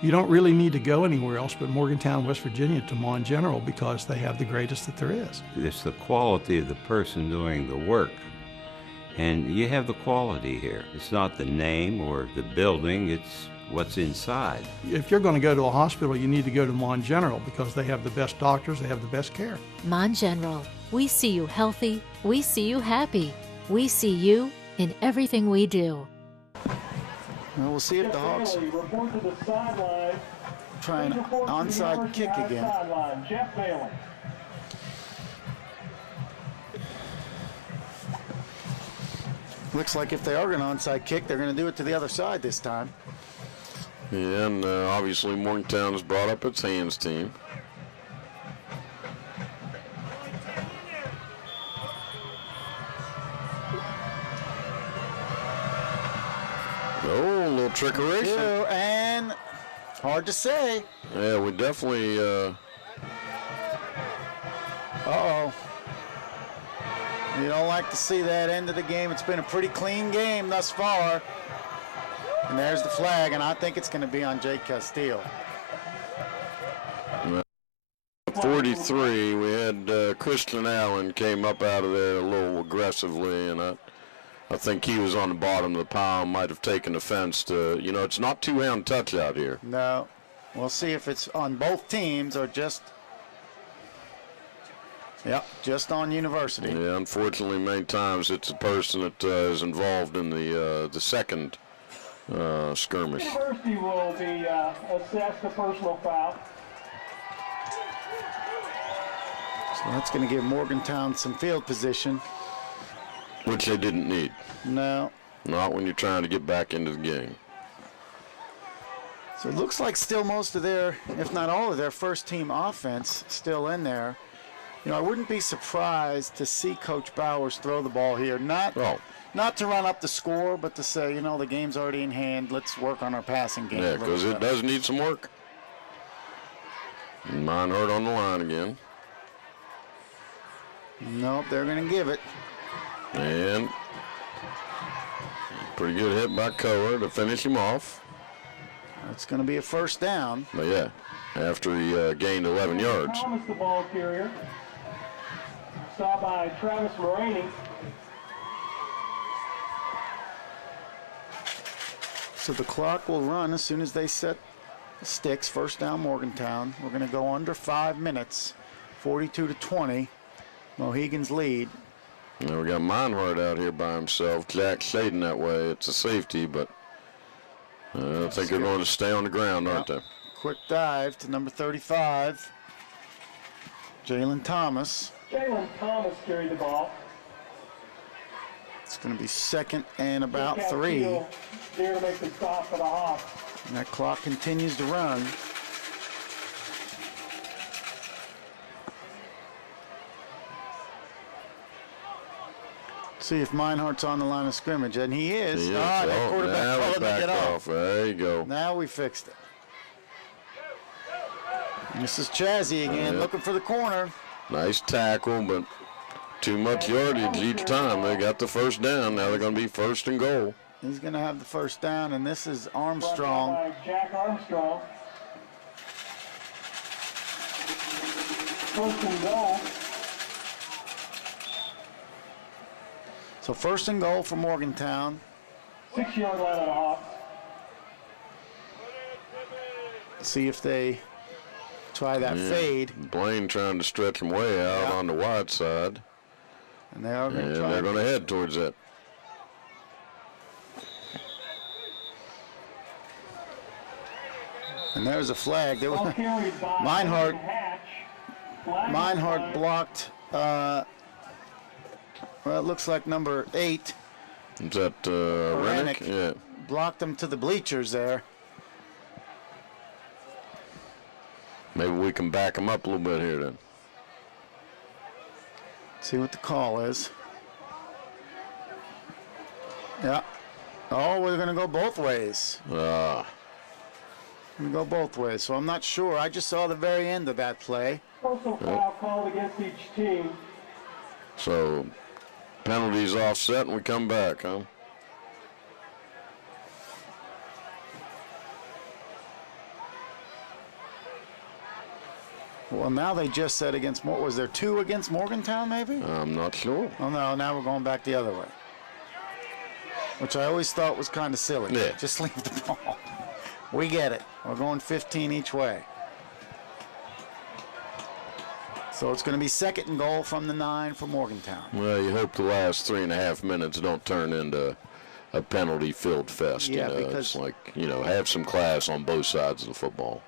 You don't really need to go anywhere else but Morgantown, West Virginia to Mon General because they have the greatest that there is. It's the quality of the person doing the work. And you have the quality here. It's not the name or the building, it's what's inside. If you're going to go to a hospital, you need to go to Mon General because they have the best doctors, they have the best care. Mon General, we see you healthy, we see you happy, we see you in everything we do. Well, we'll see if the Hawks Report to the sideline. try an onside kick again. Sideline. Jeff Bailey. Looks like if they are going to onside kick, they're going to do it to the other side this time. Yeah, and obviously Morgantown has brought up its hands team. Oh, a little trickery. And hard to say. Yeah, we definitely. Uh-oh. You don't like to see that end of the game. It's been a pretty clean game thus far. And there's the flag, and I think it's going to be on Jake Castile. 43, we had Christian Allen came up out of there a little aggressively, and I think he was on the bottom of the pile, might have taken offense to, you know, it's not two-hand touch out here. No. We'll see if it's on both teams or just, just on University. Yeah, unfortunately, many times it's a person that is involved in the second skirmish. University will be assessed a personal foul. So that's going to give Morgantown some field position. Which they didn't need. No. Not when you're trying to get back into the game. So it looks like still most of their, if not all of their first team offense still in there. You know, I wouldn't be surprised to see Coach Bowers throw the ball here. Not to run up the score, but to say, you know, the game's already in hand. Let's work on our passing game. Yeah, because it does need some work. Minehart on the line again. Nope, they're going to give it. And pretty good hit by Kohler to finish him off. It's going to be a first down. But yeah, after he gained 11 yards. Thomas, the ball carrier. Saw by Travis Moraney. So the clock will run as soon as they set the sticks. First down, Morgantown. We're going to go under 5 minutes. 42-20. Mohigans lead. Now we got Minehart out here by himself. Jack shading that way. It's a safety, but I think they're going to stay on the ground, aren't they? Quick dive to number 35. Jalen Thomas. Jalen Thomas carried the ball. It's going to be second and about 3. There to make the stop for the Hawks. And that clock continues to run. See if Minehart's on the line of scrimmage, and he is. He is. That quarterback now told we him to back get off. There you go. Now we fixed it. And this is Chazzy again, looking for the corner. Nice tackle, but too much yardage each time. They got the first down. Now they're going to be first and goal. He's going to have the first down, and this is Armstrong. By Jack Armstrong. First and goal. So first and goal for Morgantown. 6-yard line of the Hawks. See if they try that fade. Blaine trying to stretch him way out on the wide side. And they are going to try. They're going to head towards that. And there's a flag. There was Minehart blocked. Well, it looks like number 8. Is that Rennick? Yeah. Blocked him to the bleachers there. Maybe we can back him up a little bit here then. See what the call is. Yeah. Oh, we're going to go both ways. Ah. We're going to go both ways, so I'm not sure. I just saw the very end of that play. Personal foul called against each team. So penalties offset and we come back, huh? Well, now they just said against, was there 2 against Morgantown maybe? I'm not sure. Oh, no, now we're going back the other way. Which I always thought was kind of silly. Yeah. Just leave the ball. We get it. We're going 15 each way. So it's going to be 2nd and goal from the 9 for Morgantown. Well, you hope the last 3.5 minutes don't turn into a penalty-filled fest. Yeah, because it's like, have some class on both sides of the football.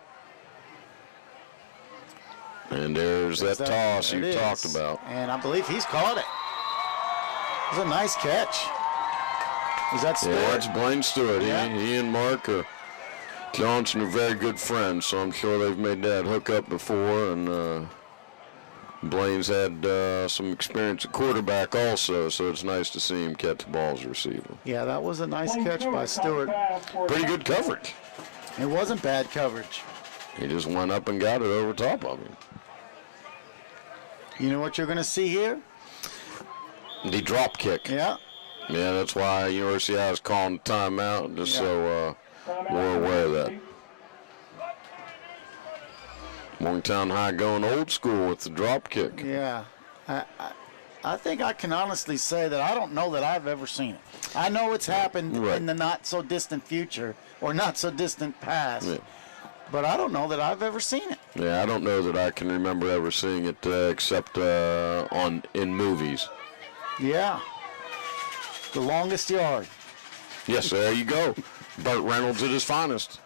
And there's that toss you talked about. And I believe he's caught it. It was a nice catch. Was that Stewart? Yeah, that's Blaine Stewart. Yeah. He and Mark Johnson are very good friends, so I'm sure they've made that hookup before. And Blaine's had some experience at quarterback also, so it's nice to see him catch the ball as a receiver. Yeah, that was a nice catch by Stewart. Pretty good coverage. It wasn't bad coverage. He just went up and got it over top of him. You know what you're going to see here? The drop kick. Yeah. Yeah, that's why University High is calling timeout, just so we're aware of that. Morgantown High going old school with the drop kick. Yeah. I think I can honestly say that I don't know that I've ever seen it. I know it's happened in the not-so-distant future or not-so-distant past. Yeah. But I don't know that I've ever seen it. Yeah, I don't know that I can remember ever seeing it except in movies. Yeah. The longest yard. Yes, there you go. Burt Reynolds at his finest.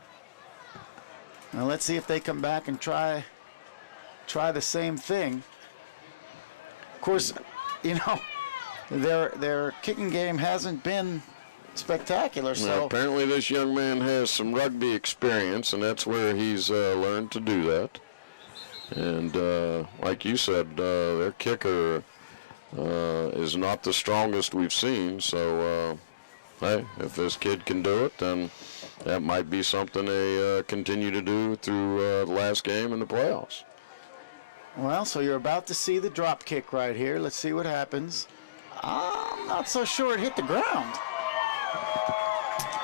Now let's see if they come back and try the same thing. Of course, their kicking game hasn't been spectacular. So now, apparently this young man has some rugby experience, and that's where he's learned to do that. And like you said, their kicker is not the strongest we've seen. So, hey, if this kid can do it, then that might be something they continue to do through the last game in the playoffs. Well, so you're about to see the drop kick right here. Let's see what happens. I'm not so sure it hit the ground.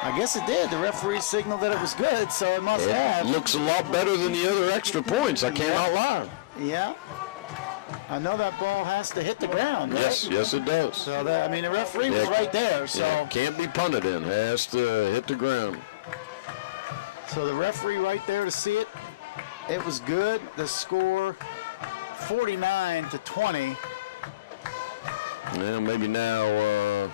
I guess it did. The referee signaled that it was good, so it must have. It looks a lot better than the other extra points. I cannot lie. Yeah. I know that ball has to hit the ground, right? Yes, it does. So, the referee was right there. So can't be punted in. Has to hit the ground. So the referee right there to see it. It was good. The score, 49-20. Yeah, maybe now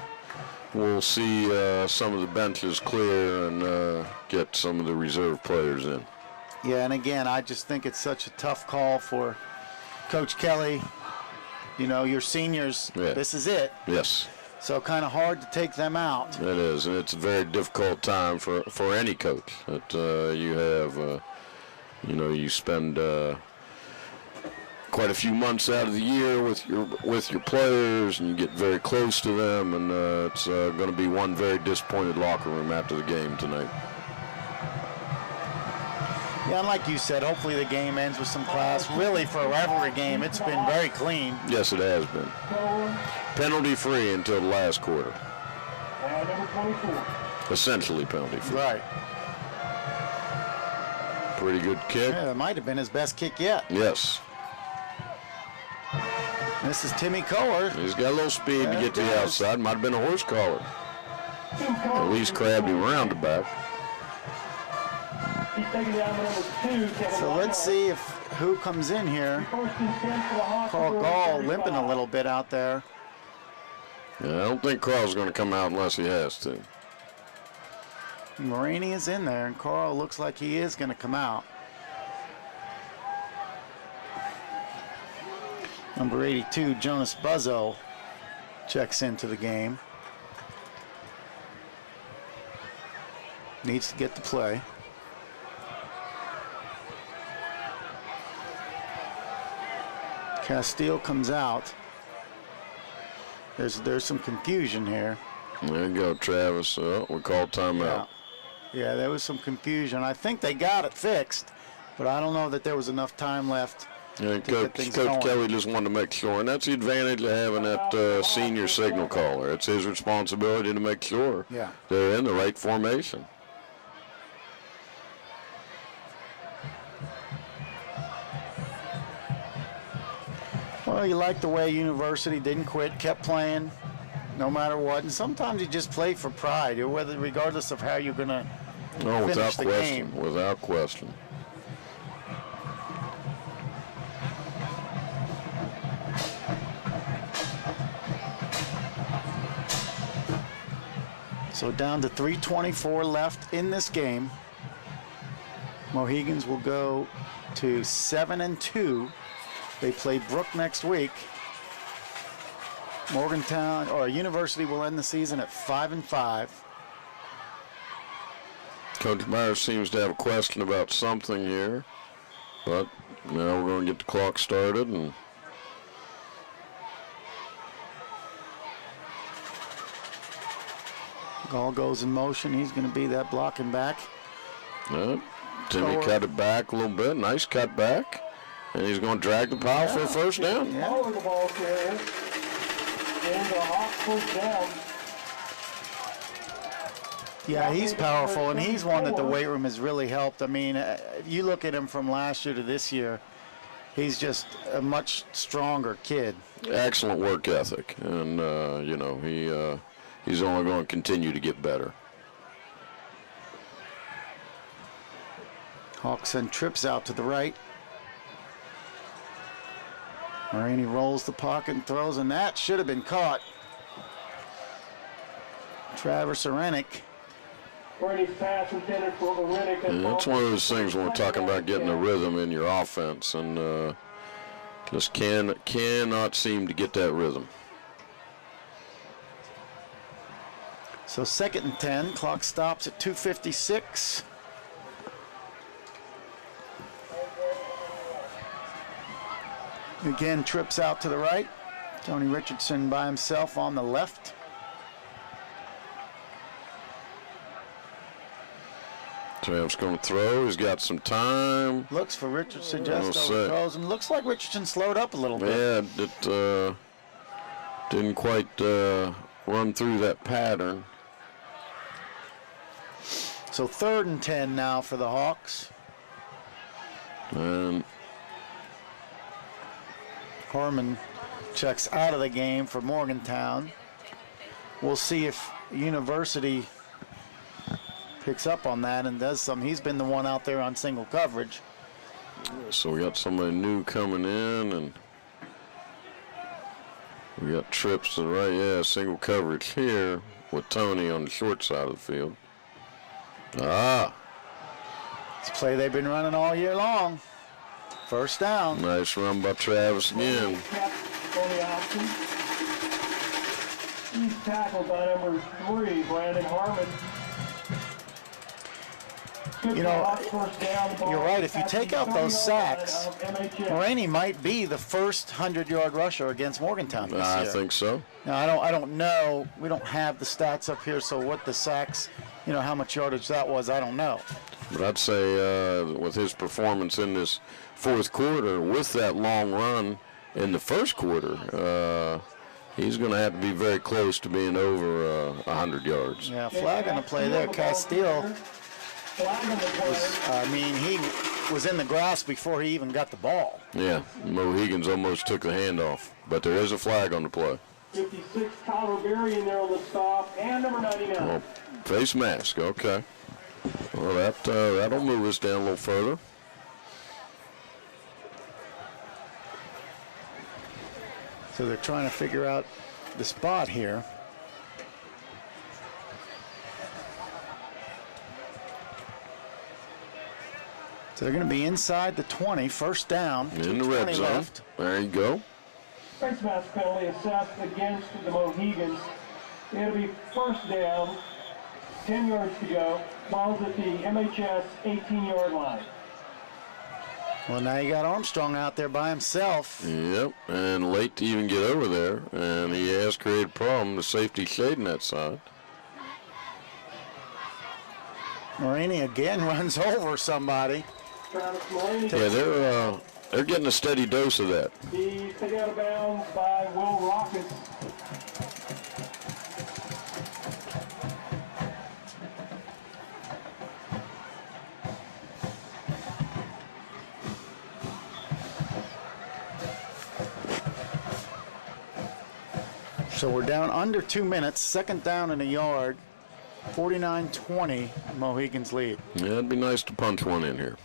we'll see some of the benches clear and get some of the reserve players in. Yeah, and again, I just think it's such a tough call for Coach Kelly. Your seniors, this is it. Yes. So kind of hard to take them out. It is, and it's a very difficult time for any coach that you have. You spend quite a few months out of the year with your players, and you get very close to them, and it's going to be one very disappointed locker room after the game tonight. Yeah, and like you said, hopefully the game ends with some class. Really, for a rivalry game, it's been very clean. Yes, it has been. Penalty-free until the last quarter. Essentially penalty-free. Right. Pretty good kick. Yeah, it might have been his best kick yet. Yes. This is Timmy Kohler. He's got a little speed to get to the outside. Might have been a horse collar. At least grabbed him around the back. So let's see who comes in here. Carl Gall limping a little bit out there. Yeah, I don't think Carl's going to come out unless he has to. Moraney is in there, and Carl looks like he is going to come out. Number 82, Jonas Buzzo, checks into the game. Needs to get the play. Castile comes out. There's some confusion here. There you go, Travis. We called timeout. Yeah, there was some confusion. I think they got it fixed, but I don't know that there was enough time left. Yeah, Coach Kelly just wanted to make sure, and that's the advantage of having that senior signal caller. It's his responsibility to make sure they're in the right formation. Well, you like the way University didn't quit, kept playing no matter what. And sometimes you just play for pride, whether regardless of how you're going to finish the game. Without question. So down to 3:24 left in this game. Mohigans will go to 7-2. They play Brook next week. Morgantown or University will end the season at 5-5. Coach Myers seems to have a question about something here, but now we're going to get the clock started and. Gall goes in motion. He's going to be that blocking back. Timmy cut it back a little bit. Nice cut back. And he's going to drag the pile for a first down. Yeah. Over the ball carrier. And the Hawk first down. Yeah, he's powerful, and he's one that the weight room has really helped. I mean, if you look at him from last year to this year, he's just a much stronger kid. Excellent work ethic. And, you know, he's only going to continue to get better. Hawk send trips out to the right. Marini rolls the pocket and throws, and that should have been caught. Travis Arenik. Pass intended for Arenik. Yeah, that's one of those things when we're talking about getting a rhythm in your offense, and just cannot seem to get that rhythm. So 2nd and 10, clock stops at 2:56. Again, trips out to the right. Tony Richardson by himself on the left. Travis going to throw. He's got some time. Looks for Richardson, just overthrows, and looks like Richardson slowed up a little bit. Yeah, it didn't quite run through that pattern. So 3rd and 10 now for the Hawks. And Harmon checks out of the game for Morgantown. We'll see if University picks up on that and does some. He's been the one out there on single coverage. So we got somebody new coming in, and we got trips to the right. Yeah, single coverage here with Tony on the short side of the field. It's a play they've been running all year long. First down. Nice run by Travis again. He's tackled by number 3, Brandon Harmon. You know, you're right. If you take out those sacks, Moraney might be the first 100-yard rusher against Morgantown this year. I think so. Now, I don't know. We don't have the stats up here, so what the sacks, you know, how much yardage that was, I don't know. But I'd say with his performance in this fourth quarter, with that long run in the first quarter, he's going to have to be very close to being over 100 yards. Yeah, flag on the play there. Castile he was in the grass before he even got the ball. Yeah, Mohigans almost took the handoff, but there is a flag on the play. 56, Tyler Berry in there on the stop, and number 99. Well, face mask, okay. Well, that'll move us down a little further. So they're trying to figure out the spot here. So they're going to be inside the 20, first down. In the red zone. Left. There you go. Face mask penalty assessed against the Mohigans. It'll be first down, 10 yards to go. Ball's at the MHS 18-yard line. Well, now you got Armstrong out there by himself. Yep, and late to even get over there, and he has created a problem. The safety shading that side. Morini again runs over somebody. Yeah, they're getting a steady dose of that. He's taken out of bounds by Will Rockets. So we're down under 2 minutes, second down and a yard, 49-20, Mohigans lead. Yeah, it'd be nice to punch one in here.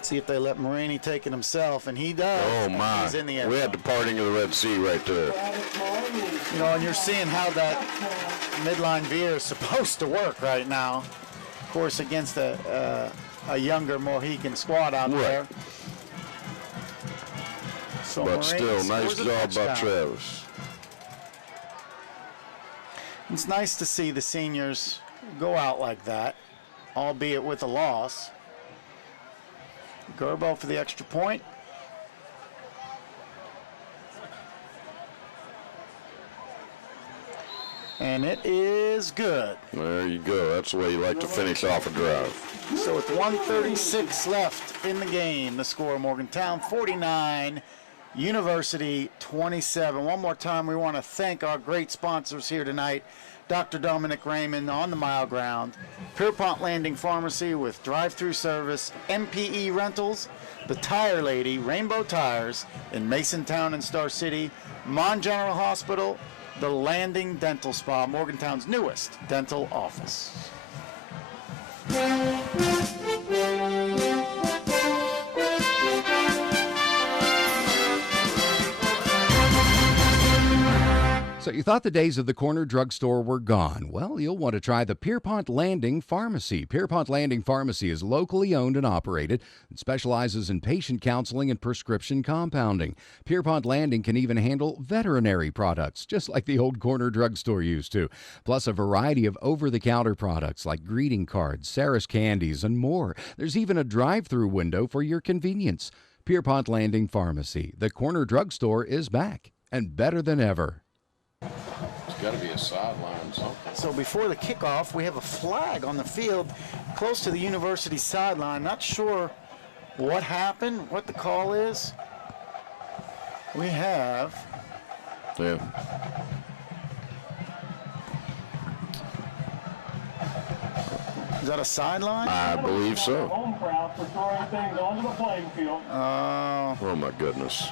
See if they let Marini take it himself, and he does. Oh, my. He's in the end We zone. had the parting of the Red Sea right there. You know, and you're seeing how that midline veer is supposed to work right now. Of course, against a younger Mohican squad out there. So But Marini still, nice scores a job by touchdown. Travis. It's nice to see the seniors go out like that, albeit with a loss. Gerbo for the extra point. And it is good. There you go. That's the way you like to finish off a drive. So with 1:36 left in the game, the score Morgantown 49, University 27. One more time, we want to thank our great sponsors here tonight. Dr. Dominic Raymond on the mile ground, Pierpont Landing Pharmacy with drive-through service, MPE Rentals, the Tire Lady, Rainbow Tires in Masontown and Star City, Mon General Hospital, the Landing Dental Spa, Morgantown's newest dental office. So you thought the days of the corner drugstore were gone. Well, you'll want to try the Pierpont Landing Pharmacy. Pierpont Landing Pharmacy is locally owned and operated and specializes in patient counseling and prescription compounding. Pierpont Landing can even handle veterinary products, just like the old corner drugstore used to, plus a variety of over-the-counter products like greeting cards, Sarah's candies, and more. There's even a drive-through window for your convenience. Pierpont Landing Pharmacy. The corner drugstore is back and better than ever. It's got to be a sideline something. So before the kickoff, we have a flag on the field close to the university sideline. Not sure what happened, what the call is. We have... Yeah. Is that a sideline? I believe so. Home crowd for throwing things onto the playing field. Oh, my goodness.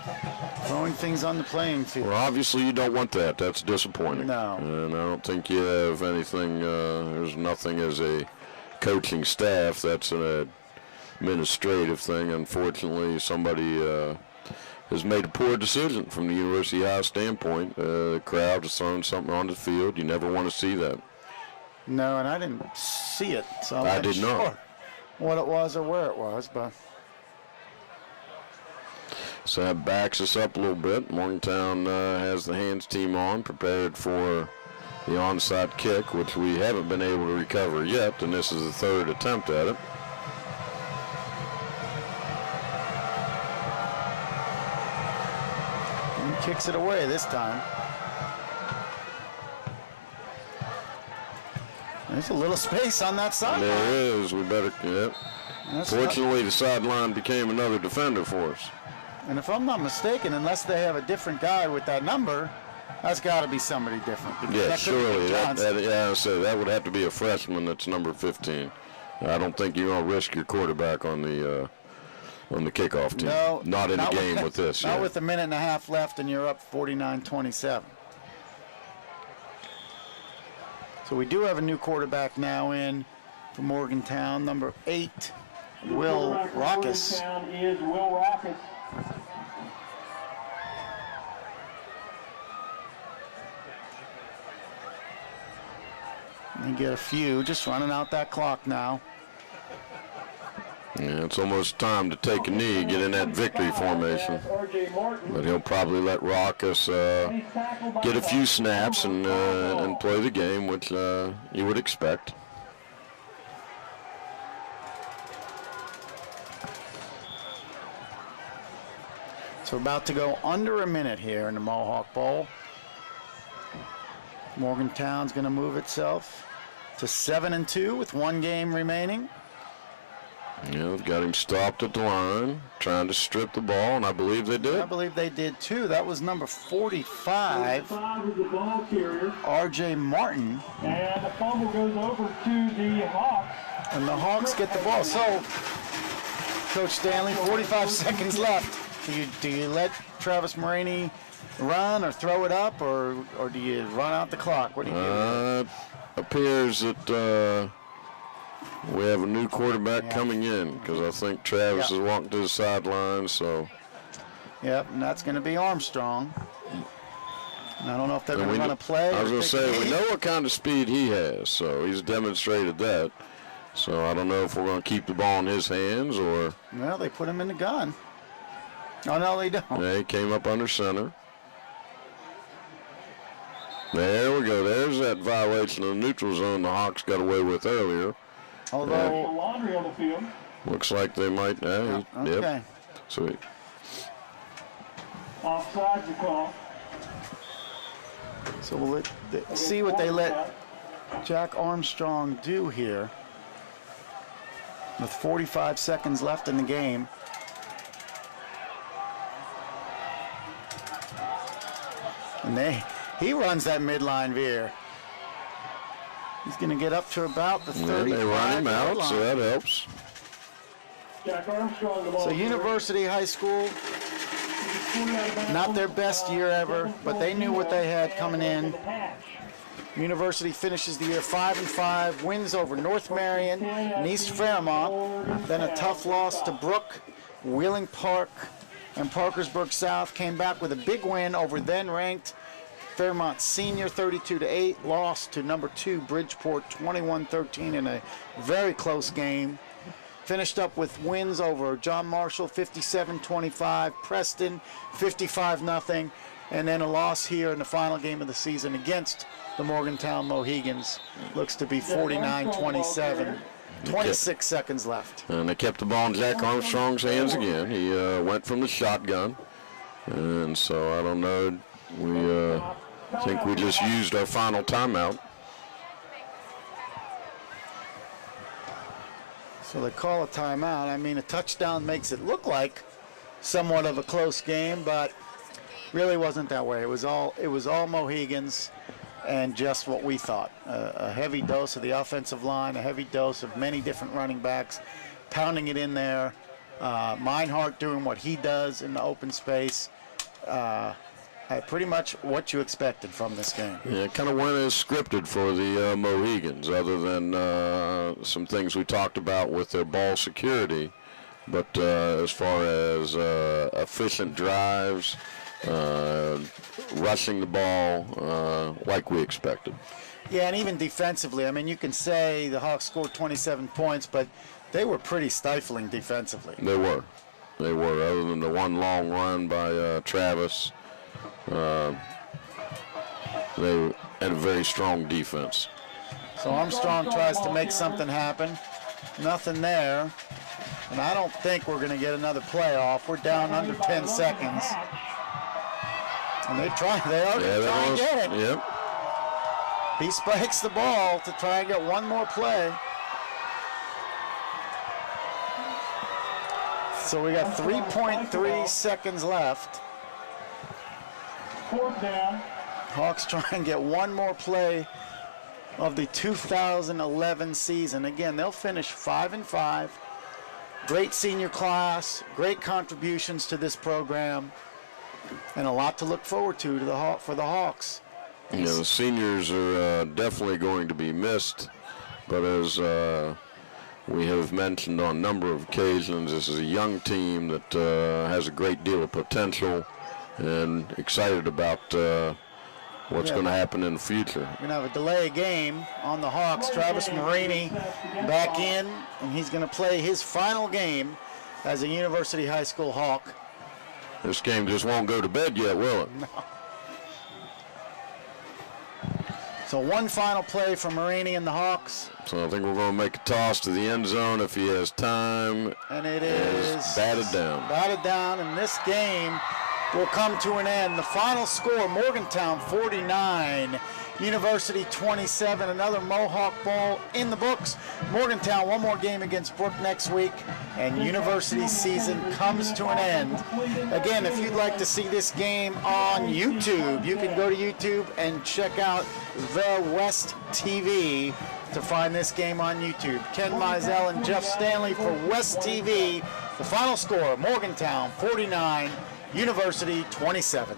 Throwing things on the playing field. Well, obviously you don't want that. That's disappointing. No. And I don't think you have anything, there's nothing as a coaching staff. That's an administrative thing. Unfortunately, somebody has made a poor decision from the University High standpoint. The crowd has thrown something on the field. You never want to see that. No, and I didn't see it, so I'm I not did sure not. what it was or where it was, but... So that backs us up a little bit. Morgantown has the hands team on, prepared for the onside kick, which we haven't been able to recover yet, and this is the third attempt at it. And he kicks it away this time. There's a little space on that sideline. There is. We better, yeah. Fortunately, the sideline became another defender for us. And if I'm not mistaken, unless they have a different guy with that number, that's got to be somebody different. because Yeah, that couldn't be surely. Johnson. Yeah, I said that would have to be a freshman. That's number 15. I don't think you're gonna risk your quarterback on the kickoff team. No, not in a game with this. Not yeah. with a minute and a half left, and you're up 49-27. So we do have a new quarterback now in for Morgantown, number 8, Will Rockus. Morgantown is Will Rockus. They get a few, just running out that clock now. Yeah, it's almost time to take a knee, get in that victory formation. But he'll probably let Rockus get a few snaps and play the game, which you would expect. So about to go under a minute here in the Mohawk Bowl. Morgantown's going to move itself to 7-2 with one game remaining. Yeah, they've got him stopped at the line, trying to strip the ball, and I believe they did. I believe they did too. That was number 45, is the ball carrier. R.J. Martin. And the fumble goes over to the Hawks. And the Hawks get the ball. So, Coach Stanley, 45 seconds left Do you let Travis Morini run or throw it up, or do you run out the clock? What do you do? It appears that we have a new quarterback coming in, because I think Travis is walking to the sideline. So. Yep, and that's going to be Armstrong. And I don't know if they're going to run a play. I was going to say, we know what kind of speed he has, so he's demonstrated that. So I don't know if we're going to keep the ball in his hands or. Well, they put him in the gun. Oh, no, they don't. Yeah, he came up under center. There we go. There's that violation of the neutral zone the Hawks got away with earlier. Although. Laundry on the field. Looks like they might. Okay. Yep. Sweet. Offsides the call. So we'll see what they let Jack Armstrong do here. With 45 seconds left in the game. And he runs that midline veer. He's going to get up to about the 30. They run him out, so that helps. Jack Armstrong, So University High School, not their best year ever, but they knew what they had coming in. University finishes the year 5-5, wins over North Marion and East Fairmont, then a tough loss to Brook, Wheeling Park, and Parkersburg South. Came back with a big win over then-ranked Fairmont Senior 32-8, lost to number 2 Bridgeport 21-13 in a very close game. Finished up with wins over John Marshall 57-25, Preston 55-0, and then a loss here in the final game of the season against the Morgantown Mohigans. Looks to be 49-27. 26 seconds left. And they kept the ball in Jack Armstrong's hands again. He went from the shotgun. And so I don't know. We think we just used our final timeout. So they call a timeout. I mean, a touchdown makes it look like somewhat of a close game, but really wasn't that way. It was all Mohigans. And just what we thought, a heavy dose of the offensive line, a heavy dose of many different running backs, pounding it in there. Meinhardt doing what he does in the open space. Pretty much what you expected from this game. Yeah, it kind of went as scripted for the Mohigans, other than some things we talked about with their ball security. But as far as efficient drives, rushing the ball like we expected. Yeah, and even defensively, I mean, you can say the Hawks scored 27 points, but they were pretty stifling defensively. They were, other than the one long run by Travis. They had a very strong defense. So Armstrong tries to make something happen. Nothing there. And I don't think we're going to get another playoff. We're down under 10 seconds. And they are going to try and get it. Yep. He spikes the ball to try and get one more play. So we got 3.3 seconds left. Fourth down. Hawks try and get one more play of the 2011 season. Again, they'll finish 5-5. Great senior class, great contributions to this program, and a lot to look forward to for the Hawks. Yeah, the seniors are definitely going to be missed, but as we have mentioned on a number of occasions, this is a young team that has a great deal of potential, and excited about what's going to happen in the future. We're going to have a delay game on the Hawks. Travis Morini back in, and he's going to play his final game as a University High School Hawk. This game just won't go to bed yet, will it? No. So one final play for Morini and the Hawks. So I think we're going to make a toss to the end zone if he has time. And it is batted down. Batted down, and this game will come to an end. The final score, Morgantown 49, University 27, another Mohawk Bowl in the books. Morgantown, one more game against Brook next week, and University season comes to an end. Again, if you'd like to see this game on YouTube, you can go to YouTube and check out The West TV to find this game on YouTube. Ken Mizell and Jeff Stanley for West TV The final score, Morgantown 49, University 27.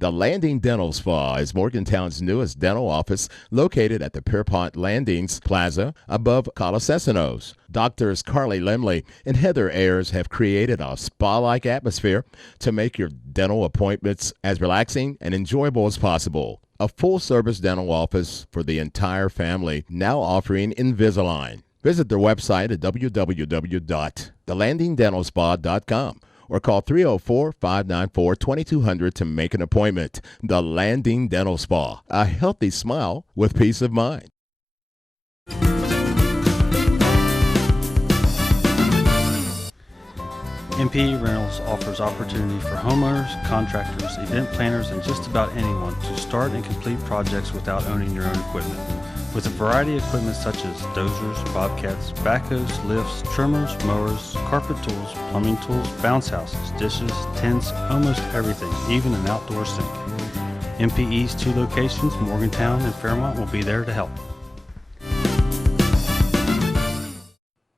The Landing Dental Spa is Morgantown's newest dental office located at the Pierpont Landings Plaza above Colasesanos. Doctors Carly Lemley and Heather Ayers have created a spa-like atmosphere to make your dental appointments as relaxing and enjoyable as possible. A full-service dental office for the entire family, now offering Invisalign. Visit their website at www.thelandingdentalspa.com. or call 304-594-2200 to make an appointment. The Landing Dental Spa, a healthy smile with peace of mind. MPE Rentals offers opportunity for homeowners, contractors, event planners, and just about anyone to start and complete projects without owning your own equipment. With a variety of equipment such as dozers, bobcats, backhoes, lifts, trimmers, mowers, carpet tools, plumbing tools, bounce houses, dishes, tents, almost everything, even an outdoor sink. MPE's 2 locations, Morgantown and Fairmont, will be there to help.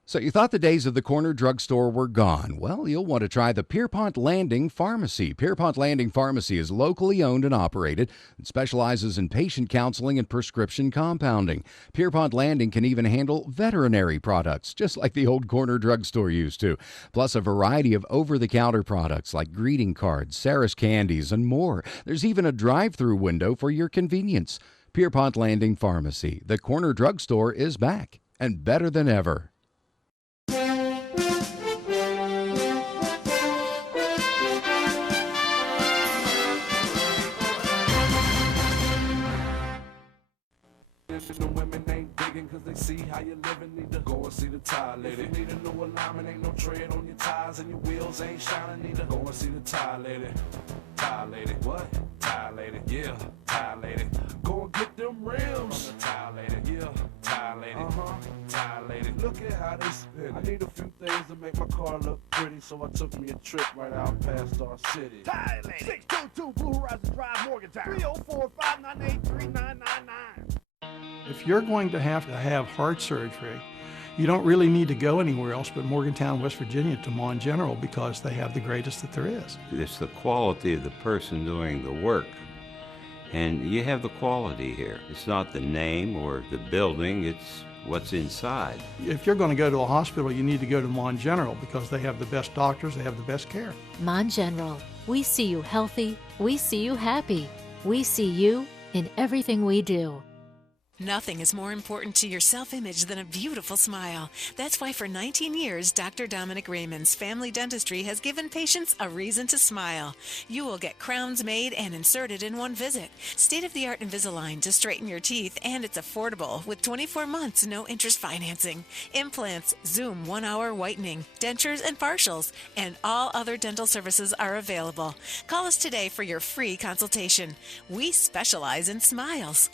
So you thought the days of the corner drugstore were gone. Well, you'll want to try the Pierpont Landing Pharmacy. Pierpont Landing Pharmacy is locally owned and operated and specializes in patient counseling and prescription compounding. Pierpont Landing can even handle veterinary products, just like the old corner drugstore used to, plus a variety of over-the-counter products like greeting cards, Sarah's candies, and more. There's even a drive-through window for your convenience. Pierpont Landing Pharmacy. The corner drugstore is back and better than ever. The women ain't digging cause they see how you living. Need to go and see the tire lady. If you need a new alignment, ain't no tread on your tires and your wheels ain't shining. Need to go and see the tire lady. Tire lady, what? Tire lady, yeah, tire lady. Go and get them rims. Tire lady, yeah, tire lady. Tire lady. Look at how they spin. I need a few things to make my car look pretty, so I took me a trip right out past our city. Tire lady. 622 Blue Horizon Drive, Morgantown. 304-598-3999. If you're going to have heart surgery, you don't really need to go anywhere else but Morgantown, West Virginia to Mon General because they have the greatest that there is. It's the quality of the person doing the work. And you have the quality here. It's not the name or the building, it's what's inside. If you're going to go to a hospital, you need to go to Mon General because they have the best doctors, they have the best care. Mon General, we see you healthy, we see you happy, we see you in everything we do. Nothing is more important to your self-image than a beautiful smile. That's why for 19 years, Dr. Dominic Raymond's Family Dentistry has given patients a reason to smile. You will get crowns made and inserted in one visit. State-of-the-art Invisalign to straighten your teeth, and it's affordable with 24 months, no interest financing. Implants, Zoom 1-hour whitening, dentures and partials, and all other dental services are available. Call us today for your free consultation. We specialize in smiles.